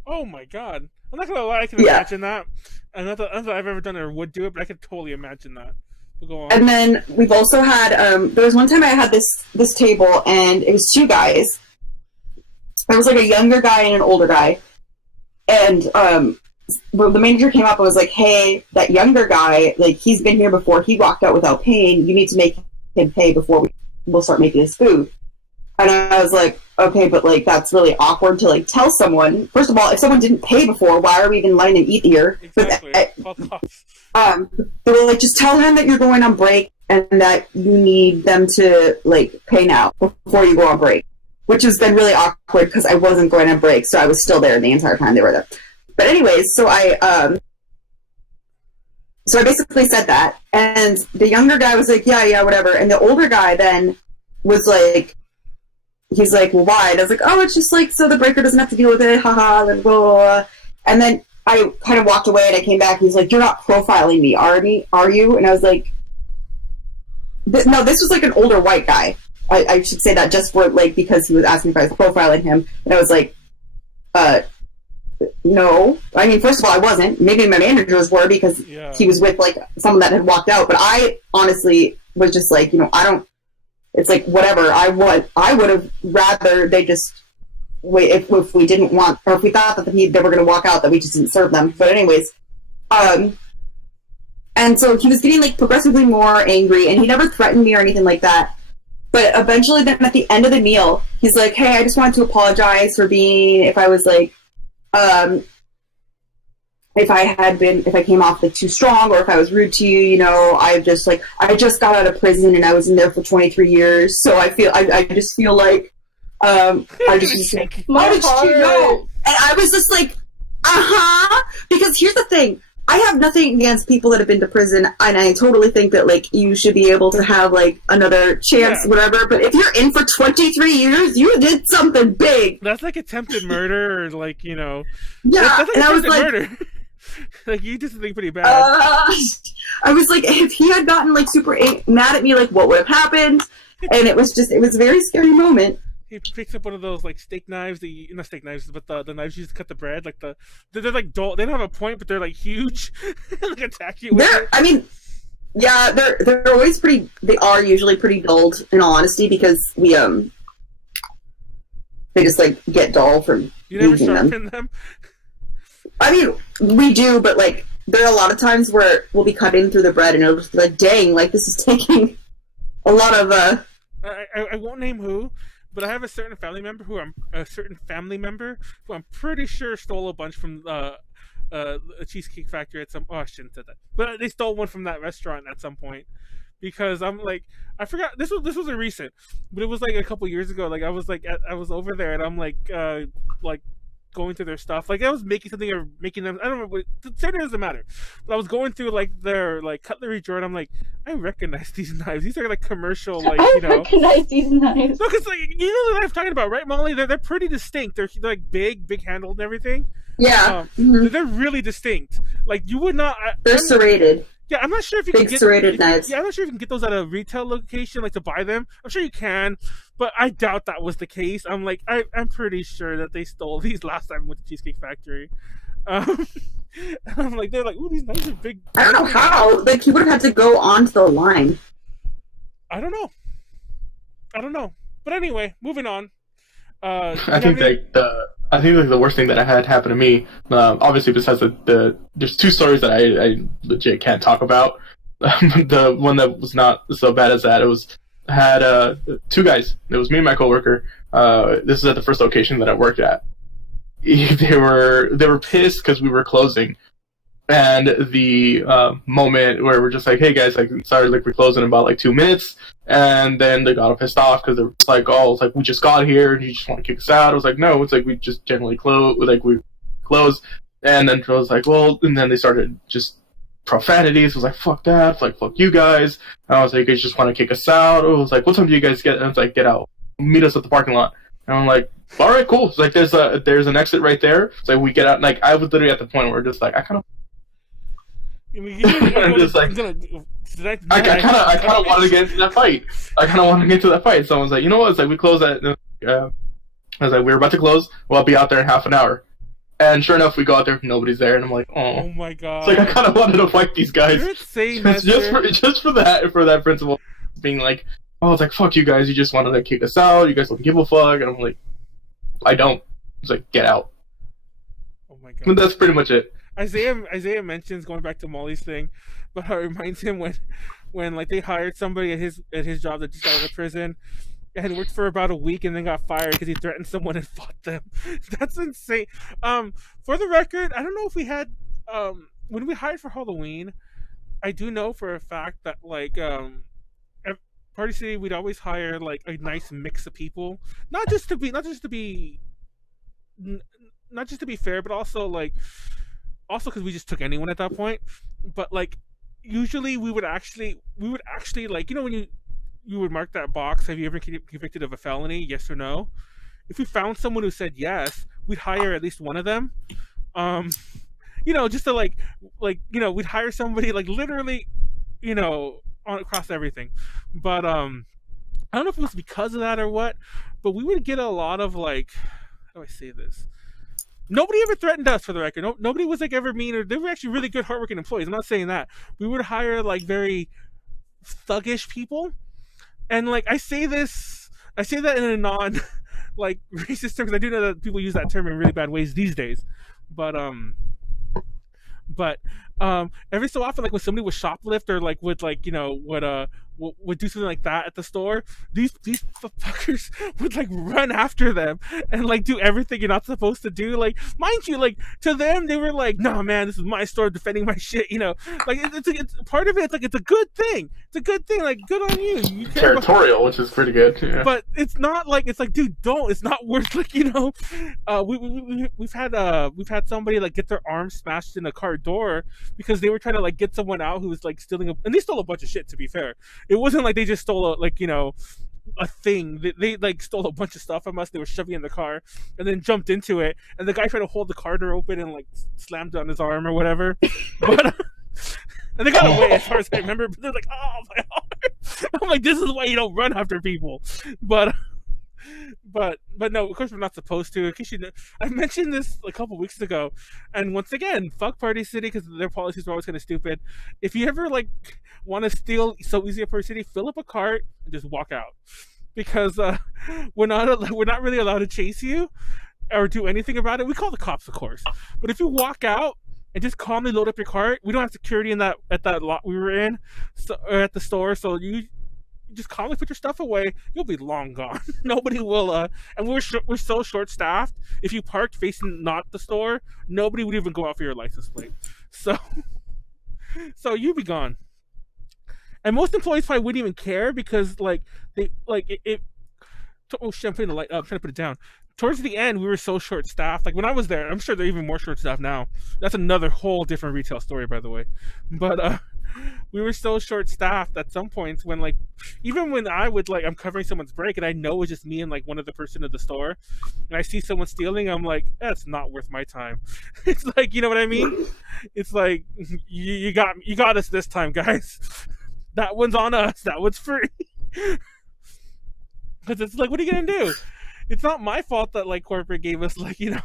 Oh my god. I'm not gonna lie, I can imagine that. Not that I've ever done it or would do it, but I could totally imagine that. But go on. And then we've also had, there was one time I had this table, and it was two guys. There was like a younger guy and an older guy. And the manager came up and was like, hey, that younger guy, like, he's been here before. He walked out without paying. You need to make him pay before we'll start making his food. And I was like, okay, but, like, that's really awkward to, like, tell someone. First of all, if someone didn't pay before, why are we even letting him eat here? Exactly. They were like, just tell him that you're going on break and that you need them to, like, pay now before you go on break. Which has been really awkward because I wasn't going on break, so I was still there the entire time they were there. But anyways, so I basically said that, and the younger guy was like, yeah, whatever. And the older guy then was like, he's like, well, why? And I was like, oh, it's just like, so the breaker doesn't have to deal with it, haha, blah, blah, blah. And then I kind of walked away, and I came back, and he's like, you're not profiling me, are you? And I was like, no, this was like an older white guy. I should say that just for, like, because he was asking if I was profiling him. And I was like, no. I mean, first of all, I wasn't. Maybe my managers were because he was with, like, someone that had walked out. But I honestly was just like, you know, it's like, whatever. I would have rather they just wait if we didn't want, or if we thought that they were going to walk out, that we just didn't serve them. But anyways, and so he was getting, like, progressively more angry, and he never threatened me or anything like that. But eventually, then at the end of the meal, he's like, hey, I just wanted to apologize for being, if I was like, if I came off like too strong, or if I was rude to you, you know, I just got out of prison and I was in there for 23 years. So I just feel like, I just, how did you know? And I was just like, because here's the thing. I have nothing against people that have been to prison, and I totally think that, like, you should be able to have, like, another chance, whatever. But if you're in for 23 years, you did something big. That's like attempted murder, or, like, you know. Yeah, that's like and I was like, murder. Like, you did something pretty bad. I was like, if he had gotten, like, super mad at me, like, what would have happened? And it was a very scary moment. He picks up one of those, like, steak knives, not steak knives, but the knives used to cut the bread, like they're like dull. They don't have a point, but they're like huge. Like, attack you with it. I mean, yeah, they're always pretty. They are usually pretty dulled, in all honesty, because we they just, like, get dull from you never using sharpen them. I mean, we do, but, like, there are a lot of times where we'll be cutting through the bread, and it'll just be like, dang, like, this is taking a lot of I won't name who. But I have a certain family member who I'm pretty sure stole a bunch from a Cheesecake Factory at some. Oh, I shouldn't have said that. But they stole one from that restaurant at some point, because I'm like, I forgot this was a recent, but it was like a couple years ago. Like, I was over there, and I'm like going through their stuff. Like, I was making something or making them. I don't know. It doesn't matter. But I was going through, like, their, like, cutlery drawer, and I'm like, I recognize these knives. These are, like, commercial, like, you know. I recognize these knives. No, because, like, you know the knife I'm talking about, right, Molly? They're pretty distinct. They're like big handled and everything. Yeah. They're really distinct. Like, you would not. They're serrated. Yeah, I'm not sure if you big can get serrated knives. Yeah, I'm not sure if you can get those at a retail location, like, to buy them. I'm sure you can, but I doubt that was the case. I'm like, I'm pretty sure that they stole these last time with the Cheesecake Factory. I'm like, they're like, ooh, these knives are big. I don't know how. Like, he would have had to go onto the line. I don't know. But anyway, moving on. I think the worst thing that I had happen to me, obviously besides there's two stories that I legit can't talk about. The one that was not so bad as that, had two guys. It was me and my coworker. This is at the first location that I worked at. They were pissed because we were closing, and the moment where we're just like, hey guys, like, sorry, like, we're closing in about like 2 minutes, and then they got all pissed off because they're like, oh, it's like, we just got here and you just want to kick us out. I was like, no, it's like, we just generally close, like, we close. And then Joe was like, well, and then they started just profanities. I was like, fuck that, like, fuck you guys. And I was like, you guys just want to kick us out? I was like, what time do you guys get? And I was like, get out. Meet us at the parking lot. And I'm like, all right, cool. It's like, there's an exit right there. So we get out. And, like, I was literally at the point where just like, I kind of. I'm just like, I kind of wanted to get into that fight. So I was like, you know what? It's like, we close at. I was like, we're about to close. Well, I'll be out there in half an hour. And sure enough, we go out there, nobody's there, and I'm like, oh my god. It's like, I kind of wanted to fight these guys. You're insane, just for that principle, being like, oh, it's like, fuck you guys, you just wanted to kick us out, you guys don't give a fuck, and I'm like, I don't. It's like, get out. Oh my god. But that's pretty much it. Isaiah mentions, going back to Molly's thing, but how it reminds him when like they hired somebody at his job that just got out of prison, and worked for about a week and then got fired because he threatened someone and fought them. That's insane. For the record, I don't know if we had when we hired for Halloween, I do know for a fact that like at Party City we'd always hire like a nice mix of people, not just to be fair, but also because we just took anyone at that point. But like usually we would actually like, you know, when you would mark that box, have you ever been convicted of a felony, yes or no? If we found someone who said yes, we'd hire at least one of them. You know, just to like you know, we'd hire somebody like literally, you know, across everything. But I don't know if it was because of that or what, but we would get a lot of like, how do I say this? Nobody ever threatened us, for the record. Nobody was like ever mean, or they were actually really good, hardworking employees. I'm not saying that. We would hire like very thuggish people. And like I say that in a non like racist term, because I do know that people use that term in really bad ways these days. But every so often, like when somebody would shoplift or like would like, you know, would do something like that at the store, these fuckers would like run after them and like do everything you're not supposed to do. Like, mind you, like to them they were like, no man, this is my store, defending my shit, you know. Like it's part of it, it's like it's a good thing. Like, good on you. Territorial, which is pretty good. Yeah. But it's not like, it's like, dude, don't. It's not worth, like, you know. We've had somebody like get their arm smashed in a car door because they were trying to like get someone out who was like stealing and they stole a bunch of shit, to be fair. It wasn't like they just stole a thing. They like stole a bunch of stuff from us. They were shoving in the car and then jumped into it, and the guy tried to hold the car door open and like slammed on his arm or whatever. But and they got away as far as I remember. But they're like, oh my arm. I'm like, this is why you don't run after people. But no, of course we're not supposed to. In case you know, I mentioned this a couple weeks ago, and once again, fuck Party City because their policies were always kind of stupid. If you ever like want to steal so easy at Party City, fill up a cart and just walk out, because we're not really allowed to chase you or do anything about it. We call the cops, of course, but if you walk out and just calmly load up your cart, we don't have security at that lot we were in, or at the store, so you just calmly put your stuff away. You'll be long gone. Nobody will. And we're so short staffed. If you parked facing not the store, nobody would even go out for your license plate. So you'd be gone. And most employees probably wouldn't even care because like they like it. Oh shit! I'm putting the light up. I'm trying to put it down. Towards the end, we were so short staffed. Like when I was there, I'm sure they're even more short staffed now. That's another whole different retail story, by the way. But we were so short staffed at some points when like, even when I would like, I'm covering someone's break and I know it's just me and like one other person in the store, and I see someone stealing, I'm like, that's not worth my time. It's like, you know what I mean? It's like, you got us this time, guys. That one's on us. That one's free. Because it's like, what are you gonna do? It's not my fault that like corporate gave us like, you know,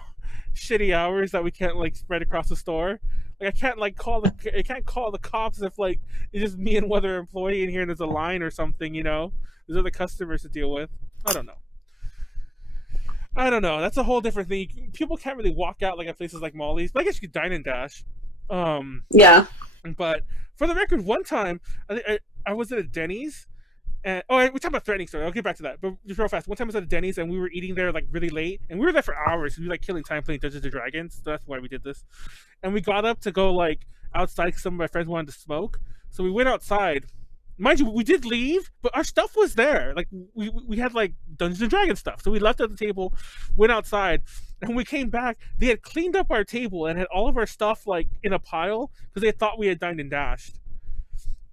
shitty hours that we can't like spread across the store. Like I can't call the cops if like it's just me and one other employee in here and there's a line or something, you know. There's other customers to deal with. I don't know. That's a whole different thing. People can't really walk out like at places like Molly's, but I guess you could dine and dash. Yeah. But for the record, one time I was at a Denny's. And we're talking about threatening story. I'll get back to that, but just real fast. One time I was at a Denny's and we were eating there like really late, and we were there for hours. We were like killing time playing Dungeons and Dragons. So that's why we did this. And we got up to go like outside because some of my friends wanted to smoke. So we went outside, mind you, we did leave, but our stuff was there. Like we had like Dungeons and Dragons stuff, so we left it at the table, went outside, and when we came back, they had cleaned up our table and had all of our stuff like in a pile because they thought we had dined and dashed.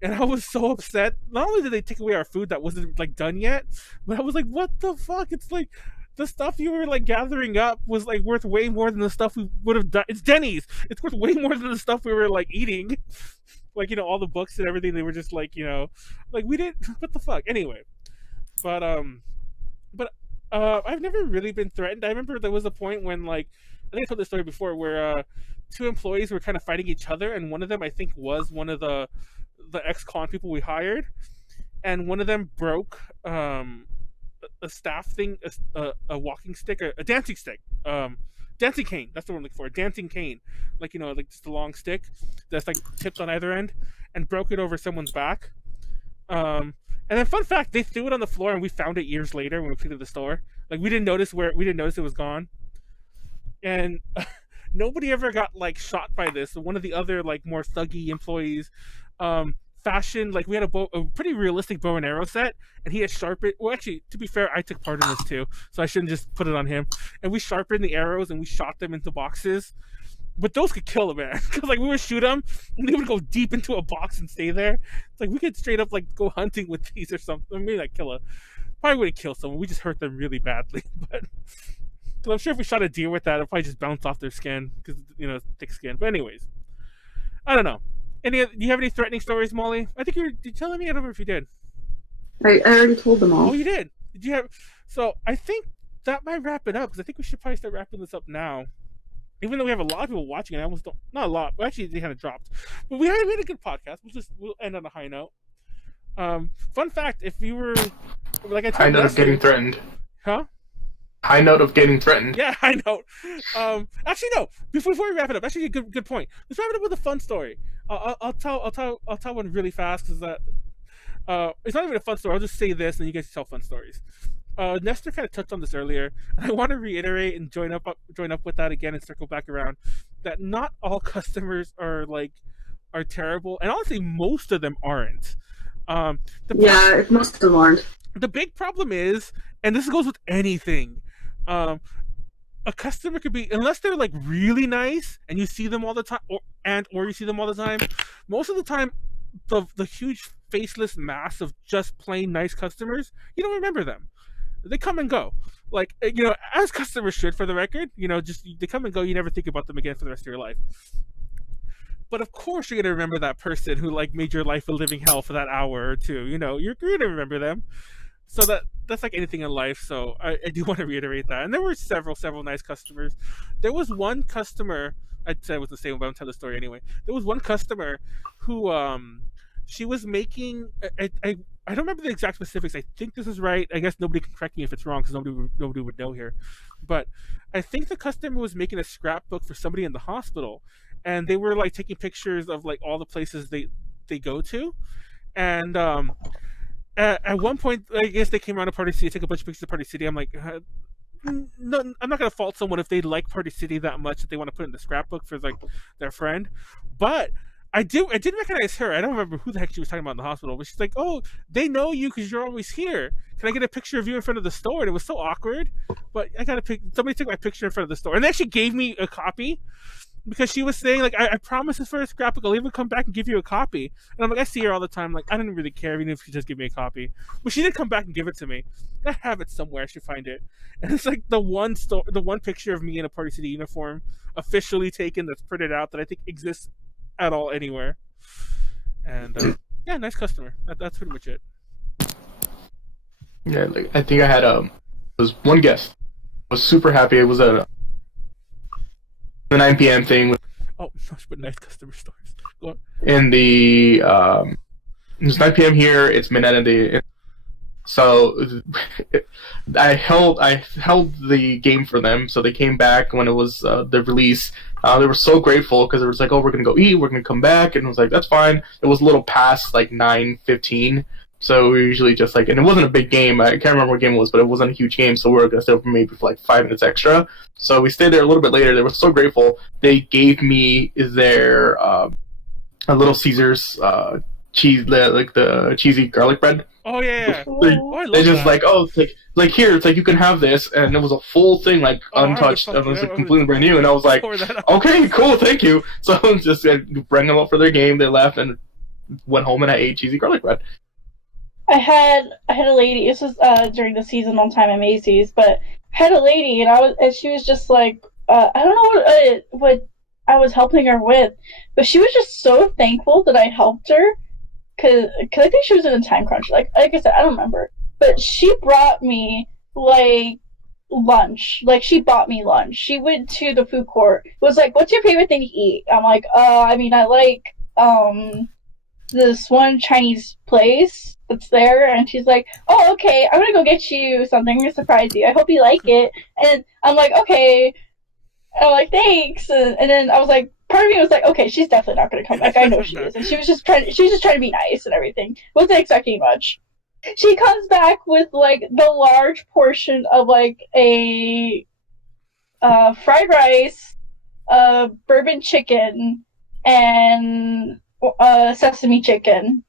And I was so upset. Not only did they take away our food that wasn't like done yet, but I was like, "What the fuck?" It's like the stuff you were like gathering up was like worth way more than the stuff we would have done. It's Denny's. It's worth way more than the stuff we were like eating. Like, all the books and everything. They were just like, like we didn't. What the fuck? Anyway, but I've never really been threatened. I remember there was a point when like I think I told this story before where two employees were kind of fighting each other, and one of them I think was one of the ex-con people we hired, and one of them broke a staff thing, a walking stick, a dancing stick, dancing cane. That's the one I'm looking for. A dancing cane, like like just a long stick that's like tipped on either end, and broke it over someone's back. And then, fun fact, they threw it on the floor, and we found it years later when we cleaned up the store. Like we didn't notice it was gone, and nobody ever got like shot by this. So one of the other like more thuggy employees fashioned, like we had a pretty realistic bow and arrow set, and he had sharpened. Well, actually, to be fair, I took part in this too, so I shouldn't just put it on him. And we sharpened the arrows and we shot them into boxes. But those could kill a man, because like we would shoot them and they would go deep into a box and stay there. It's like we could straight up like go hunting with these or something. Maybe like probably wouldn't kill someone. We just hurt them really badly. But because I'm sure if we shot a deer with that, it'd probably just bounce off their skin because thick skin. But anyways, I don't know. Do you have any threatening stories, Molly? I think you're telling me. I don't know if you did. I already told them all. Oh, you did. Did you have? So I think that might wrap it up because I think we should probably start wrapping this up now. Even though we have a lot of people watching, and I almost don't. Not a lot. Well, actually, they kind of dropped. But we had a good podcast. We'll end on a high note. Fun fact: if you were like I told high note Nestor, of getting threatened. Huh? High note of getting threatened. Yeah, I know. Actually, no. Before we wrap it up, actually, a good point. Let's wrap it up with a fun story. I'll tell one really fast because that it's not even a fun story. I'll just say this, and you guys tell fun stories. Nestor kind of touched on this earlier, and I want to reiterate and join up with that again and circle back around that not all customers are terrible, and honestly, most of them aren't. Most of them aren't. The big problem is, and this goes with anything, a customer could be, unless they're like really nice and you see them all the time, or you see them all the time, most of the time, the huge faceless mass of just plain nice customers, you don't remember them. They come and go, like as customers should, for the record. Just they come and go. You never think about them again for the rest of your life. But of course, you're gonna remember that person who like made your life a living hell for that hour or two. You're gonna remember them. So that's like anything in life. So I do want to reiterate that. And there were several nice customers. There was one customer. I'd say it was the same, but I'm telling the story anyway. There was one customer who she was making. I don't remember the exact specifics. I think this is right. I guess nobody can correct me if it's wrong because nobody would know here. But I think the customer was making a scrapbook for somebody in the hospital, and they were like taking pictures of like all the places they go to, and at one point I guess they came around to Party City, take a bunch of pictures of Party City. I'm like, no, I'm not gonna fault someone if they like Party City that much that they want to put in the scrapbook for like their friend, but I did recognize her. I don't remember who the heck she was talking about in the hospital, but she's like, "Oh, they know you because you're always here. Can I get a picture of you in front of the store?" And it was so awkward, but I got a pic. Somebody took my picture in front of the store, and they actually gave me a copy because she was saying like, "I promise this for a scrapbook. I'll even come back and give you a copy." And I'm like, I see her all the time. Like, I didn't really care even if she just gave me a copy, but she did come back and give it to me. I have it somewhere. I should find it. And it's like the one picture of me in a Party City uniform, officially taken, that's printed out, that I think exists at all anywhere. And yeah, nice customer. That's pretty much it. Yeah, like I think I had was one guest. I was super happy. It was the 9 p.m. thing. Oh, gosh, but nice customer stories. Go on. In the it's 9 p.m. here. It's midnight in the. So I held the game for them. So they came back when it was the release. They were so grateful because it was like, "Oh, we're gonna go eat. We're gonna come back," and I was like, "That's fine." It was a little past like 9:15, so we usually just like, and it wasn't a big game. I can't remember what game it was, but it wasn't a huge game, so we were gonna stay for maybe for like 5 minutes extra. So we stayed there a little bit later. They were so grateful. They gave me their a little Caesars cheese, the cheesy garlic bread. Oh yeah. They, Oh, I love they just that. like, oh, it's like here, it's like you can have this, and it was a full thing, like Oh, I would untouched, fucking- and it was I would completely brand new, and I was like, pour that up. okay, cool, thank you. So I just rang them up for their game. They left and went home, and I ate cheesy garlic bread. I had a lady. This was during the season one time at Macy's, but I had a lady, and she was just like, I don't know what I was helping her with, but she was just so thankful that I helped her, cause I think she was in a time crunch. Like I said, I don't remember, but she brought me like lunch. Like she bought me lunch. She went to the food court. It was like, "What's your favorite thing to eat?" I'm like, I mean, I like this one Chinese place that's there, and she's like, "Oh, okay, I'm gonna go get you something to surprise you. I hope you like it." And I'm like, "Okay." And I'm like, "Thanks." And then I was like, part of me was like, "Okay, she's definitely not gonna come back. I know she is." And she was just trying to be nice and everything. Wasn't expecting much. She comes back with like the large portion of like a fried rice, bourbon chicken, and sesame chicken,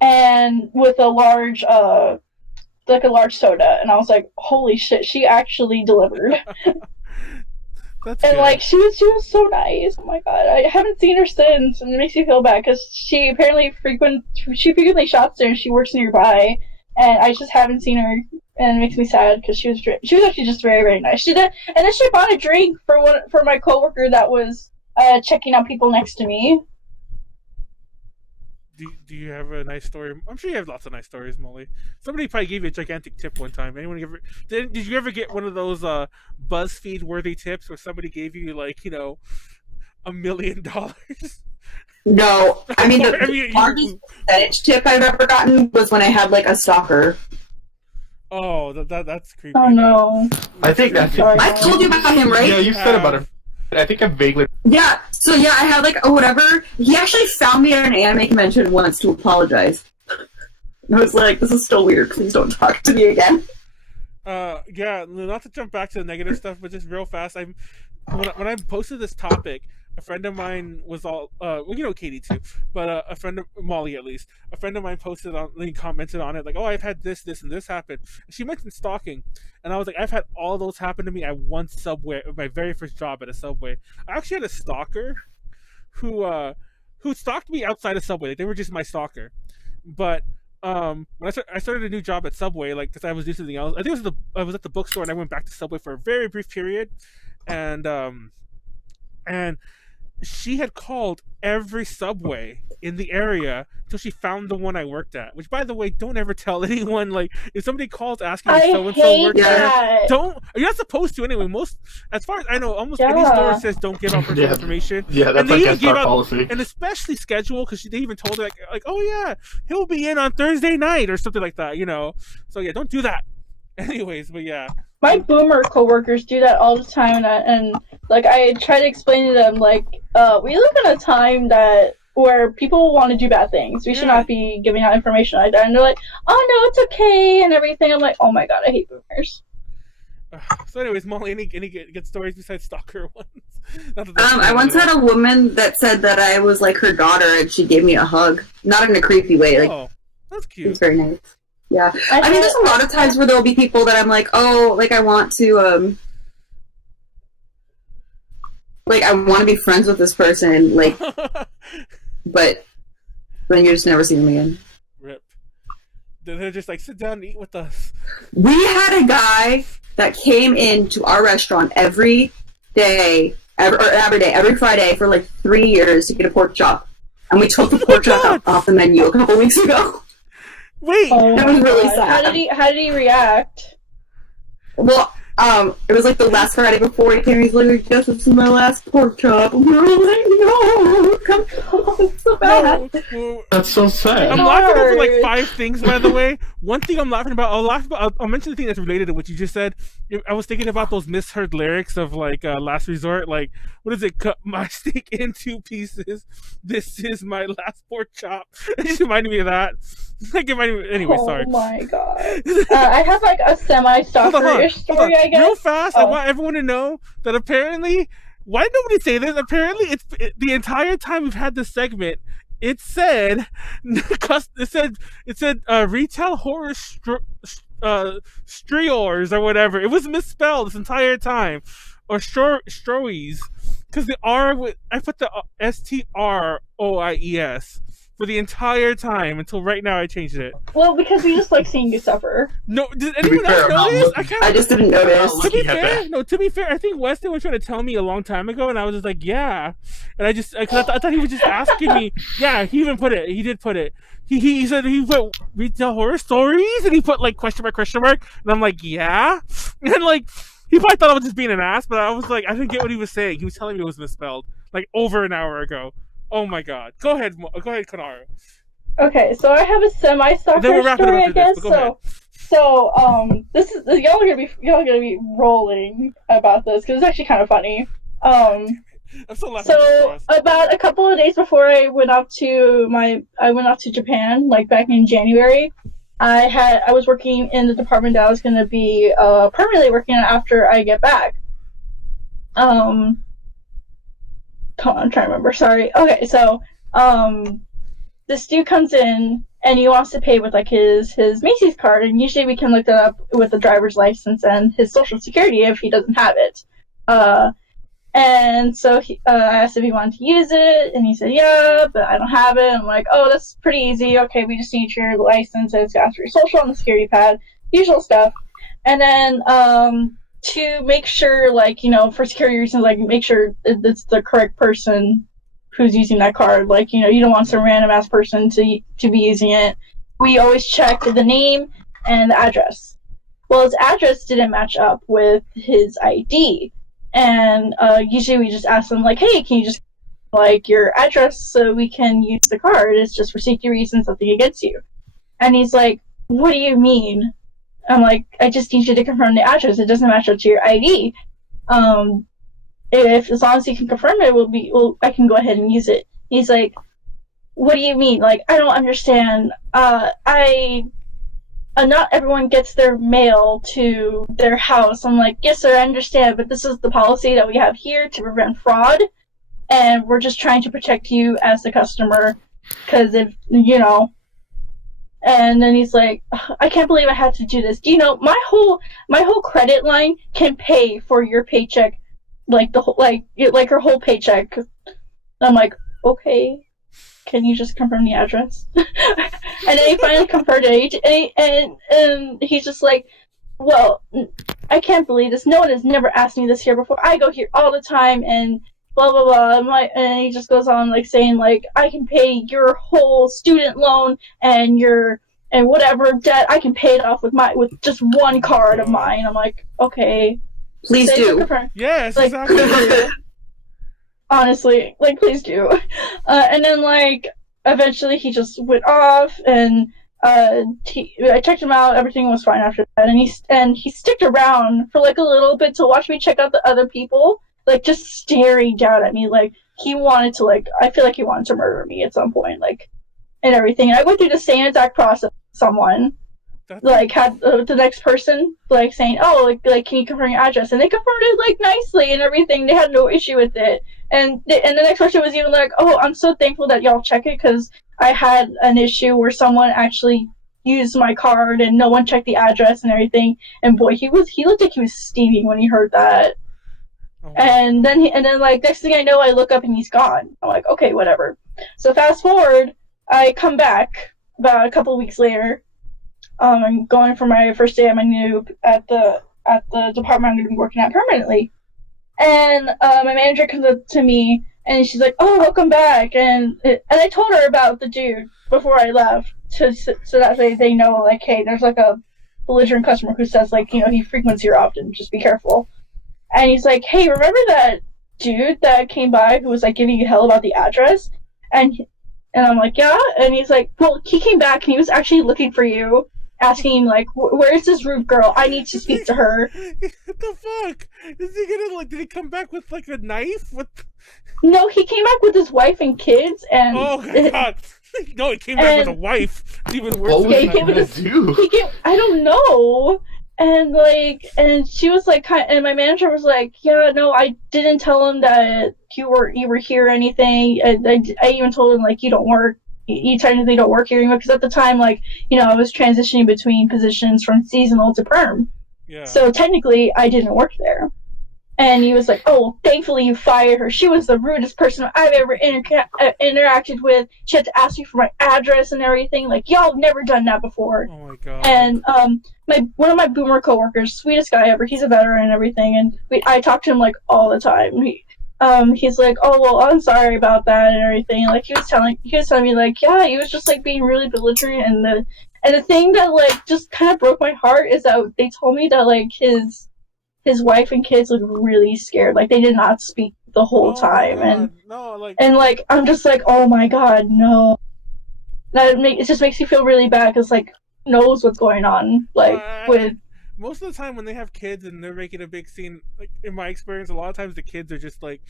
and with a large large soda. And I was like, holy shit, she actually delivered. That's And good. like she was so nice. Oh my god, I haven't seen her since, and it makes me feel bad because she apparently frequently shops there, and she works nearby, and I just haven't seen her, and it makes me sad because she was actually just very, very nice. She did, and then she bought a drink for my coworker that was checking out people next to me. Do you have a nice story? I'm sure you have lots of nice stories, Molly. Somebody probably gave you a gigantic tip one time. Anyone ever did you ever get one of those BuzzFeed worthy tips where somebody gave you like, $1 million? No, I mean Or, the largest percentage tip I've ever gotten was when I had like a stalker. Oh, that's creepy. Oh no! I think that's. Sorry. I told you about him, right? Yeah, you said about it. I think I vaguely. Yeah, so yeah, I had like a whatever. He actually found me at an anime convention once to apologize. I was like, this is still weird, please don't talk to me again. Yeah, not to jump back to the negative stuff, but just real fast. When I posted this topic, a friend of mine was all, Katie too, but a friend of Molly at least, a friend of mine commented on it like, oh, I've had this, and this happen. And she mentioned stalking, and I was like, I've had all those happen to me at one Subway, my very first job at a Subway. I actually had a stalker who stalked me outside of Subway. Like, they were just my stalker, but. When I started a new job at Subway, like, because I was doing something else. I think I was at the bookstore, and I went back to Subway for a very brief period, and she had called every Subway in the area until she found the one I worked at. Which, by the way, don't ever tell anyone. Like, if somebody calls asking if so and so works there, that. don't. You're not supposed to anyway. As far as I know, almost any store says don't give out personal information. Yeah, that's against our policy. And especially schedule, because they even told her like, oh yeah, he'll be in on Thursday night or something like that. So yeah, don't do that. Anyways, but yeah. My boomer coworkers do that all the time, and like I try to explain to them like, we live in a time where people want to do bad things. We should not be giving out information like that. And they're like, oh no, it's okay and everything. I'm like, oh my god, I hate boomers. So anyways, Molly, any good stories besides stalker ones? I once had a woman that said that I was like her daughter, and she gave me a hug. Not in a creepy way. Like, that's it cute. was very nice. Yeah, I mean, there's a lot of times where there'll be people that I'm like, oh, like I want to, like I want to be friends with this person, like, but then you just never see them again. Rip. They're just like, sit down and eat with us. We had a guy that came into our restaurant every day, every Friday for like 3 years to get a pork chop, and we took the pork chop off the menu a couple weeks ago. Wait, that was really sad. How did he react? Well, it was like the last Friday before he came. He's like, "Guess this is my last pork chop." And we were like, "No, come on, it's so bad." That's so sad. I'm laughing over like 5 things, by the way. One thing I'm laughing about, I'll mention the thing that's related to what you just said. I was thinking about those misheard lyrics of like Last Resort. Like, what is it? Cut my steak in 2 pieces. This is my last pork chop. It just reminded me of that. Like, anyway, sorry. Oh my god. I have like a semi-stalker-ish story, I guess. Real fast, I want everyone to know that apparently, why did nobody say this? Apparently, the entire time we've had this segment, it said retail horror Stroies or whatever. It was misspelled this entire time, or Stroies, because the I put the Stroies for the entire time until right now I changed it. Well, because we just like seeing you suffer. No, did anyone else notice? I just didn't notice. To be fair, I think Weston was trying to tell me a long time ago, and I was just like, yeah. And I thought he was just asking me. Yeah, he even put it. He did put it. He said he put retail horror stories, and he put like question mark, and I'm like, yeah. And like he probably thought I was just being an ass, but I was like, I didn't get what he was saying. He was telling me it was misspelled like over an hour ago. Oh my god. Go ahead, Konaru. Okay, so I have a semi-soccer story, I guess. This is y'all are gonna be rolling about this because it's actually kind of funny. I'm so laughing. So about a couple of days before I went off to Japan, like back in January, I was working in the department that I was gonna be permanently working in after I get back. Hold on, I'm trying to remember. Sorry. Okay, so this dude comes in and he wants to pay with like his Macy's card, and usually we can look that up with the driver's license and his social security if he doesn't have it. And so I asked if he wanted to use it, and he said yeah, but I don't have it. I'm like, oh, that's pretty easy. Okay, we just need your license and it's got your social on the security pad, usual stuff. And then to make sure, like, you know, for security reasons, like, make sure it's the correct person who's using that card. Like, you know, you don't want some random ass person to be using it. We always check the name and the address. Well, his address didn't match up with his ID. And usually we just ask them, like, hey, can you just, like, your address so we can use the card? It's just for safety reasons, nothing against you. And he's like, what do you mean? I'm like, I just need you to confirm the address. It doesn't match up to your ID. If as long as you can confirm it, I can go ahead and use it. He's like, what do you mean? Like, I don't understand. Not everyone gets their mail to their house. I'm like, yes, sir, I understand, but this is the policy that we have here to prevent fraud, and we're just trying to protect you as the customer, because if you know. And then he's like, I can't believe I had to do this. Do you know, my whole credit line can pay for your paycheck, like the whole, like your whole paycheck. And I'm like, okay, can you just confirm the address? And then he finally confirmed it, and he's just like, well, I can't believe this. No one has never asked me this here before. I go here all the time, and blah blah blah. And he just goes on like saying like, I can pay your whole student loan and whatever debt. I can pay it off with just one card of mine. I'm like, okay, please do. Yes, like, exactly. Honestly, like, please do. And then like eventually he just went off, and I checked him out. Everything was fine after that, and he sticked around for like a little bit to watch me check out the other people. Like, just staring down at me, like, he wanted to, like, I feel like he wanted to murder me at some point, like, and everything. And I went through the same exact process with someone, like, had the next person, like, saying, oh, like, can you confirm your address? And they confirmed it, like, nicely and everything. They had no issue with it. And the next person was even like, oh, I'm so thankful that y'all check it, because I had an issue where someone actually used my card and no one checked the address and everything. And boy, he looked like he was steaming when he heard that. And then like next thing I know, I look up and he's gone. I'm like, okay, whatever. So fast forward, I come back about a couple of weeks later. I'm going for my first day at at the department I'm going to be working at permanently. And my manager comes up to me and she's like, oh, welcome back. And I told her about the dude before I left, so that they know, like, hey, there's like a belligerent customer who says, like, you know, he frequents here often, just be careful. And he's like, hey, remember that dude that came by who was, like, giving you hell about the address? And I'm like, yeah. And he's like, well, he came back and he was actually looking for you, asking, like, where's this rude girl? I need to speak to her. What the fuck? Is he gonna, like, did he come back with, like, a knife? What? No, he came back with his wife and kids, and... Oh, my God. No, he came back with a wife. It's even worse. What was he gonna do? I don't know. And, like, and she was like, and my manager was like, yeah, no, I didn't tell him that you were here or anything. I even told him, like, you don't work. You technically don't work here anymore, because at the time, like, I was transitioning between positions from seasonal to perm. Yeah. So technically, I didn't work there. And he was like, "Oh, thankfully you fired her. She was the rudest person I've ever interacted with. She had to ask me for my address and everything. Like, y'all have never done that before." Oh my god. And one of my boomer coworkers, sweetest guy ever. He's a veteran and everything. And I talk to him like all the time. He's like, "Oh, well, I'm sorry about that and everything." Like, he was telling me, like, yeah, he was just like being really belligerent. And the thing that like just kind of broke my heart is that they told me that like his wife and kids looked really scared. Like, they did not speak the whole time. And like, I'm just like, oh my god, no. It just makes me feel really bad, because like, who knows what's going on, like, with... Most of the time when they have kids and they're making a big scene, like, in my experience, a lot of times the kids are just like,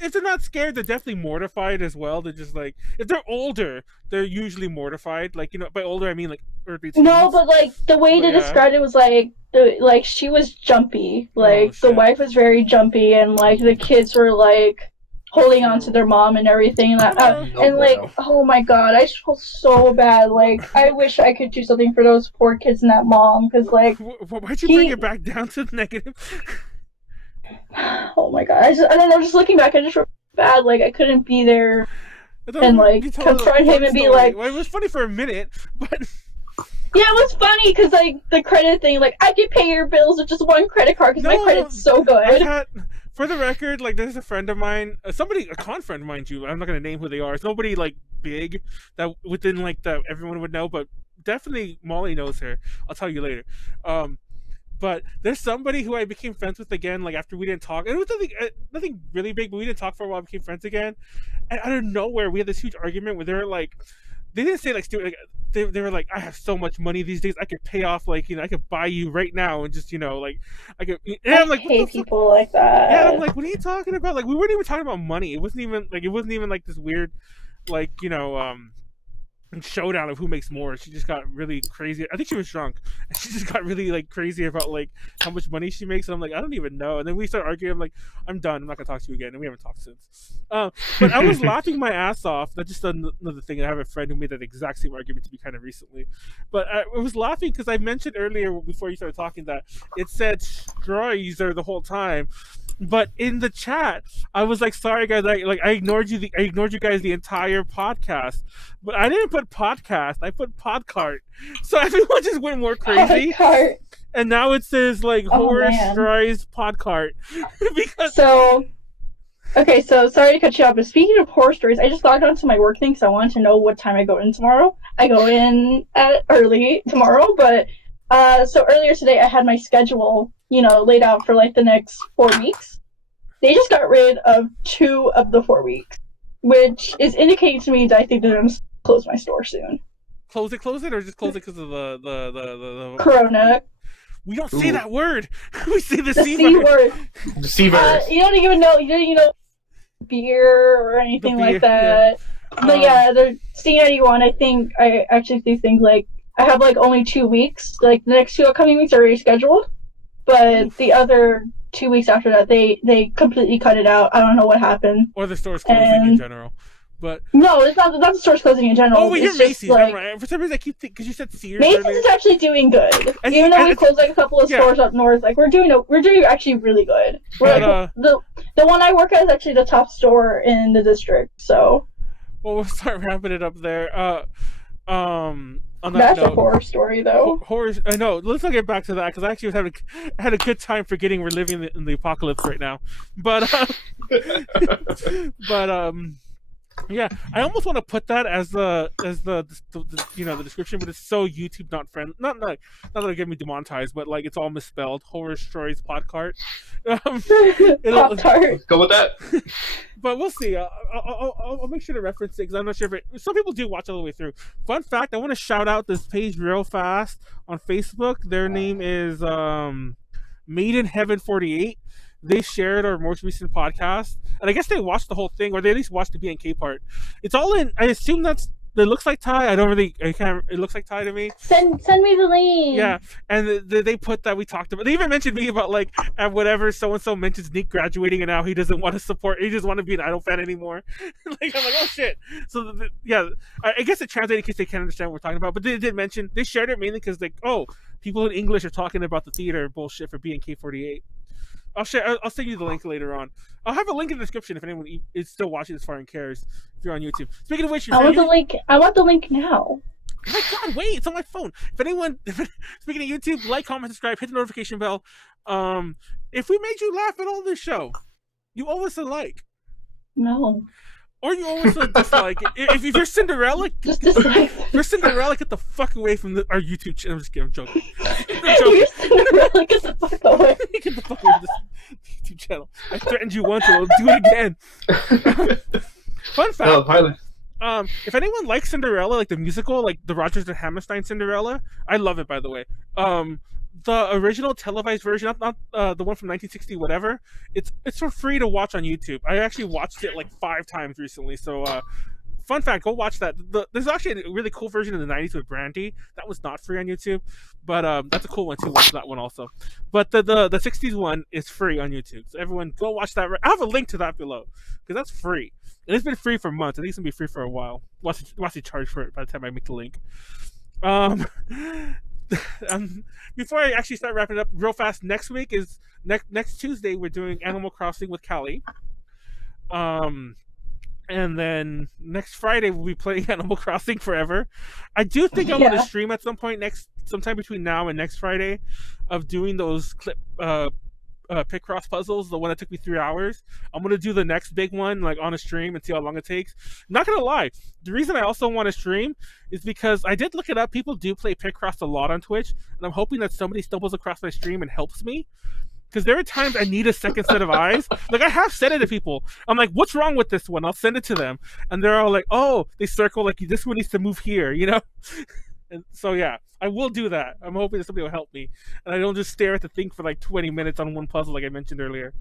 if they're not scared, they're definitely mortified as well. They're just like, if they're older, they're usually mortified. Like, by older I mean like early teens. No, but like the way to describe it was like she was jumpy. Like, the wife was very jumpy, and like the kids were like holding on to their mom and everything. And like, oh my god, I feel so bad. Like, I wish I could do something for those poor kids and that mom, because like, why'd you bring it back down to the negative? Oh my god, I don't know, just looking back, I just feel bad, like, I couldn't be there and like confront him and be like... Well, it was funny for a minute, but... Yeah, it was funny, because like, the credit thing, like, I could pay your bills with just one credit card, because my credit's so good. For the record, like, there's a friend of mine, a con friend, mind you, I'm not going to name who they are, it's nobody like big that within like that everyone would know, but definitely Molly knows her, I'll tell you later. But there's somebody who I became friends with again, like, after we didn't talk. It was nothing really big, but we didn't talk for a while, became friends again. And out of nowhere, we had this huge argument where they were like, they didn't say like stupid, like, they were like, I have so much money these days, I could pay off, like, I could buy you right now, and just, like, I could. And I'm like, I hate people like that. Yeah, I'm like, what are you talking about? Like, we weren't even talking about money. It wasn't even like this weird, like, showdown of who makes more. She just got really crazy. I think she was drunk, and she just got really like crazy about like how much money she makes. And I'm like, I don't even know. And then we start arguing. I'm like, I'm done. I'm not gonna talk to you again. And we haven't talked since. But I was laughing my ass off. That's just another thing. I have a friend who made that exact same argument to me kind of recently. But I was laughing because I mentioned earlier before you started talking that it said Stroies there the whole time. But in the chat, I was like, "Sorry, guys. I ignored you. I ignored you guys the entire podcast. But I didn't put podcast. I put podcart. So everyone just went more crazy. Podcart. And now it says like Horror Stroies podcart. Okay, so sorry to cut you off, but speaking of horror stories, I just logged onto my work thing because I wanted to know what time I go in tomorrow. I go in early tomorrow, but so earlier today I had my schedule, laid out for like the next 4 weeks. They just got rid of 2 of the 4 weeks, which is indicating to me that I think they're going to close my store soon. Close it, or just close it because of the Corona. We don't say that word. We say the C word. The C word. You don't even know beer or anything like that. Yeah. But yeah, the C91, I actually think like I have like only 2 weeks. Like the next 2 upcoming weeks are already scheduled, but the other 2 weeks after that, they completely cut it out. I don't know what happened. Or the store's closing in general. But no, it's not the store's closing in general. Oh, wait, you're Macy's, like, right? For some reason I keep thinking, because you said Sears. Macy's is actually doing good. Even though we closed like a couple of stores up north, like we're doing actually really good. We're the one I work at is actually the top store in the district. So. Well, we'll start wrapping it up there. On that That's note, a horror story, though. I know. Let's not get back to that because I actually had a good time forgetting we're living in the apocalypse right now. But yeah, I almost want to put that as the description, but it's so YouTube not friendly. Not that it'll get me demonetized, but like it's all misspelled. Horror Stroies Podcart. Pop-Tart. Let's go with that. But we'll see. I'll make sure to reference it because I'm not sure if some people do watch all the way through. Fun fact: I want to shout out this page real fast on Facebook. Their name is Made in Heaven 48. They shared our most recent podcast, and I guess they watched the whole thing, or they at least watched the BNK part. It's all in. I assume that's It looks like Thai. I can't. It looks like Thai to me. Send me the link. Yeah, and they put that we talked about. They even mentioned me about like at whatever so and so mentions Nick graduating and now he doesn't want to support. He just want to be an Idol fan anymore. Like I'm like, oh shit. So yeah, I guess it translated in case they can't understand what we're talking about. But they did mention they shared it mainly because like, oh, people in English are talking about the theater bullshit for being K48. I'll send you the link later on. I'll have a link in the description if anyone is still watching this far and cares. If you're on YouTube. Speaking of which, I want the link. I want the link now. Oh my god, wait, it's on my phone. If anyone, speaking of YouTube, like, comment, subscribe, hit the notification bell. If we made you laugh at all this show, you owe us a like. No. Or you owe us a dislike. If you're Cinderella, just dislike. If you're Cinderella, get the fuck away from our YouTube channel. I'm just kidding, I'm joking. You're Cinderella, get the fuck away. Get the fuck away from this YouTube channel. I threatened you once, and I'll do it again. Fun fact. Oh, pilot. If anyone likes Cinderella, like the musical, like the Rodgers and Hammerstein Cinderella, I love it, by the way. The original televised version, not the one from 1960, whatever. It's for free to watch on YouTube. I actually watched it like 5 times recently. So, fun fact, go watch that. There's actually a really cool version in the 90s with Brandy. That was not free on YouTube, but that's a cool one too. Watch that one also. But the 60s one is free on YouTube. So everyone, go watch that. I have a link to that below because that's free. And it's been free for months. I think it's gonna be free for a while. Watch the charge for it by the time I make the link. Before I actually start wrapping it up real fast, next week is next Tuesday we're doing Animal Crossing with Callie. And then next Friday we'll be playing Animal Crossing forever. I do think I'm gonna stream at some point sometime between now and next Friday of doing those pick cross puzzles, the one that took me 3 hours. I'm gonna do the next big one like on a stream and see how long it takes. Not gonna lie, the reason I also want to stream is because I did look it up. People do play pick cross a lot on Twitch, and I'm hoping that somebody stumbles across my stream and helps me. Because there are times I need a second set of eyes. Like I have said it to people. I'm like, what's wrong with this one? I'll send it to them, and they're all like, oh, they circle like this one needs to move here, you know. And so yeah, I will do that. I'm hoping that somebody will help me, and I don't just stare at the thing for like 20 minutes on one puzzle like I mentioned earlier.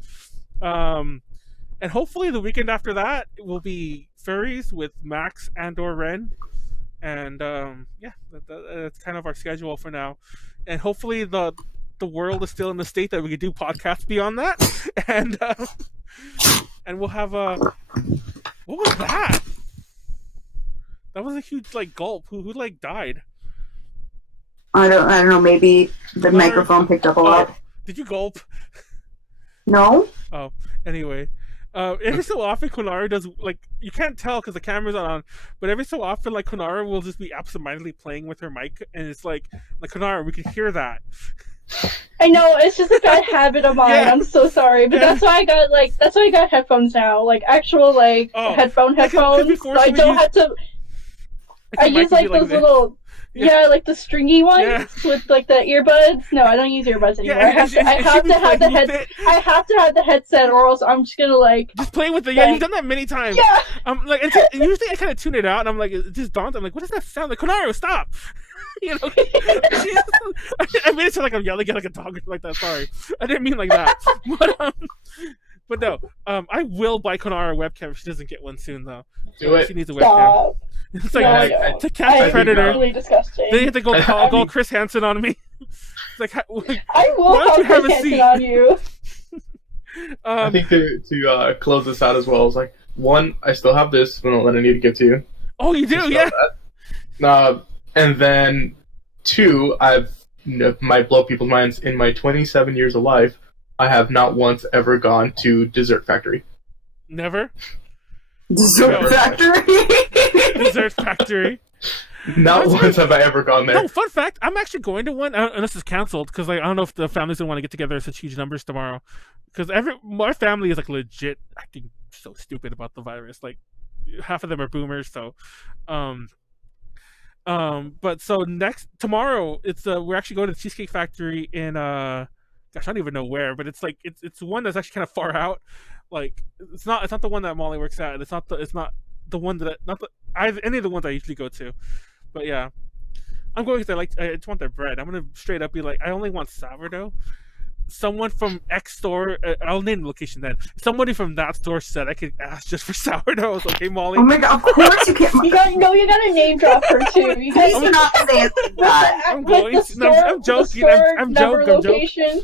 And hopefully the weekend after that it will be furries with Max and/or Ren, and yeah, that's kind of our schedule for now. And hopefully the world is still in the state that we could do podcasts beyond that, and we'll have a. What was that? That was a huge like gulp. Who like died? I don't know. Maybe the microphone picked up a lot. Did you gulp? No. Oh, anyway. Every so often, Konaru does, like, you can't tell because the camera's not on, but every so often, like, Konaru will just be absentmindedly playing with her mic, and it's like Konaru, we can hear that. I know, it's just a bad habit of mine. Yeah. I'm so sorry, but that's why I got headphones now, like actual headphones. So I don't have to. I use like those little. Yeah, like the stringy ones with like the earbuds. No, I don't use earbuds anymore. I have to have the headset, or else I'm just gonna like just play with it. Yeah, you've done that many times. Yeah. Like usually I kind of tune it out, and I'm like, it just dawns. I'm like, what does that sound like? Konaru, stop! You know, I made it sound like I'm yelling at like a dog or like that. Sorry, I didn't mean like that. But no, I will buy Konaru a webcam if she doesn't get one soon though. Do it. She needs a webcam. It's like to catch a predator. Really disgusting. They have to go call Chris Hansen on me. It's like, I will call Chris Hansen on you. I think to close this out as well is like, one, I still have this one that I need to get to you. Oh, you do, yeah. And then 2, might blow people's minds. In my 27 years of life, I have not once ever gone to Dessert Factory. Never. Dessert Factory. Dessert Factory. Not once have I ever gone there. No, fun fact, I'm actually going to one, unless it's canceled, because like I don't know if the families don't want to get together in such huge numbers tomorrow. Because my family is like legit acting so stupid about the virus. Like half of them are boomers, so but so tomorrow it's we're actually going to the Cheesecake Factory in gosh, I don't even know where, but it's like it's one that's actually kind of far out. Like it's not the one that Molly works at. It's not the one that any of the ones I usually go to. But yeah, I'm going because I just want their bread. I'm gonna straight up be like, I only want sourdough. someone from X store, I'll name the location then. Somebody from that store said I could ask just for sourdoughs. Okay, Molly. Oh my god! Of course you can't. You gotta name drop her too. You guys Please do not say that. I'm going. I'm joking. I'm joking.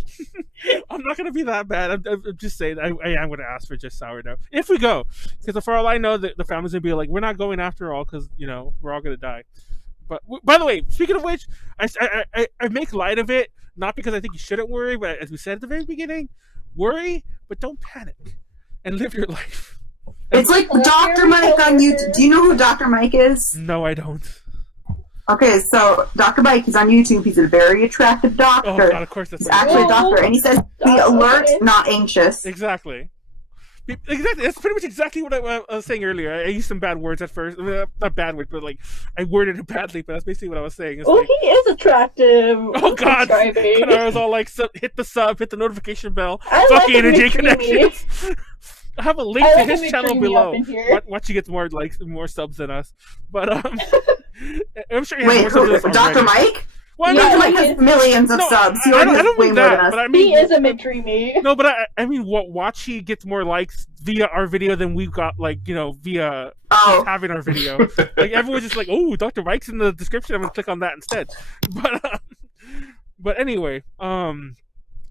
I'm not gonna be that bad. I'm just saying. I am gonna ask for just sourdough if we go, because for all I know, the family's gonna be like, we're not going after all, because we're all gonna die. But by the way, speaking of which, I make light of it, not because I think you shouldn't worry, but as we said at the very beginning, worry, but don't panic, and live your life. It's like Dr. Mike on YouTube. Do you know who Dr. Mike is? No, I don't. Okay, so Dr. Mike is on YouTube. He's a very attractive doctor. Oh God, of course that's He's actually a doctor, and he says, "Be alert, not anxious." Exactly. That's pretty much exactly what I was saying earlier. I used some bad words at first. I mean, not bad words, but like I worded it badly. But that's basically what I was saying. It's he is attractive. Oh God! I was all like, hit the notification bell. I Fuck like Energy McDreamy. Connections. I have a link I to like his channel McDreamy below. up in here. Watch, he gets more likes, more subs than us. But I'm sure he has Wait, more subs than us who? Dr. already. Mike? Well, Dr. I Mike has millions of subs. He already has don't way mean more that, than us. but I mean, He is a McDreamy. No, but I mean, Watchy gets more likes via our video than we've got, via Oh. having our video. Like everyone's just like, oh, Dr. Mike's in the description. I'm gonna click on that instead. But anyway,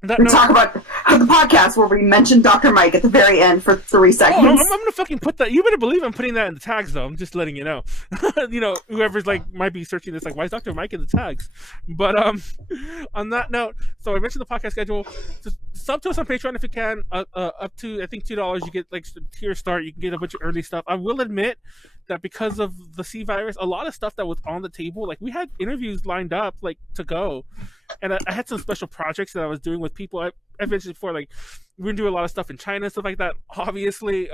We talk about the podcast where we mention Dr. Mike at the very end for 3 seconds. I'm gonna fucking put that. You better believe I'm putting that in the tags, though. I'm just letting you know. Whoever's might be searching this, why is Dr. Mike in the tags? But on that note, so I mentioned the podcast schedule. Just sub to us on Patreon if you can. Up to I think $2, you get tier start. You can get a bunch of early stuff. I will admit that because of the C virus, a lot of stuff that was on the table, we had interviews lined up to go, and I had some special projects that I was doing with people. I mentioned before, we're gonna do a lot of stuff in China and stuff like that. Obviously,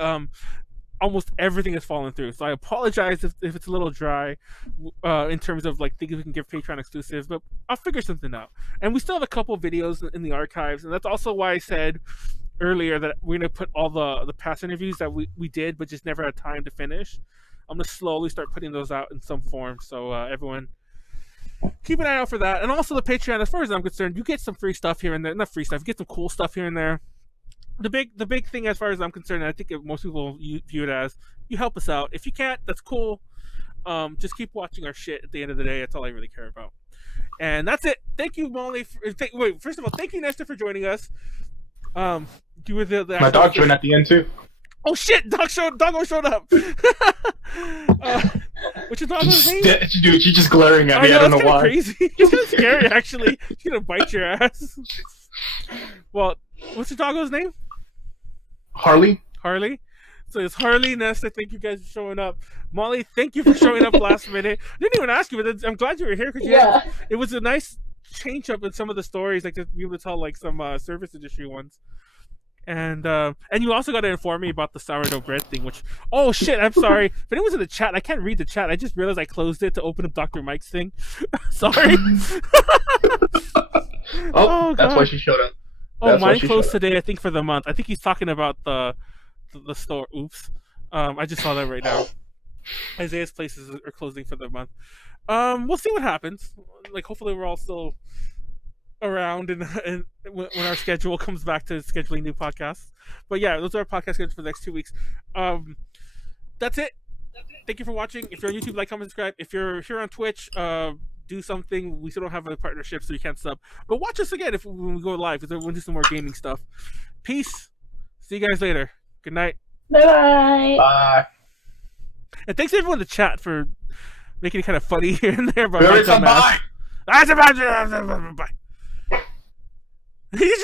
almost everything has fallen through, so I apologize if it's a little dry in terms of things we can give Patreon exclusives, but I'll figure something out. And we still have a couple videos in the archives, and that's also why I said earlier that we're gonna put all the past interviews that we did but just never had time to finish. I'm gonna slowly start putting those out in some form, so everyone keep an eye out for that. And also the Patreon, as far as I'm concerned, you get some free stuff here and there. Not free stuff, you get some cool stuff here and there. The big thing, as far as I'm concerned, and I think most people view it as, you help us out. If you can't, that's cool. Just keep watching our shit. At the end of the day, that's all I really care about. And that's it. Thank you, Molly. Wait, first of all, thank you, Nestor, for joining us. You were the My dog joined at the end too. Oh shit! Doggo showed up. What's your doggo's name? Dude, she's just glaring at me. I don't know why. Crazy. It's kind of scary, actually. She's gonna bite your ass. Well, what's your doggo's name? Harley. So it's Harley, Nestor. Thank you guys for showing up. Molly, thank you for showing up last minute. I didn't even ask you, but I'm glad you were here because it was a nice change up in some of the stories, to be able to tell some service industry ones. And you also got to inform me about the sourdough bread thing, which, oh shit, I'm sorry. If anyone's in the chat, I can't read the chat. I just realized I closed it to open up Dr. Mike's thing. Sorry. Oh, that's why she showed up. Oh, mine closed today, I think, for the month. I think he's talking about the store. Oops. I just saw that right now. Isaiah's places are closing for the month. We'll see what happens. Hopefully we're all still around and when our schedule comes back to scheduling new podcasts. But yeah, those are our podcast schedules for the next 2 weeks. That's it. Thank you for watching. If you're on YouTube, like, comment, subscribe. If you're here on Twitch, do something. We still don't have a partnership, so you can't sub. But watch us again when we go live, because we'll do some more gaming stuff. Peace. See you guys later. Good night. Bye. Bye. And thanks everyone in the chat for making it kind of funny here and there. Bye. Bye.